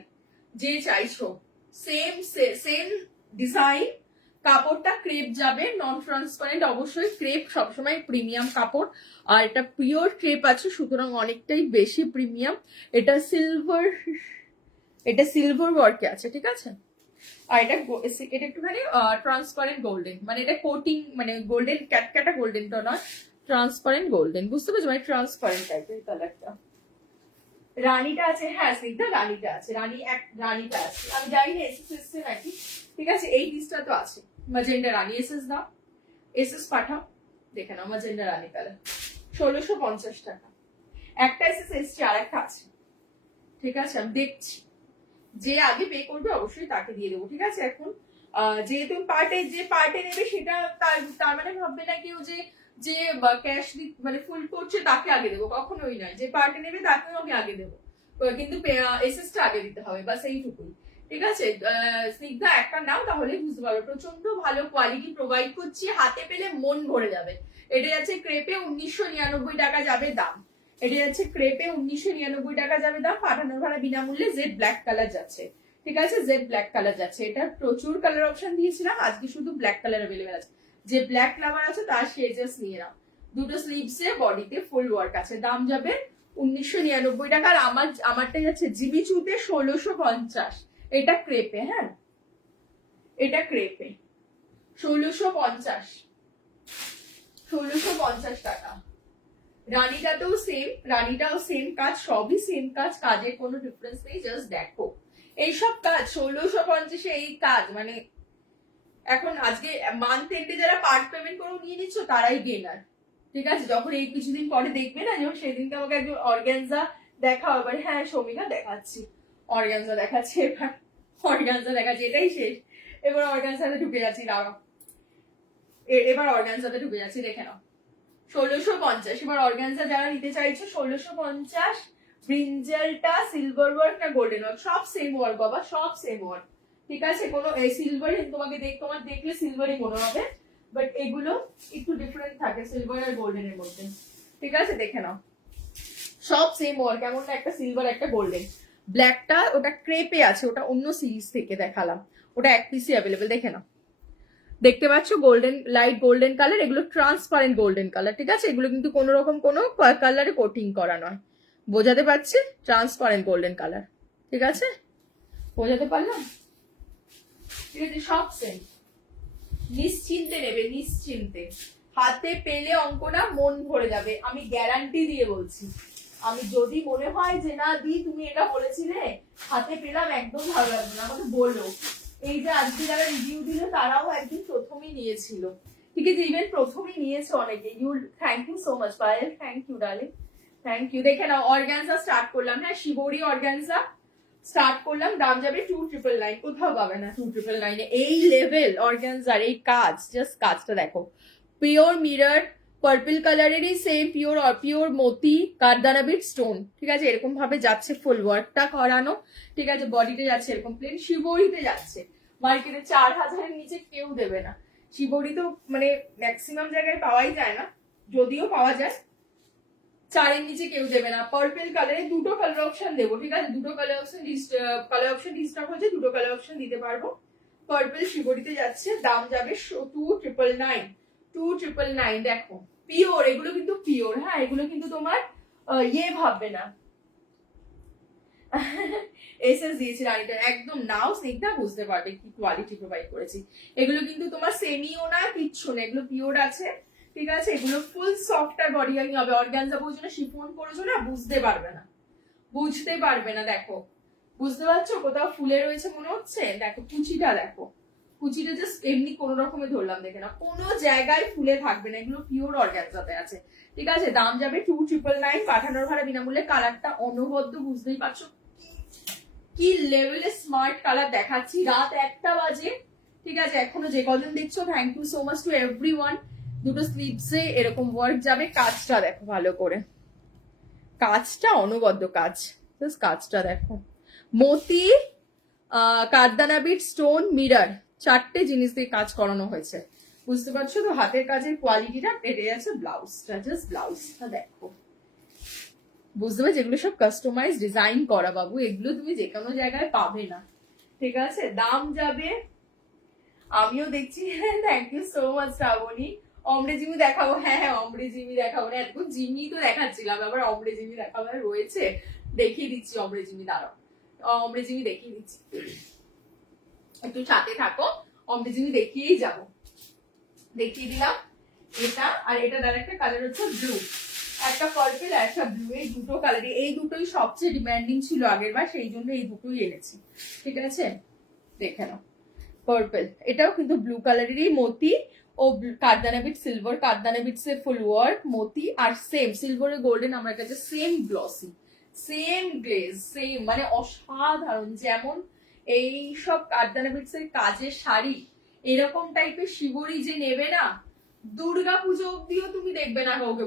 যে চাইছো, সেম সেম ডিজাইন, কাপড়টা ক্রেপ যাবে, নন ট্রান্সপারেন্ট, অবশ্যই ক্রেপ সবসময় প্রিমিয়াম কাপড়, আর এটা পিওর ক্রেপ আছে সুতরাং অনেকটাই বেশি প্রিমিয়াম। এটা সিলভার ওয়ার্কে আছে, ঠিক আছে, আর এটা একটুখানি ট্রান্সপারেন্ট গোল্ডেন, মানে এটা কোটিং, মানে গোল্ডেন ক্যাটক্যাটা গোল্ডেনটা নয়, ট্রান্সপারেন্ট গোল্ডেন, বুঝতে পারছো, মানে ট্রান্সপারেন্ট টাইপের কালারটা। রানীটা আছে, হ্যাঁ স্নিগ্ধা রানীটা আছে, রানীটা আছে, আমি জানি না এসএস এসছে নাকি, ঠিক আছে। এই পিসটা তো আছে, ম্যাজেন্ডা রানী, এসএস দাও, এসএস পাঠাও, দেখে নাও, ম্যাজেন্ডা রানী কালার, 1650 টাকা। একটা এসএস এসছে, আর একটা আছে, ঠিক আছে, আমি দেখছি, যে আগে পে করবে অবশ্যই তাকে দিয়ে দেবো, ঠিক আছে। এখন যেহেতু যে পার্টে নেবে সেটা তার মানে ভাববে না কেউ যে যে ক্যাশ মানে ফুল করছে তাকে আগে দেবো, কখনোই নয়, যে পার্টে নেবে তাকেও আমি আগে দেবো, কিন্তু এসএসটা আগে দিতে হবে, বাস এইটুকুই, ঠিক আছে। স্নিগ্ধা একটা নাও তাহলে বুঝতে পারবে, প্রচন্ড ভালো কোয়ালিটি প্রোভাইড করছি, হাতে পেলে মন ভরে যাবে। এটা যাচ্ছে ক্রেপে 1999 টাকা যাবে দাম, এটা যাচ্ছে ক্রেপে 1999 টাকা যাবে দাম, পাঠানোর ভাড়া বিনামূল্যে। জেড ব্ল্যাক কালার যাচ্ছে, ঠিক আছে, জেড ব্ল্যাক কালার যাচ্ছে, এটা প্রচুর কালার অপশন দিয়েছিলাম, আজকে শুধু ব্ল্যাক কালার অ্যাভেলেবেল আছে, যে ব্ল্যাক লাভার আছে তার সে জাস্ট নিয়ে নাও। দুটো স্লিভস এ বডিতে ফুল ওয়ার্ক আছে, দাম যাবে 1999 টাকা, আর আমারটা যাচ্ছে জিবি চুতে 1650, এটা ক্রেপে, হ্যাঁ এটা ক্রেপে 1650 টাকা। রানীটাতেও সেম কাজ, সবই সেম কাজ, কাজের কোনো ডিফারেন্স নেই, জাস্ট দেখো এইসব কাজ 1650-এ, এই কাজ মানে এখন আজকে মান্থ এন্ডে যারা পার্ট পেমেন্ট করেও নিয়ে নিচ্ছ তারাই গেনার, ঠিক আছে। যখন এই কিছুদিন পরে দেখবে না, যেমন সেদিনকে আমাকে একজন অর্গানজা দেখাও, এবার হ্যাঁ সৌমিকা দেখাচ্ছি, অর্গানজা দেখাচ্ছি, এটাই শেষ, এবার অর্গানজাতে ঢুকে যাচ্ছি, দাঁড়াও, এবার অর্গানজাতে ঢুকে যাচ্ছি, দেখে নাও 1650। এবার অর্গানজা যারা নিতে চাইছো 1650, ব্রিঞ্জালটা সিলভার ওয়ার্ক না গোল্ডেন ওয়ার্ক, সব সেম ওয়ার্ক বাবা, সব সেম ওয়ার্ক, ঠিক আছে? কোনো সিলভার তোমাকে তোমার দেখলে সিলভারই মনে হবে, বাট এগুলো একটু ডিফারেন্ট থাকে সিলভার আর গোল্ডেন এর মধ্যে, ঠিক আছে? দেখে নাও সব সেম ওয়ার্ক, এমন না একটা সিলভার একটা গোল্ডেন। ব্ল্যাকটা ওটা ক্রেপে আছে, ওটা অন্য সিরিজ থেকে দেখালাম, ওটা এক পিসই অ্যাভেলেবেল, দেখে নাও। দেখতে পাচ্ছ গোল্ডেন, লাইট গোল্ডেন কালার, এগুলো ট্রান্সপারেন্ট গোল্ডেন কালার, ঠিক আছে? এগুলো কিন্তু কোনো রকম কোনো কালারে কোটিং করা নয়, বোঝাতে পারছি? ট্রান্সপারেন্ট গোল্ডেন কালার, ঠিক আছে? বোঝাতে পারলাম? ঠিক আছে, সব সেম, নিশ্চিন্তে নেবে, নিশ্চিন্তে, হাতে পেলে অঙ্কটা মন ভরে যাবে, আমি গ্যারান্টি দিয়ে বলছি। আমি যদি মনে হয় যে না দি তুমি এটা বলেছিলে হাতে পেলাম একদম ভালো লাগবে না, আমাকে বলো। এই যে আজকে যারা রিভিউ দিল তারাও একদিন প্রথমেই নিয়েছিল, ঠিক আছে? ইভেন প্রথমেই নিয়েছে অনেকে। You thank you so much Payel, thank you darling, thank you. দেখে নাও অর্গানজা স্টার্ট করলাম, হ্যাঁ শিবরি অর্গানজা স্টার্ট করলাম, দাম যাবে 2999, কোথাও পাবে না 2999 এ এই লেভেল অর্গানজার এই কাজ, জাস্ট কাজটা দেখো, পিওর মিরর পার্পল কালারেরই সেম পিওর মতি কারদানা বিট স্টোন, ঠিক আছে? এরকম ভাবে যাচ্ছে, ফুল ওয়ার্কটা করানো, ঠিক আছে? বডিতে যাচ্ছে এরকম প্লেন, শিবরিতে যাচ্ছে, মার্কেটে 4000-এর নিচে কেউ দেবে না। শিবরি তো মানে ম্যাক্সিমাম জায়গায় পাওয়াই যায় না, যদিও পাওয়া যায় 4-এর নিচে কেউ দেবে না। পার্পল কালারে দুটো কালার অপশন দেবো, ঠিক আছে? দুটো কালার অপশন ডিস্টার্ব হয়েছে, দুটো কালার অপশন দিতে পারবো। পার্পল শিবরিতে যাচ্ছে, দাম যাবে 2999। দেখো পিওর, এগুলো কিন্তু পিওর, হ্যাঁ এগুলো কিন্তু তোমার ইয়ে ভাববে না। এসএস দিয়েছি রানীটা, একদম নাও স্নিগ্ধা বুঝতে পারবে কি কোয়ালিটি প্রোভাইড করেছি। এগুলো কিন্তু তোমার সেমিও না, কিচ্ছু না, এগুলো পিওর আছে, ঠিক আছে? এগুলো ফুল সফট আর বডি ওয়ার্কিং হবে। অর্গানজা বোঝো না, শিফন করেছো না, বুঝতে পারবে না, বুঝতে পারবে না। দেখো বুঝতে পারছো কোথাও ফুলে রয়েছে মনে হচ্ছে? দেখো কুচিটা দেখো, কুচিটা জাস্ট এমনি কোন রকমে ধরলাম, দেখে না কোনো জায়গায় ফুলে থাকবে না, এগুলো পিওর অর্গানজাতে আছে, ঠিক আছে? দাম যাবে 2999, পাঠানোর ভাড়া বিনামূল্যে। কালারটা অনবদ্য, বুঝতেই পারছো কি লেভেলে স্মার্ট কালার দেখাচ্ছি, রাত 1টা বাজে, ঠিক আছে? এখনো যে কজন দেখছো thank you so much to everyone. দুটো স্লিভসে এরকম ওয়ার্ক যাবে, কাজটা দেখো ভালো করে, কাজটা অনবদ্য কাজ, জাস্ট কাজটা দেখো, মতি কারদানা বিট স্টোন মিরর 4টে জিনিস দিয়ে কাজ করানো হয়েছে, বুঝতে পারছো তো? হাতের কাজের কোয়ালিটিটা পেটে যাচ্ছে। ব্লাউজটা, জাস্ট ব্লাউজটা দেখো, বুঝতে পারছো? এগুলো সব কাস্টমাইজ ডিজাইন করা বাবু, এগুলো তুমি যে কোনো জায়গায় পাবে না, ঠিক আছে? দাম যাবে, আমিও দেখছি, thank you so much Shrabani. অমরে জিমি দেখাবো, হ্যাঁ হ্যাঁ অমরে জিমি দেখাবো না, এতক্ষণ জিমি তো দেখাচ্ছিলাম, আবার অমরে জিমি দেখাবো রয়েছে, দেখিয়ে দিচ্ছি অমরে জিমি, দাঁড়াও অমরে জিমি দেখিয়ে দিচ্ছি, একটু সাথে থাকো, অমরে জিমি দেখিয়েই যাবো। দেখিয়ে দিলাম এটা, আর এটা দ্বারা একটা কালার হচ্ছে ব্লু, একটা পার্পল আর একটা ব্লু, এই দুটো কালারই, এই দুটোই সবচেয়ে ডিমান্ডিং ছিল আগের বার, সেই জন্য এই দুটোই এনেছি, ঠিক আছে? দেখে নাও পার্পল, এটাও কিন্তু ব্লু কালারেরই, মতি ও কারদানা বিট সিলভার, কারদানা বিটস এর ফুল ওয়ার্ক, মতি আর সেম সিলভার আর গোল্ডেন আমার কাছে same glossy, same glaze, same মানে অসাধারণ। যেমন এই সব কারদানা বিটস এর কাজের শাড়ি এরকম টাইপের শিবরি যে নেবে না, দুর্গা পুজো অব্দিও তুমি দেখবে না কাউকে,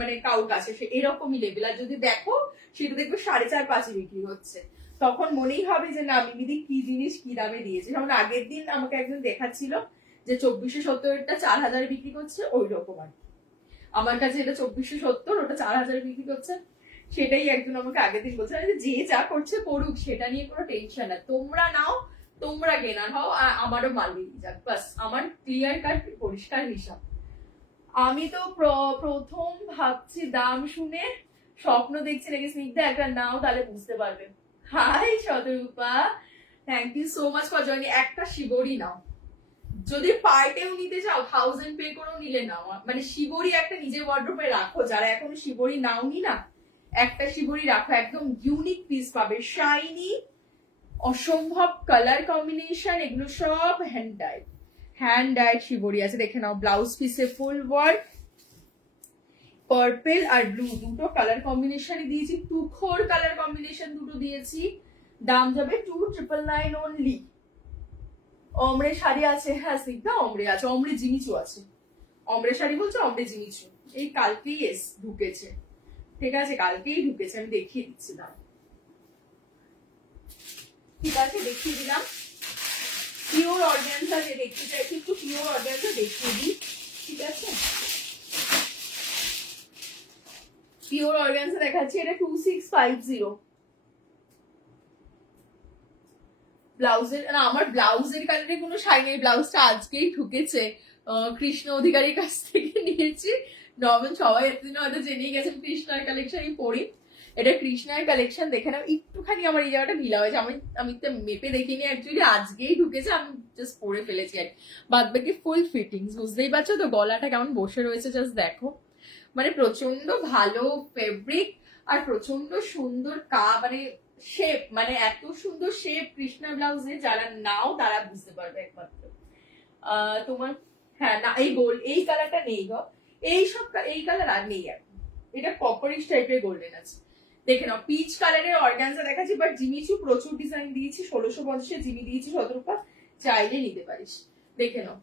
মানে কাউর কাছে সে এরকমই লেভেল, আর যদি দেখো সেটা দেখবে 4.5-5 বিক্রি হচ্ছে, তখন মনেই হবে যে না মিমিদি কি জিনিস কি দামে দিয়েছে। যেমন আগের দিন আমাকে একজন দেখাচ্ছিল যে 2470-টা 4000 বিক্রি করছে, ওই রকম আর আমার কাছে এটা 2470, ওটা 4000 বিক্রি করছে, সেটাই একজন আমাকে আগের দিন বলছে যে যা করছে করুক, সেটা নিয়ে কোনো টেনশন না, তোমরা নাও, তোমরা কেনার হও, আমারও মাল বেরিয়ে যাক, বাস আমার ক্লিয়ার কাট পরিষ্কার হিসাব। আমি তো প্রথম ভাবছি, দাম শুনে স্বপ্ন দেখছি নাকি স্নিগ্ধা, একটা নাও তাহলে বুঝতে পারবে। Hi Shatarupa, thank you so much for joining. একটা শিবরি নাও, যদি পার্টেও নিতে চাও 1000 পে করেও নিলে নাও, মানে শিবরি একটা নিজের ওয়ার্ড্রোবে রাখো, যারা এখনো শিবরি নাওনি না, একটা শিবরি রাখো, একদম ইউনিক পিস পাবে, শাইনি অসম্ভব কালার কম্বিনেশন, এগুলো সব হ্যান্ড ডাইড শিবরি আছে, দেখে নাও। ব্লাউজ পিসে ফুল ওয়ার্ক, পার্পল আর ব্লু দুটো কালার কম্বিনেশনে দিয়েছি, তুখোর কালার কম্বিনেশন দুটো দিয়েছি, দাম যাবে 2999 অনলি। অমরে শাড়ি আছে, হ্যাঁ স্নিগ্ধা অমরে আছে, অমরে জিনিচু আছে, অমরে শাড়ি বলছো, অমরে জিনিচু এই কালকেই ঢুকেছে, ঠিক আছে, কালকেই ঢুকেছে, আমি দেখিয়ে দিচ্ছি না। ঠিক আছে, দেখিয়ে দিলাম। পিওর অর্গানজা যে দেখতে চাইছি, একটু পিওর অর্গানজা দেখিয়ে দিই। ঠিক আছে, পিওর অর্গানজা দেখাচ্ছি, এটা 2650। ব্লাউজের না, আমার ব্লাউজের কালারে কোনো শাড়ি নেই, ব্লাউজটা আজকেই ঢুকেছে, কৃষ্ণ অধিকারীর কাছ থেকে নিয়েছি। নর্মাল সবাই এতদিন হয়তো জেনেই গেছেন কৃষ্ণার কালেকশনই পরি। এটা কৃষ্ণার কালেকশন, দেখে নাও। একটুখানি আমার এই জায়গাটা ঢিলা হয়েছে, আমি তো মেপে দেখিনি অ্যাকচুয়ালি, আজকেই ঢুকেছে, আমি জাস্ট পরে ফেলেছি আর বাদ বাকি ফুল ফিটিংস, বুঝতেই পারছো তো গলাটা কেমন বসে রয়েছে, জাস্ট দেখো। মানে প্রচন্ড ভালো ফেব্রিক আর প্রচন্ড সুন্দর মানে শেপ, মানে এত সুন্দর শেপ কৃষ্ণা ব্লাউজে, যারা নাও তারা বুঝতে পারবে একমাত্র। তোমার হ্যাঁ না, এই গোল্ড এই কালারটা নেই গো, এই কালার আর নেই এখন, এটা কপারিশ টাইপের গোল্ডেন আছে। দেখে নাও, পিচ কালারের অর্গানজা দেখাচ্ছি, বাট জিমিচু প্রচুর ডিজাইন দিয়েছি, 1650 জিমি দিয়েছি 17 চাইলে নিতে পারিস। দেখে নাও,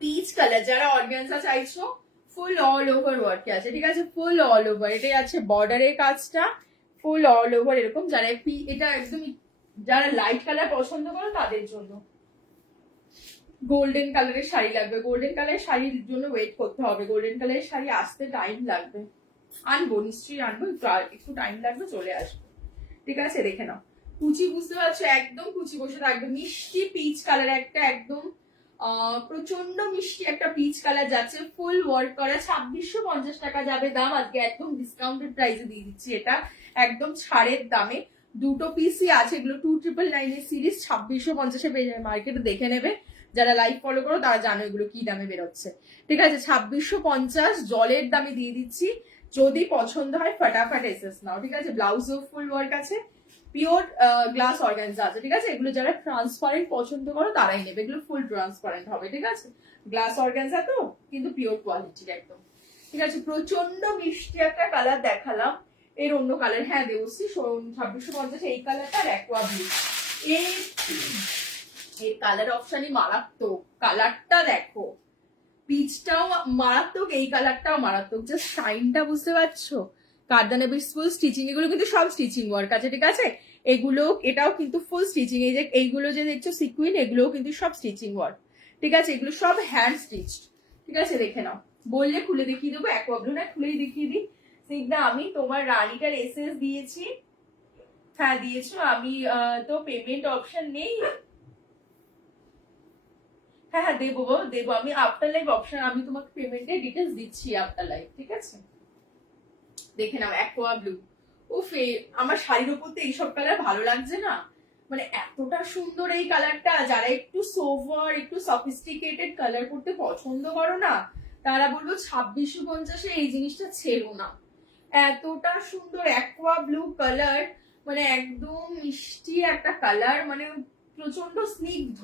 পিচ কালার, যারা অর্গানজা চাইছো ফুল অল ওভার ওয়ার্কে আছে, ঠিক আছে, ফুল অল ওভার, এটাই আছে বর্ডারের কাজটা, ফুল অল ওভার এরকম। যারা এটা একদম, যারা লাইট কালার পছন্দ করো তাদের জন্য। গোল্ডেন কালারের শাড়ি লাগবে, গোল্ডেন কালারের শাড়ির জন্য ওয়েট করতে হবে, গোল্ডেন কালারের শাড়ি আসতে টাইম লাগবে। আনবো, নিশ্চয়ই আনবো, একটু টাইম লাগবে, চলে আসবে। ঠিক আছে, দেখে নাও, কুচি বুঝতে পারছো, একদম কুচি বসে থাকবে, মিষ্টি পিচ কালার একটা, একদম প্রচন্ড মিষ্টি একটা পিচ কালার যাচ্ছে, ফুল ওয়ার্ক করা, 2650 টাকা যাবে দাম, আজকে একদম ডিসকাউন্টেড প্রাইসে দিয়ে দিচ্ছি, এটা একদম ছাড়ের দামে। দুটো পিসই আছে, এগুলো 2999 এর সিরিজ, 2650-এ পেয়ে যাবে, মার্কেটে দেখে নেবে, যারা লাইভ ফলো করো তারা জানো এগুলো কি দামে বেরোচ্ছে। ঠিক আছে, 2650 জলের দামে দিয়ে দিচ্ছি, যদি পছন্দ হয় ফটাফট এসএস নাও। ঠিক আছে, ব্লাউজও ফুল ওয়ার্ক আছে, পিওর গ্লাস অর্গানজা আছে। ঠিক আছে, এগুলো যারা ট্রান্সপারেন্ট পছন্দ করো তারাই নেবে, এগুলো ফুল ট্রান্সপারেন্ট হবে। ঠিক আছে, গ্লাস অর্গানজা তো, কিন্তু পিওর কোয়ালিটির একদম। ঠিক আছে, প্রচন্ড মিষ্টি একটা কালার দেখালাম, এর অন্য কালার হ্যাঁ দেবশ্রী, 2650 এই কালারটা আর অ্যাকোয়া ব্লু, এর কালার অপশনই মারাত্মক, কালারটা দেখো, পিচটাও মারাত্মক, এই কালারটাও মারাত্মক, জাস্ট শাইনটা বুঝতে পারছো। কারদানা বিটস ফুল স্টিচিং, এগুলো কিন্তু সব স্টিচিং ওয়ার্ক আছে। ঠিক আছে, এগুলো এটাও কিন্তু ফুল স্টিচিং, এই যে এইগুলো যে দেখছো সিকুইন, এগুলোও কিন্তু সব স্টিচিং ওয়ার্ক। ঠিক আছে, এগুলো সব হ্যান্ড স্টিচড। ঠিক আছে, দেখে নাও, বললে খুলে দেখিয়ে দেবো, অ্যাকোয়া ব্লু না, খুলেই দেখিয়ে দিই। সিগনা, আমি তোমার রানীটার এসএস দিয়েছি, হ্যাঁ দিয়েছো, আমি তো পেমেন্ট অপশন নেই, হ্যাঁ হ্যাঁ দেবো দেবো, আমি আফটার লাইভ অপশন, আমি তোমাকে পেমেন্টের ডিটেলস দিচ্ছি আফটার লাইভ। ঠিক আছে, দেখে নাও, অ্যাকোয়া ব্লু, উফ, আমার শাড়ির উপর তো এইসব কালার ভালো লাগছে না, মানে এতটা সুন্দর এই কালারটা, যারা একটু সোভার একটু সফিস্টিকেটেড কালার করতে পছন্দ করো না, তারা বলবো 2650-এ এই জিনিসটা ছেড়ো না, এতটা সুন্দর অ্যাকোয়া ব্লু কালার, মানে একদম মিষ্টি একটা কালার, মানে প্রচন্ড স্নিগ্ধ,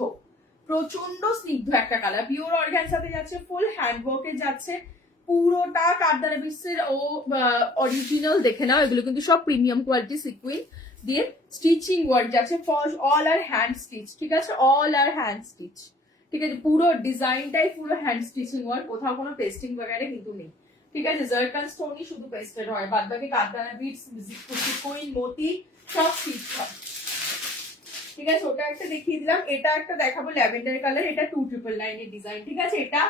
প্রচন্ড স্নিগ্ধ একটা কালার, পিওর অর্গানজাতে যাচ্ছে, ফুল হ্যান্ডওয়ার্কে যাচ্ছে, পুরোটা কারদানা বিটসের ও অরিজিনাল। দেখে নাও, এগুলো কিন্তু সব প্রিমিয়াম কোয়ালিটি সিকুইন দিয়ে স্টিচিং ওয়ার্ক যাচ্ছে, ফর অল আর হ্যান্ড স্টিচ। ঠিক আছে, অল আর হ্যান্ড স্টিচ। ঠিক আছে, পুরো ডিজাইনটাই পুরো হ্যান্ড স্টিচিং ওয়ার্ক, কোথাও কোনো পেস্টিং বগেরা কিন্তু নেই। ঠিক আছে, জারকান স্টোনই শুধু পেস্টেড হয়, বাদ বাকি কারদানা বিটস, সিকুইন, মতি সব স্টিচ হয়। ঠিক আছে, ওটা একটা দেখিয়ে দিলাম, এটা একটা দেখাবো ল্যাভেন্ডার কালার, এটা 2999 এর ডিজাইন। ঠিক আছে, এটা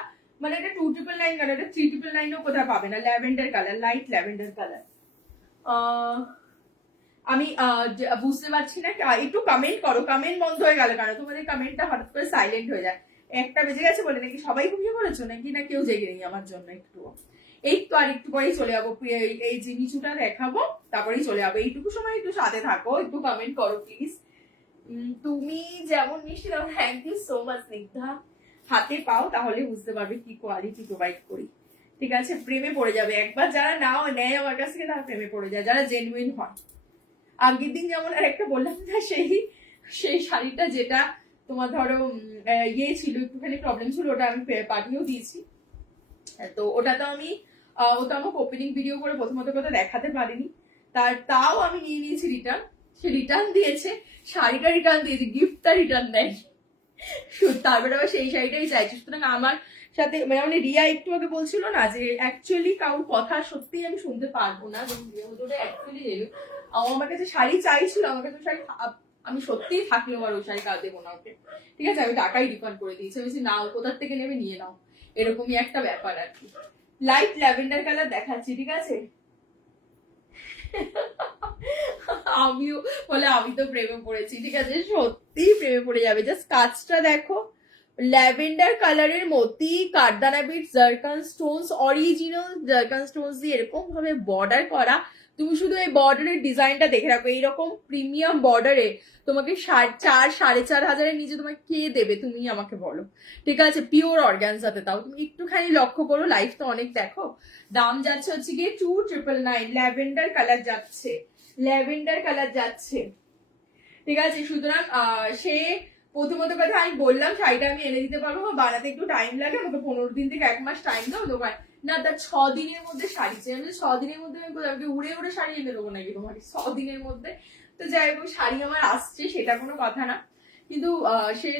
মানে এটা 2999 কালার, এটা 3999 ও কোথাও পাবে না, lavender colour, light lavender colour. আমি বুঝতে পারছি না, একটু কমেন্ট করো, কমেন্ট বন্ধ হয়ে গেল কেন, তোমাদের কমেন্টটা হঠাৎ করে সাইলেন্ট হয়ে যায়। 1টা বেজে গেছে বলে নাকি সবাই ঘুমিয়ে পড়েছো নাকি, না কেউ জেগে নেই আমার জন্য একটু, এই তো আর একটু পরেই চলে যাবো, এই জিনিসটা দেখাবো তারপরেই চলে যাবো, এইটুকু সময় একটু সাথে থাকো, একটু কমেন্ট করো প্লিজ। তুমি যেমন মিষ্টি, thank you so much Snigdha, হাতে পাও তাহলে বুঝতে পারবে কি কোয়ালিটি প্রোভাইড করি। ঠিক আছে, প্রেমে পড়ে যাবে একবার, যারা নাও নেয় আমার কাছ থেকে তারা প্রেমে পড়ে যায়, যারা জেনুইন হয়। আগের দিন যেমন আর একটা বললাম না, সেই শাড়িটা যেটা তোমার ধরো ইয়ে ছিল, একটুখানি প্রবলেম ছিল, ওটা আমি পাঠিয়েও দিয়েছি, তো ওটা তো আমি আমাকে ওপেনিং ভিডিও করে প্রথমত কথা দেখাতে পারিনি, তাও আমি নিয়ে নিয়েছি রিটার্ন, সে রিটার্ন দিয়েছে, শাড়িটা রিটার্ন দিয়েছে, গিফটটা রিটার্ন দেয়, তারপরে আবার সেই শাড়িটাই চাইছে। সুতরাং আমার সাথে মানে রিয়া একটু আগে বলছিল না যে অ্যাকচুয়ালি কারোর কথা সত্যি আমি শুনতে পারবো না, আমার কাছে শাড়ি চাইছিল, আমার কাছে শাড়ি আমি সত্যিই থাকলেও আর ওই শাড়ি কাজ দেবো না ওকে, ঠিক আছে, আমি টাকাই রিফান্ড করে দিয়েছি, আমি নাও কোথার থেকে নেবে নিয়ে নাও, এরকমই একটা ব্যাপার আর কি। লাইট ল্যাভেন্ডার কালার দেখাচ্ছি, ঠিক আছে। আমিও বলে আমি তো প্রেমে পড়েছি, ঠিক আছে, সত্যি প্রেমে পড়ে যাবে। জাস্ট কাজটা দেখো, ল্যাভেন্ডার কালারের মতি কারদানা bead zircon stones, original zircon stones দিয়ে এরকম ভাবে বর্ডার করা। তুমি শুধু এই বর্ডারের ডিজাইনটা দেখে রাখো, এইরকম প্রিমিয়াম বর্ডারে তোমাকে 4,500-4,500 নিচে তোমাকে কে দেবে তুমি আমাকে বলো, ঠিক আছে, পিওর অর্গানজাতে। তাও তুমি একটুখানি লক্ষ্য করো, লাইফ তো অনেক দেখো। দাম যাচ্ছে হচ্ছে গিয়ে 2,999, ল্যাভেন্ডার কালার যাচ্ছে, ল্যাভেন্ডার কালার যাচ্ছে, ঠিক আছে। সুতরাং সে প্রথমত কথা আমি বললাম শাড়িটা আমি এনে দিতে পারবো, বানাতে একটু টাইম লাগে, আমাকে 15 দিন থেকে 1 মাস টাইম দাও দোকান না, তার 6 দিনের মধ্যে শাড়ি চাই। আমি 6 দিনের মধ্যে আমি উড়ে উড়ে শাড়ি এনে দেবো নাকি তোমাকে 6 দিনের মধ্যে? তো যাই হোক, শাড়ি আমার আসছে সেটা কোনো কথা না, কিন্তু সে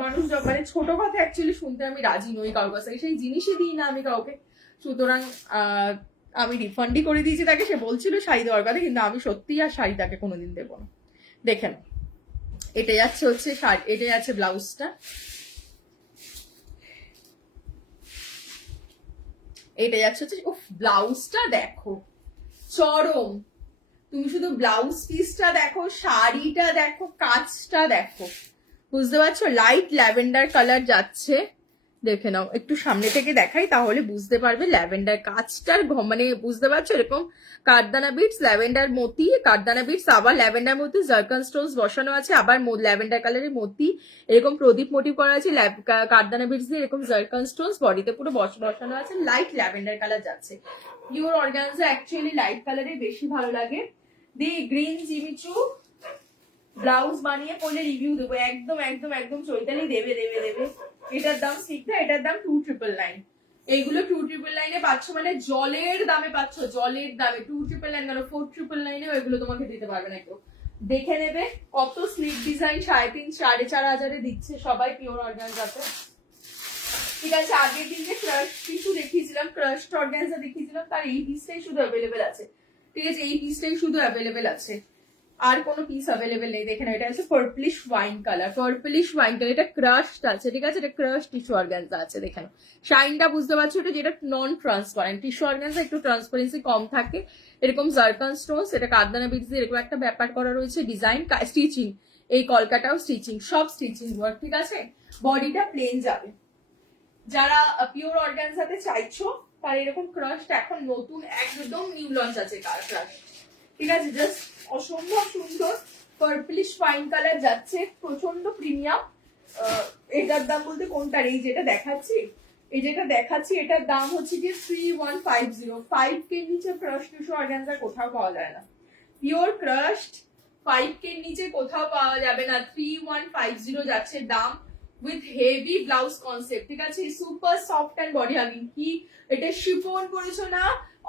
মানুষ মানে ছোট কথা অ্যাকচুয়ালি শুনতে আমি রাজি নই কারোর কাছে, সেই জিনিসই দিই না আমি কাউকে। সুতরাং আমি রিফান্ডই করে দিয়েছি তাকে, সে বলছিল শাড়ি দেওয়ার কথা, কিন্তু আমি সত্যিই আর শাড়ি তাকে কোনোদিন দেবো না। দেখে নাও, এটা যাচ্ছে হচ্ছে শাড়ি, এটা যাচ্ছে ব্লাউজটা, এটা যাচ্ছে হচ্ছে ব্লাউজটা দেখো চরম, তুমি শুধু ব্লাউজ পিসটা দেখো, শাড়িটা দেখো, কাজটা দেখো, বুঝতে পারছো? লাইট ল্যাভেন্ডার কালার যাচ্ছে, দেখে নাও, একটু সামনে থেকে দেখাই তাহলে বুঝতে পারবে ল্যাভেন্ডার কাজটার মানে বুঝতে পারছো, এরকম কারদানা বিটস, ল্যাভেন্ডার মতি, কারদানা বিটস, আবার ল্যাভেন্ডার মতি জারকান স্টোনস বসানো আছে, আবার ল্যাভেন্ডার কালারের মতি, এরকম প্রদীপ মোটিভ করা আছে, কারদানা বিটস দিয়ে এরকম জারকান স্টোনস বডিতে পুরো বসানো আছে, লাইট ল্যাভেন্ডার কালার যাচ্ছে। পিওর অর্গানজা অ্যাকচুয়ালি লাইট কালারে বেশি ভালো লাগে। দি গ্রিন জিমিচু ব্লাউজ বানিয়ে পরলে রিভিউ দেবো, একদম একদম একদম চৈতালি দেবে দেবে দেবে। এটার দাম শিখতে, এটার দাম 2,999, এইগুলো 2,999 পাচ্ছ, মানে জলের দামে পাচ্ছ, জলের দামে 2,999 কেন 4,999 এগুলো তোমাকে দিতে পারবে না কেউ। দেখে নেবে কত স্লিপ ডিজাইন 3,500-4,500 দিচ্ছে সবাই পিওর অর্গানজাতে, ঠিক আছে। আগের দিন যে ক্রাশ টিস্যু দেখিয়েছিলাম, ক্রাশ অর্গানজা দেখিয়েছিলাম, তার এই পিসটাই শুধু অ্যাভেলেবেল আছে, ঠিক আছে, এই পিসটাই শুধু অ্যাভেলেবেল আছে, আর কোনো পিস অ্যাভেলেবেল নেই। দেখেন এটা হচ্ছে purplish wine colour, purplish wine colour, এটা ক্রাশড আছে, ঠিক আছে, এটা ক্রাশ টিস্যু অর্গানজা আছে, দেখেন শাইনটা বুঝতে পারছো, এটা যেটা নন ট্রান্সপারেন্ট, টিস্যু অর্গানজা একটু ট্রান্সপারেন্সি কম থাকে, এরকম জারকান স্টোনস, এটা কারদানা বিটস দিয়ে এরকম একটা ব্যাপার করা রয়েছে, ডিজাইন, স্টিচিং, এই কলকাটাও স্টিচিং, সব স্টিচিং ওয়ার্ক, ঠিক আছে। বডিটা প্লেন যাবে, যারা পিওর অর্গানজাতে চাইছো তার এরকম ক্রাশটা এখন নতুন একদম নিউ লঞ্চ আছে ক্রাশ, ঠিক আছে, জাস্ট অসম্ভব সুন্দর পার্পলিশ ওয়াইন কালার যাচ্ছে, প্রচন্ড প্রিমিয়াম। এটার দাম বলতে কোনটার, এই যেটা দেখাচ্ছি, এই যেটা দেখাচ্ছি এটার দাম হচ্ছে কি 3,150, 5K নিচে ক্রাশ টিস্যু অর্গানজা কোথাও পাওয়া যায় না, পিওর ক্রাশড 5K নিচে কোথাও পাওয়া যাবে না, 3,150 যাচ্ছে দাম, উইথ হেভি ব্লাউজ কনসেপ্ট, ঠিক আছে, super soft and body hugging. কি এটা শিফন করেছো না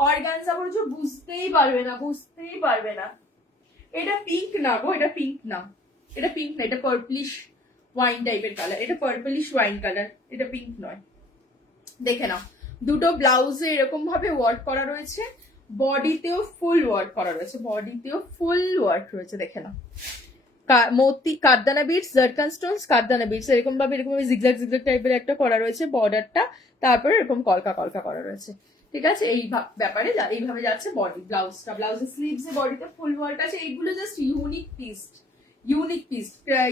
অর্গানজা করেছো বুঝতেই পারবে না, বুঝতেই পারবে না। এটা পিঙ্ক না গো, এটা পিঙ্ক না, এটা পিঙ্ক না, এটা পার্পলিশ ওয়াইন টাইপের কালার, এটা পার্পলিশ ওয়াইন কালার, এটা পিঙ্ক নয়। দেখে নাও, দুটো ব্লাউজে এরকম ভাবে ওয়ার্ক করা রয়েছে, বডিতেও ফুল ওয়ার্ক করা রয়েছে, বডিতেও ফুল ওয়ার্ক রয়েছে, দেখে নাও, মতি কারদানা বিটস, জারকান স্টোনস, কারদানা বিটস এরকম ভাবে জিগজ্যাগ জিগজ্যাগ টাইপের একটা করা রয়েছে বর্ডারটা, তারপরে এরকম কলকা কলকা করা রয়েছে, ঠিক আছে। এই ব্যাপারে এইভাবে যাচ্ছে বডি, ব্লাউজটা, ব্লাউজের স্লিভস এ বডিতে ফুল ওয়ার্ক আছে, এইগুলো just unique piece, unique piece,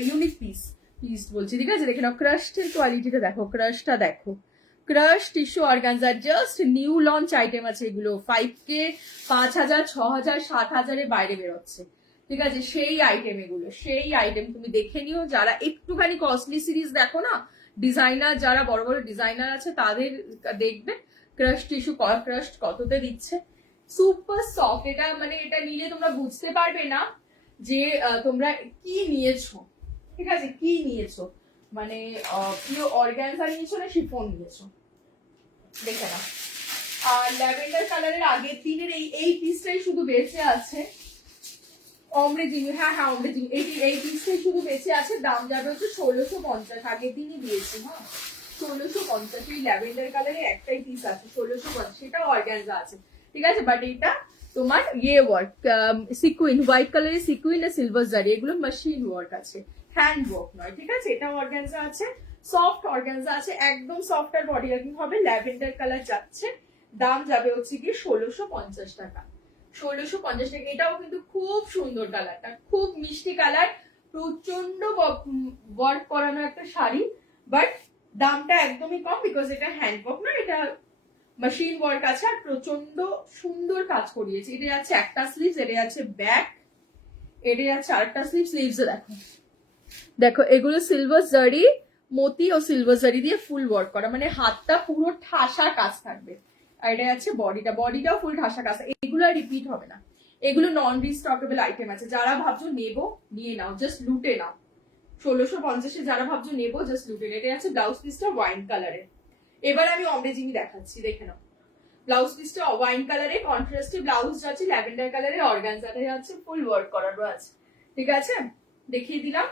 unique piece piece বলছি, ঠিক আছে। দেখে নাও ক্রাশটের কোয়ালিটিটা দেখো, ক্রাশটা দেখো, crush tissue organza just new launch item আছে, এগুলো 5K 5,000 6,000 7,000 বাইরে বেরোচ্ছে, ঠিক আছে, সেই আইটেম এগুলো, সেই আইটেম তুমি দেখে নিও। যারা একটুখানি কস্টলি সিরিজ দেখো না, ডিজাইনার যারা বড় বড় ডিজাইনার আছে তাদের দেখবে ক্রাশ টিস্যু ক্রাশ কততে দিচ্ছে, সুপার সফট, এটা মানে এটা নিলে তোমরা বুঝতে পারবে না যে তোমরা কি নিয়েছো, ঠিক আছে, কি নিয়েছো, মানে প্রিয় অর্গানজা নিয়েছো না শিফন নিয়েছো, দেখে না। আর ল্যাভেন্ডার কালারের আগের দিনের এই পিসটাই শুধু বেঁচে আছে, অমৃজিং, হ্যাঁ হ্যাঁ অমৃজিং, এই পিসটাই শুধু বেঁচে আছে, দাম যাবে হচ্ছে 1,650, আগের দিনই দিয়েছি, হ্যাঁ 1650 এই ল্যাভেন্ডার কালারে একটাই পিস আছে 1650, সেটাও অর্গানজা আছে, ঠিক আছে। বাট এটা তোমার ইয়ে ওয়ার্ক, সিকুইন, হোয়াইট কালারের সিকুইন আর সিলভার জারি, এগুলো মেশিন ওয়ার্ক আছে, হ্যান্ড ওয়ার্ক নয়, ঠিক আছে। এটা অর্গানজা আছে, সফট অর্গানজা আছে, একদম সফট আর বডি রাখিং হবে, ল্যাভেন্ডার কালার যাচ্ছে, দাম যাবে হচ্ছে কি 1650 টাকা। 1650 টাকা। এটাও কিন্তু খুব সুন্দর কালারটা, খুব মিষ্টি কালার, প্রচন্ড ওয়ার্ক করানো একটা শাড়ি, বাট দামটা একদমই কম, বিকজ এটা হ্যান্ড ওয়ার্ক না, এটা মেশিন ওয়ার্ক আছে, আর প্রচন্ড সুন্দর কাজ করিয়েছে। এটা আছে একটা স্লিভস, এটা আছে ব্যাক, এটা আছে আরেকটা স্লিভ, স্লিভস দেখো, দেখো এগুলো সিলভার জারি, মতি ও সিলভার জারি দিয়ে ফুল ওয়ার্ক করা, মানে হাতটা পুরো ঠাসা কাজ থাকবে। আর এটা আছে বডিটা, বডিটাও ফুল ঠাসা কাজ, এগুলো আর রিপিট হবে না, এগুলো নন রিস্টকেবল আইটেম আছে। যারা ভাবছো নেবো নিয়ে নাও, জাস্ট লুটে নাও। 1650-এ যারা ভাবছো নেবো জাস্ট লুটে নাও। এটা আছে ব্লাউজ পিসটা ওয়াইন কালারে। এবার আমি অমরেজিমি দেখাচ্ছি, দেখে নাও। ব্লাউজ পিসটা ওয়াইন কালারে, কন্ট্রাস্টে ব্লাউজ যাচ্ছে, ল্যাভেন্ডার কালারে অর্গানজাটা যাচ্ছে, ফুল ওয়ার্ক করানো আছে, ঠিক আছে। দেখিয়ে দিলাম।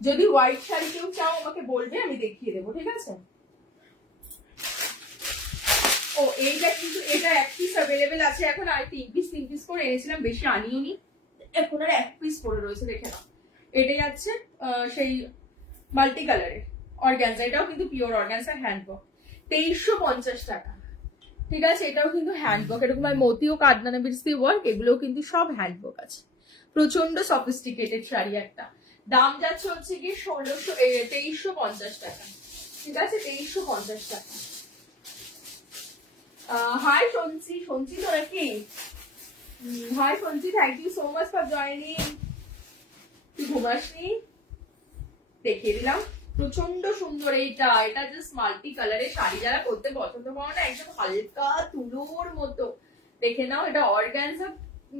যদি হোয়াইট শাড়ি কেউ চাও আমাকে বলবে, আমি দেখিয়ে দেবো, ঠিক আছে। ও এইটা কিন্তু এটা এক পিস অ্যাভেলেবেল আছে এখন, আর 3 পিস করে এনেছিলাম, বেশি আনিও নি, এখন আর 1 পিস পরে রয়েছে, দেখে নাও। এটাই আছে সেই মাল্টি কালারের অর্গানজা, এটাও কিন্তু পিওর অর্গানজা, হ্যান্ডওয়ার্ক, 2350 টাকা, ঠিক আছে। এটাও কিন্তু হ্যান্ডওয়ার্ক, এরকম মতি ও কাঠদানা বিটস দিয়ে ওয়ার্ক, এগুলোও কিন্তু সব হ্যান্ডওয়ার্ক আছে, প্রচন্ড সফিস্টিকেটেড শাড়ি একটা। দাম যাচ্ছে হচ্ছে কি 2350 টাকা, ঠিক আছে, 2350 টাকা। হাই সঞ্চি, সঞ্চি তো নাকি? Hi Sanchi, thank you so much for joining. তুই ঘুমাসনি? দেখিয়ে দিলাম, প্রচন্ড সুন্দর এইটা, এটা জাস্ট মাল্টি কালারের শাড়ি, যারা করতে পছন্দ করো না, একদম হালকা তুলোর মতো, দেখে নাও। এটা অর্গানজা,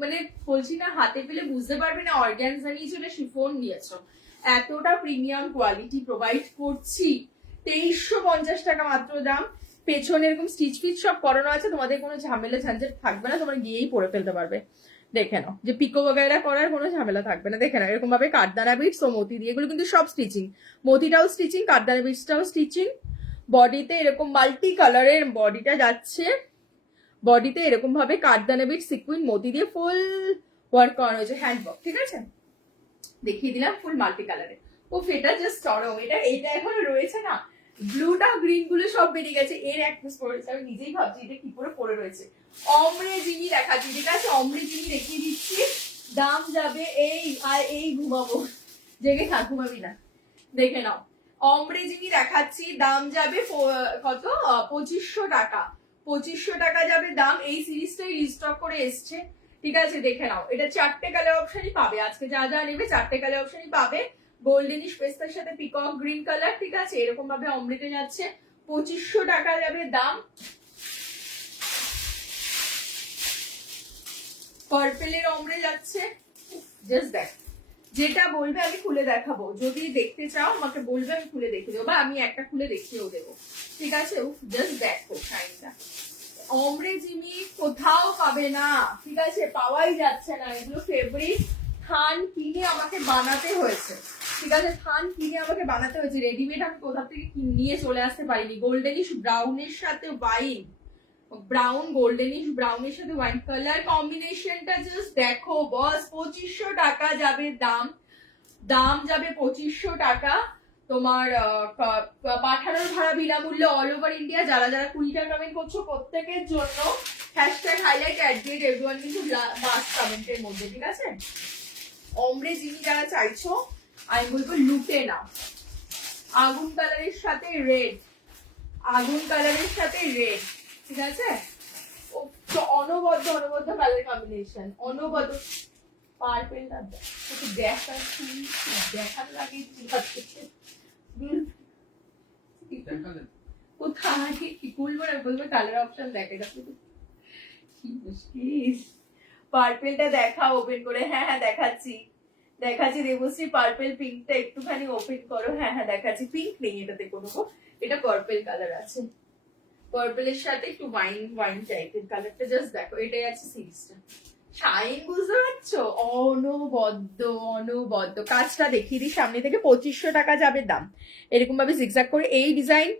মানে বলছি না, হাতে পেলে বুঝতে পারবে না অর্গানজা নিয়েছো না শিফন নিয়েছো, এতটা প্রিমিয়াম কোয়ালিটি প্রোভাইড করছি। 2350 টাকা মাত্র দাম। পেছনে এরকম স্টিচ ফিচ সব করানো আছে, তোমাদের কোনো ঝামেলা ঝঞ্ঝাট থাকবে না, তোমরা গিয়েই পরে ফেলতে পারবে। দেখে নাও, যে পিকো বগেরা করার কোনো ঝামেলা থাকবে না। দেখে নাও, এরকম ভাবে কাঠদানা বিটস ও মতি দিয়ে, এগুলো কিন্তু সব স্টিচিং, মতিটাও স্টিচিং, কাঠদানা বিটসটাও স্টিচিং। বডিতে এরকম মাল্টি কালারের বডিটা যাচ্ছে, বডিতে এরকম ভাবে কাঠদানা বিট সিকুইন মতি দিয়ে ফুল ওয়ার্ক করানো হয়েছে, হ্যান্ডওয়ার্ক, ঠিক আছে। দেখিয়ে দিলাম ফুল মাল্টি কালারের। ও এটা জাস্ট চরম, এটা এখনো রয়েছে না, ব্লুটা গ্রিন গুলো সব বেরিয়ে গেছে, এর এক পিস পড়েছে, আমি নিজেই ভাবছি এটা কি করে পড়ে রয়েছে। অমরেজিমি দেখাচ্ছি, ঠিক আছে, অমরেজিমি দেখিয়ে দিচ্ছি। দাম যাবে এই ঘুমাবো, জেগে থাক, ঘুমাবি না, দেখে নাও। অমরেজিমি দেখাচ্ছি, দাম যাবে কত, 2500 টাকা, 2500 টাকা যাবে দাম। এই সিরিজটাই রিস্টক করে এসছে, ঠিক আছে, দেখে নাও। এটা 4টে কালার অপশনই পাবে, আজকে যা যা নেবে 4টে কালার অপশনই পাবে। গোল্ডেনিশ পেস্তার সাথে পিকক গ্রিন কালার, ঠিক আছে, এরকম ভাবে অমৃতে যাচ্ছে, 2500 টাকা যাবে দাম। পার্পেলের অমরে যাচ্ছে, জাস্ট দেখ, যেটা বলবে আমি খুলে দেখাবো, যদি দেখতে চাও আমাকে বলবে, আমি খুলে দেখিয়ে দেবো, বা আমি একটা খুলে দেখিয়েও দেবো, ঠিক আছে। জাস্ট দেখো শাইনটা, অমরেজিমি কোথাও পাবে না, ঠিক আছে, পাওয়াই যাচ্ছে না। এগুলো ফেব্রিক থান কিনে আমাকে বানাতে হয়েছে, ঠিক আছে, থান কিনে আমাকে বানাতে হয়েছে, রেডিমেড আমি কোথা থেকে নিয়ে চলে আসতে পারিনি। গোল্ডেনিশ ব্রাউনের সাথে ওয়াইন, ব্রাউন গোল্ডেনিশ ব্রাউনের সাথে ওয়াইন কালার কম্বিনেশনটা জাস্ট দেখো বস। 2500 টাকা যাবে দাম, দাম যাবে 2500 টাকা। তোমার পাঠানোর ভাড়া বিনামূল্য, অল ওভার ইন্ডিয়া। যারা যারা 20টা কমেন্ট করছো প্রত্যেকের জন্য হ্যাশট্যাগ হাইলাইট @everyone কিন্তু লাস্ট কমেন্টের মধ্যে, ঠিক আছে। অমরেজিমি যারা চাইছো আমি বলবো লুটে নাও। আগুন কালারের সাথে রেড, আগুন কালারের সাথে রেড, ঠিক আছে, অনবদ্য অনবদ্য কালার কম্বিনেশন, অনবদ্য। পার্পেলটা দেখার লাগে কোথায় কি খুলবো না, বলবো কালার অপশন দেখে, কি মুশকিল। পার্পেলটা দেখা ওপেন করে, হ্যাঁ হ্যাঁ দেখাচ্ছি, দেখাচ্ছি দেবশ্রী। পার্পেল পিঙ্কটা একটুখানি ওপেন করো, হ্যাঁ হ্যাঁ দেখাচ্ছি। পিঙ্ক নেই এটাতে কোনো, এটা পার্পেল কালার আছে, পার্পেলের সাথে একটু ওয়াইন ওয়াইন টাইপের কালারটা, জাস্ট দেখো। এটাই আছে সিরিজটা, শাইন বুঝতে পারছো? অনবদ্য অনবদ্য। কাজটা দেখিয়ে দিই সামনে থেকে। 2500 টাকা যাবে দাম। এরকম ভাবে জিগজ্যাগ করে এই ডিজাইন,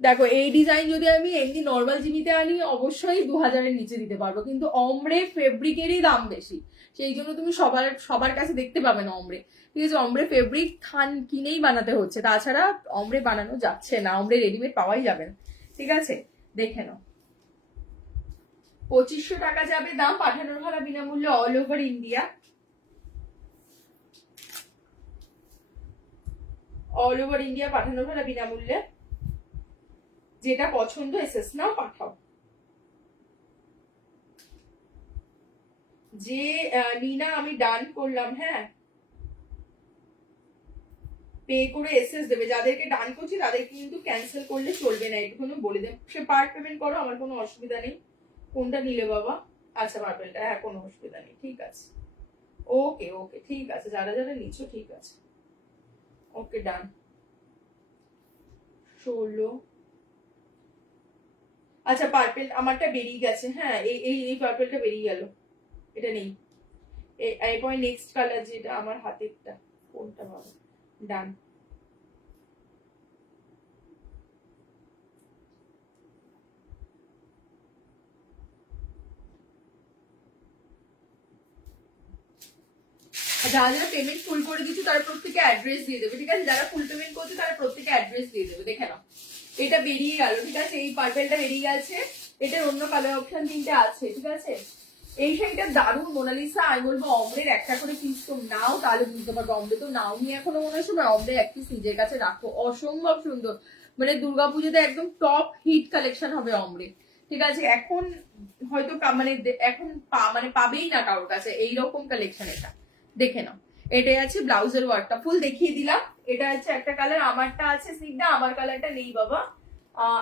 দেখো এই ডিজাইন যদি আমি এমনি নর্মাল জিমিতে আনি অবশ্যই 2000-এর নিচে দিতে পারবো, কিন্তু অমরে ফেব্রিকেরই দাম বেশি, সেই জন্য তুমি সবার কাছে দেখতে পাবে না অমরে। ঠিক আছে, অমরে ফেব্রিক কিনেই বানাতে হচ্ছে, তাছাড়া অমরে বানানো যাচ্ছে না, অমরে রেডিমেড পাওয়াই যাবে না। ঠিক আছে, দেখে নাও। 2500 টাকা যাবে দাম, পাঠানোর ভাড়া বিনামূল্যে all over India. All over India পাঠানোর ভাড়া বিনামূল্যে। যেটা পছন্দ এসএস নাও পাঠাও। যে নিনা আমি ডান করলাম, হ্যাঁ পে করে এসএস দেবে। যাদেরকে ডান করছি তাদেরকে কিন্তু ক্যান্সেল করলে চলবে না, একটুখানি বলে দেব। সে পার্ট পেমেন্ট করো, আমার কোনো অসুবিধা নেই। কোনটা নিলে বাবা? আচ্ছা পার্পেলটা, হ্যাঁ কোনো অসুবিধা নেই, ঠিক আছে। ওকে ওকে ঠিক আছে, যারা যারা নিচ্ছ ঠিক আছে। ওকে ডান। 16। আচ্ছা পার্পেল আমারটা বেরিয়ে গেছে, হ্যাঁ এই এই এই পার্পেলটা বেরিয়ে গেল, এটা নেই। এরপরে নেক্সট কালার যেটা আমার হাতেরটা, কোনটা বাবা? ডান। যারা যারা পেমেন্ট ফুল করে দিচ্ছ তারা প্রত্যেকে অ্যাড্রেস দিয়ে দেবে, ঠিক আছে? যারা ফুল পেমেন্ট করছে তারা প্রত্যেকে অ্যাড্রেস দিয়ে দেবে। দেখে নাও, এটা বেরিয়ে গেল, ঠিক আছে? এই পার্পেলটা বেরিয়ে গেছে, এটার অন্য কালার অপশন 3টে আছে, ঠিক আছে? এই শাড়িটা দারুণ মোনালিসা, আমি বলবো অমরের একটা করে পিস তো নাও, তাহলে বুঝতে পারবো। অমরে তো নাও নি এখনো মনে হয়, সময় অমরে এক পিস নিজের কাছে রাখো, অসম্ভব সুন্দর। মানে দুর্গাপুজোতে একদম টপ হিট কালেকশন হবে অমরে, ঠিক আছে? এখন হয়তো মানে এখন মানে পাবেই না কারোর কাছে এইরকম কালেকশন। এটা দেখে নাও, এটাই আছে ব্লাউজের ওয়ার্কটা ফুল দেখিয়ে দিলাম। এটা আছে একটা কালার, আমারটা আছে স্নিগ্ধা, আমার কালারটা নেই বাবা।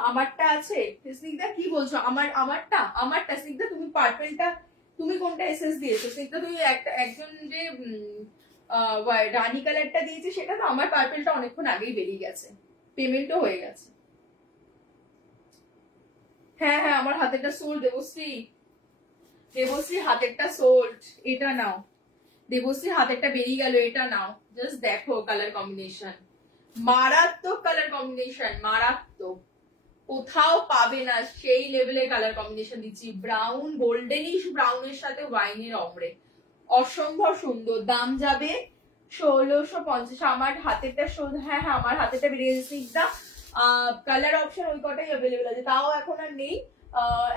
আমারটা আছে স্নিগ্ধা, কি বলছো? আমারটা স্নিগ্ধা, তুমি পার্পেলটা, তুমি কোনটা এসএস দিয়েছো স্নিগ্ধা? তুমি একজন যে রানী কালারটা দিয়েছে সেটা তো, আমার পার্পেলটা অনেকক্ষণ আগেই বেরিয়ে গেছে, পেমেন্টও হয়ে গেছে। হ্যাঁ হ্যাঁ আমার হাতেরটা সোল্ড, দেবশ্রী দেবশ্রী হাতেরটা সোল্ড, এটা নাও। দেবশ্রী হাতেরটা বেরিয়ে গেল, এটা নাও। জাস্ট দেখো কালার কম্বিনেশন, মারাত্মক কালার কম্বিনেশন, মারাত্মক, কোথাও পাবে না সেই লেভেলের কালার কম্বিনেশন দিচ্ছি। ব্রাউন, গোল্ডেনিশ ব্রাউনের সাথে ওয়াইনের অমরে, অসম্ভব সুন্দর। দাম যাবে 1650। আমার হাতেরটা হ্যাঁ হ্যাঁ আমার হাতেরটা বেরিয়ে গেছে স্নিগ্ধা। কালার অপশন ওই কটাই অ্যাভেলেবেল আছে, তাও এখন আর নেই।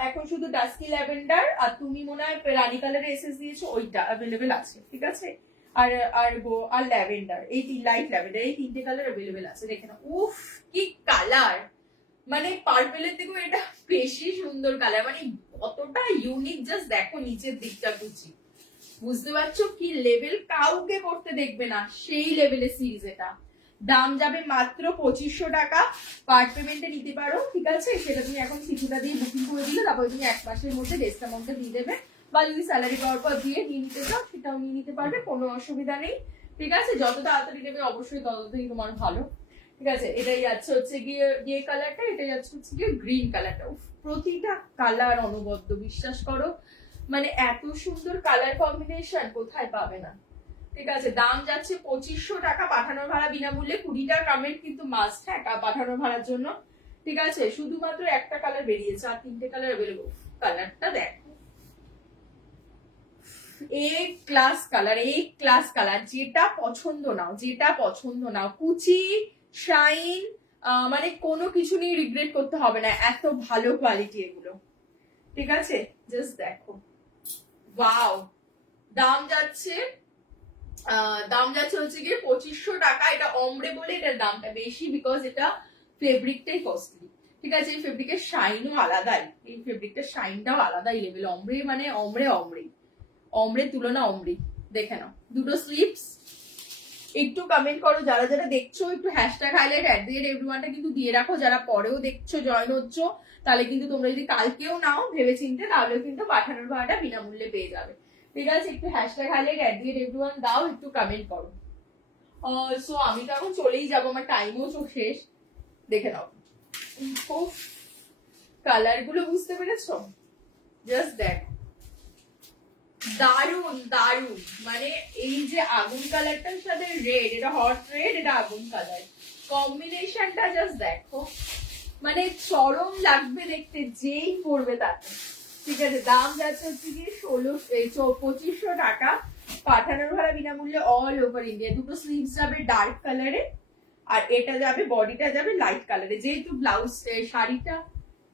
এখন শুধু ডাস্কি ল্যাভেন্ডার আর তুমি মনে হয় রানী কালারে এসএস দিয়েছো, ওইটা অ্যাভেলেবেল আছে, ঠিক আছে? আর আর আর ল্যাভেন্ডার, এই লাইট ল্যাভেন্ডার, এই 3টে কালার অ্যাভেলেবেল আছে। দেখে না, উফ কি কালার! মানে পার্পেলের থেকেও এটা বেশি সুন্দর কালার, মানে কতটা ইউনিক। জাস্ট দেখো নিচের দিকটা কুচি, বুঝতে পারছো কি লেভেল? কাউকে করতে দেখবে না সেই লেভেলের সিরিজ এটা। দাম যাবে মাত্র 2500 টাকা। পার্ট পেমেন্টে নিতে পারো, ঠিক আছে? সেটা তুমি এখন কিছুটা দিয়ে বুকিং করে দিলে, তারপর তুমি 1 মাসের মধ্যে রেস্ট অ্যামাউন্টটা দিয়ে দেবে, বা যদি স্যালারি পাওয়ার পর দিয়ে নিয়ে নিতে চাও সেটাও নিয়ে নিতে পারবে, কোনো অসুবিধা নেই, ঠিক আছে? যত তাড়াতাড়ি নেবে অবশ্যই ততটাই তোমার ভালো, ঠিক আছে? এটাই যাচ্ছে হচ্ছে গিয়ে কালারটা, এটাই যাচ্ছে হচ্ছে গিয়ে গ্রিন কালারটা। প্রতিটা কালার অনবদ্য, বিশ্বাস করো, মানে এত সুন্দর কালার কম্বিনেশন কোথায় পাবে না, ঠিক আছে? দাম যাচ্ছে 2500 টাকা, পাঠানোর ভাড়া বিনামূল্যে। 20টা কমেন্ট কিন্তু মাস্ট, হ্যাঁ পাঠানোর ভাড়ার জন্য, ঠিক আছে? শুধুমাত্র একটা কালার বেরিয়েছে, আর 3টে কালার অ্যাভেলেবল। কালারটা দেখো, এক ক্লাস কালার, এক ক্লাস কালার। যেটা পছন্দ নাও, যেটা পছন্দ নাও, কুচি শাইন, মানে কোনো কিছু নিয়ে রিগ্রেট করতে হবে না, এত ভালো কোয়ালিটি এগুলো, ঠিক আছে? জাস্ট দেখো, ওয়াও। দাম যাচ্ছে হচ্ছে গিয়ে 2500 টাকা। এটা অমরে বলে এটার দামটা বেশি, বিকজ এটা ফেব্রিকটাই কস্টলি, ঠিক আছে? এই ফেব্রিকের শাইনও আলাদাই, এই ফেব্রিকটার শাইনটাও আলাদাই লেভেল। অমরে মানে অমরের তুলনা অমরি। দেখে নাও, দুটো স্লিপস। একটু কমেন্ট করো যারা যারা দেখছো, একটু হ্যাশট্যাগ হাইলাইট @everyone কিন্তু দিয়ে রাখো, যারা পরেও দেখছো জয়েন হচ্ছ, তাহলে কিন্তু তোমরা যদি কালকেও নাও ভেবে চিনতে, তাহলেও কিন্তু পাঠানোর ভাড়াটা বিনামূল্যে পেয়ে যাবে, ঠিক আছে? একটু হ্যাশট্যাগ হাইলাইট @everyone দাও, একটু কমেন্ট করো। সো আমি তো এখন চলেই যাবো, আমার টাইমও তো শেষ। দেখে নাও, কালার গুলো বুঝতে পেরেছো? জাস্ট দেখ, দারুন দারুন, মানে এই যে আগুন কালারটার সাথে রেড, এটা হট রেড, এটা আগুন কালার, কম্বিনেশনটা জাস্ট দেখো, মানে চরম লাগবে দেখতে যেই পড়বে তাতে। ঠিক আছে, দাম যাচ্ছে হচ্ছে কি 2500 টাকা, পাঠানোর ভাড়া বিনামূল্যে অল ওভার ইন্ডিয়া। দুটো স্লিভস যাবে ডার্ক কালারে, আর এটা যাবে, বডিটা যাবে লাইট কালারে। যেহেতু ব্লাউজ শাড়িটা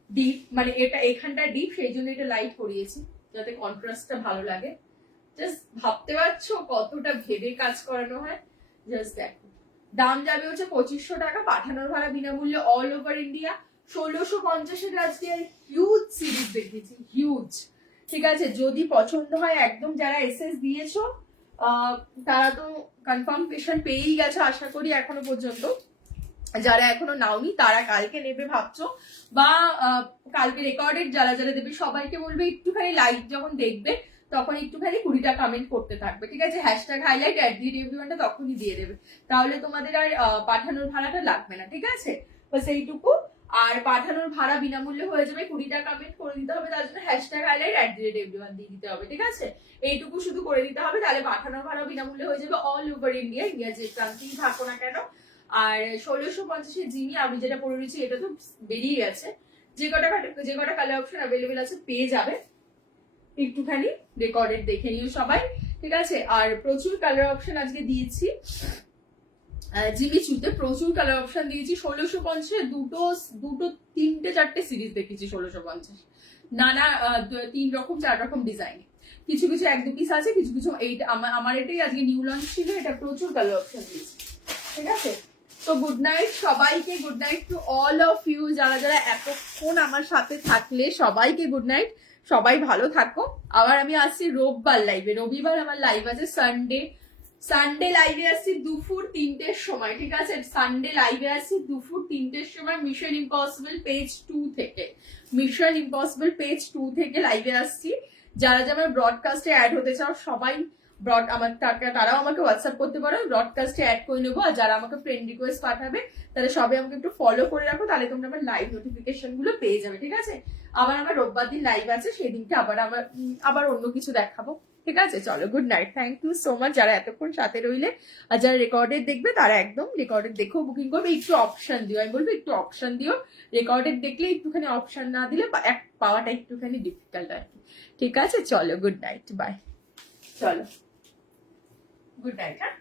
ডিপ, মানে এটা এখানটা ডিপ, সেই জন্য এটা লাইট করিয়েছি যাতে কন্ট্রাস্টটা ভালো লাগে। জাস্ট ভাবতে পারছো কতটা ভেবে কাজ করানো হয়, জাস্ট দেখো। দাম যাবে হচ্ছে 2500 টাকা, পাঠানোর ভাড়া বিনামূল্যে অল ওভার ইন্ডিয়া। 1650-এর আজকে হিউজ সিরিজ দেখিয়েছি, হিউজ। ঠিক আছে, যদি পছন্দ হয় একদম, যারা এসএস দিয়েছো তারা তো কনফার্মেশন পেয়েই গেছো আশা করি এখনো পর্যন্ত। যারা এখনো নাওনি তারা কালকে নেবে ভাবছো, বা কালকে রেকর্ডেড যারা যারা দেবে সবাইকে বলবে একটুখানি লাইভ যখন দেখবে তখন একটুখানি 20টা কমেন্ট করতে থাকবে। ঠিক আছে, #highlight @everyone তখনই দিয়ে দেবে, তাহলে তোমাদের আর পাঠানোর ভাড়াটা লাগবে না। ঠিক আছে, বাস এইটুকু। আর পাঠানোর ভাড়া বিনামূল্যে হয়ে যাবে, 20টা কমেন্ট করে দিতে হবে, তার জন্য #highlight @everyone দিয়ে দিতে হবে। ঠিক আছে, এইটুকু শুধু করে দিতে হবে, তাহলে পাঠানোর ভাড়া বিনামূল্যে হয়ে যাবে অল ওভার ইন্ডিয়া। ইন্ডিয়া যে প্রান্তেই থাকো না কেন। আর 1650-এর জিনি আমি যেটা পরে রয়েছি এটা তো বেরিয়ে গেছে, যে কটা কালার অপশন অ্যাভেলেবেল আছে পেয়ে যাবে, একটুখানি রেকর্ডেড দেখে নিও সবাই। ঠিক আছে, আর প্রচুর কালার অপশন আজকে দিয়েছি, জিমিচুতে প্রচুর কালার অপশন দিয়েছি। 1650 দুটো 3-4টে সিরিজ দেখেছি 1650, নানা 3 রকম 4 রকম ডিজাইন, কিছু কিছু 1-2 পিস আছে, কিছু কিছু এইটা আমার এটাই আজকে নিউ লঞ্চ ছিল, এটা প্রচুর কালার অপশন দিয়েছি। ঠিক আছে, তো গুড নাইট সবাইকে, good night to all of you, যারা যারা এতক্ষণ আমার সাথে থাকলে সবাইকে গুড নাইট, সবাই ভালো থাকো। আবার আমি আসছি রোববার লাইভে, রবিবার আমার লাইভ আছে, সানডে লাইভে আসছি দুপুর 3টের সময়। ঠিক আছে, সানডে লাইভে আসছি দুপুর 3টের সময় মিশন ইম্পসিবল পেজ 2 থেকে, মিশন ইম্পসিবল পেজ 2 থেকে লাইভে আসছি। যারা যারা ব্রডকাস্টে অ্যাড হতে চাও সবাই তারাও আমাকে হোয়াটসঅ্যাপ করতে পারো, ব্রডকাস্টে অ্যাড করে নেবো। আর যারা আমাকে ফ্রেন্ড রিকোয়েস্ট পাঠাবে তাহলে সবাই আমাকে একটু ফলো করে রাখো, তাহলে তোমরা আমার লাইভ নোটিফিকেশন গুলো পেয়ে যাবে। ঠিক আছে, আবার আমার রোববার দিন লাইভ আছে, সেদিনকে আবার অন্য কিছু দেখাবো। ঠিক আছে, চলো good night, thank you so much যারা এতক্ষণ সাথে রইলে। আর যারা রেকর্ডেড দেখবে তারা একদম রেকর্ডেড দেখেও বুকিং করবে, একটু অপশন দিও, আমি বলবো একটু অপশন দিও, রেকর্ডেড দেখলে একটুখানি অপশন না দিলে পাওয়াটা একটুখানি ডিফিকাল্ট আর কি। ঠিক আছে, চলো গুড নাইট, বাই, চলো গুড নাইট। হ্যাঁ,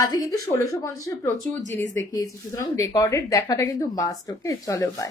আজকে কিন্তু 1650-এর প্রচুর জিনিস দেখিয়েছি, সুতরাং রেকর্ডেড দেখাটা কিন্তু মাস্ট। ওকে, চলো বাই।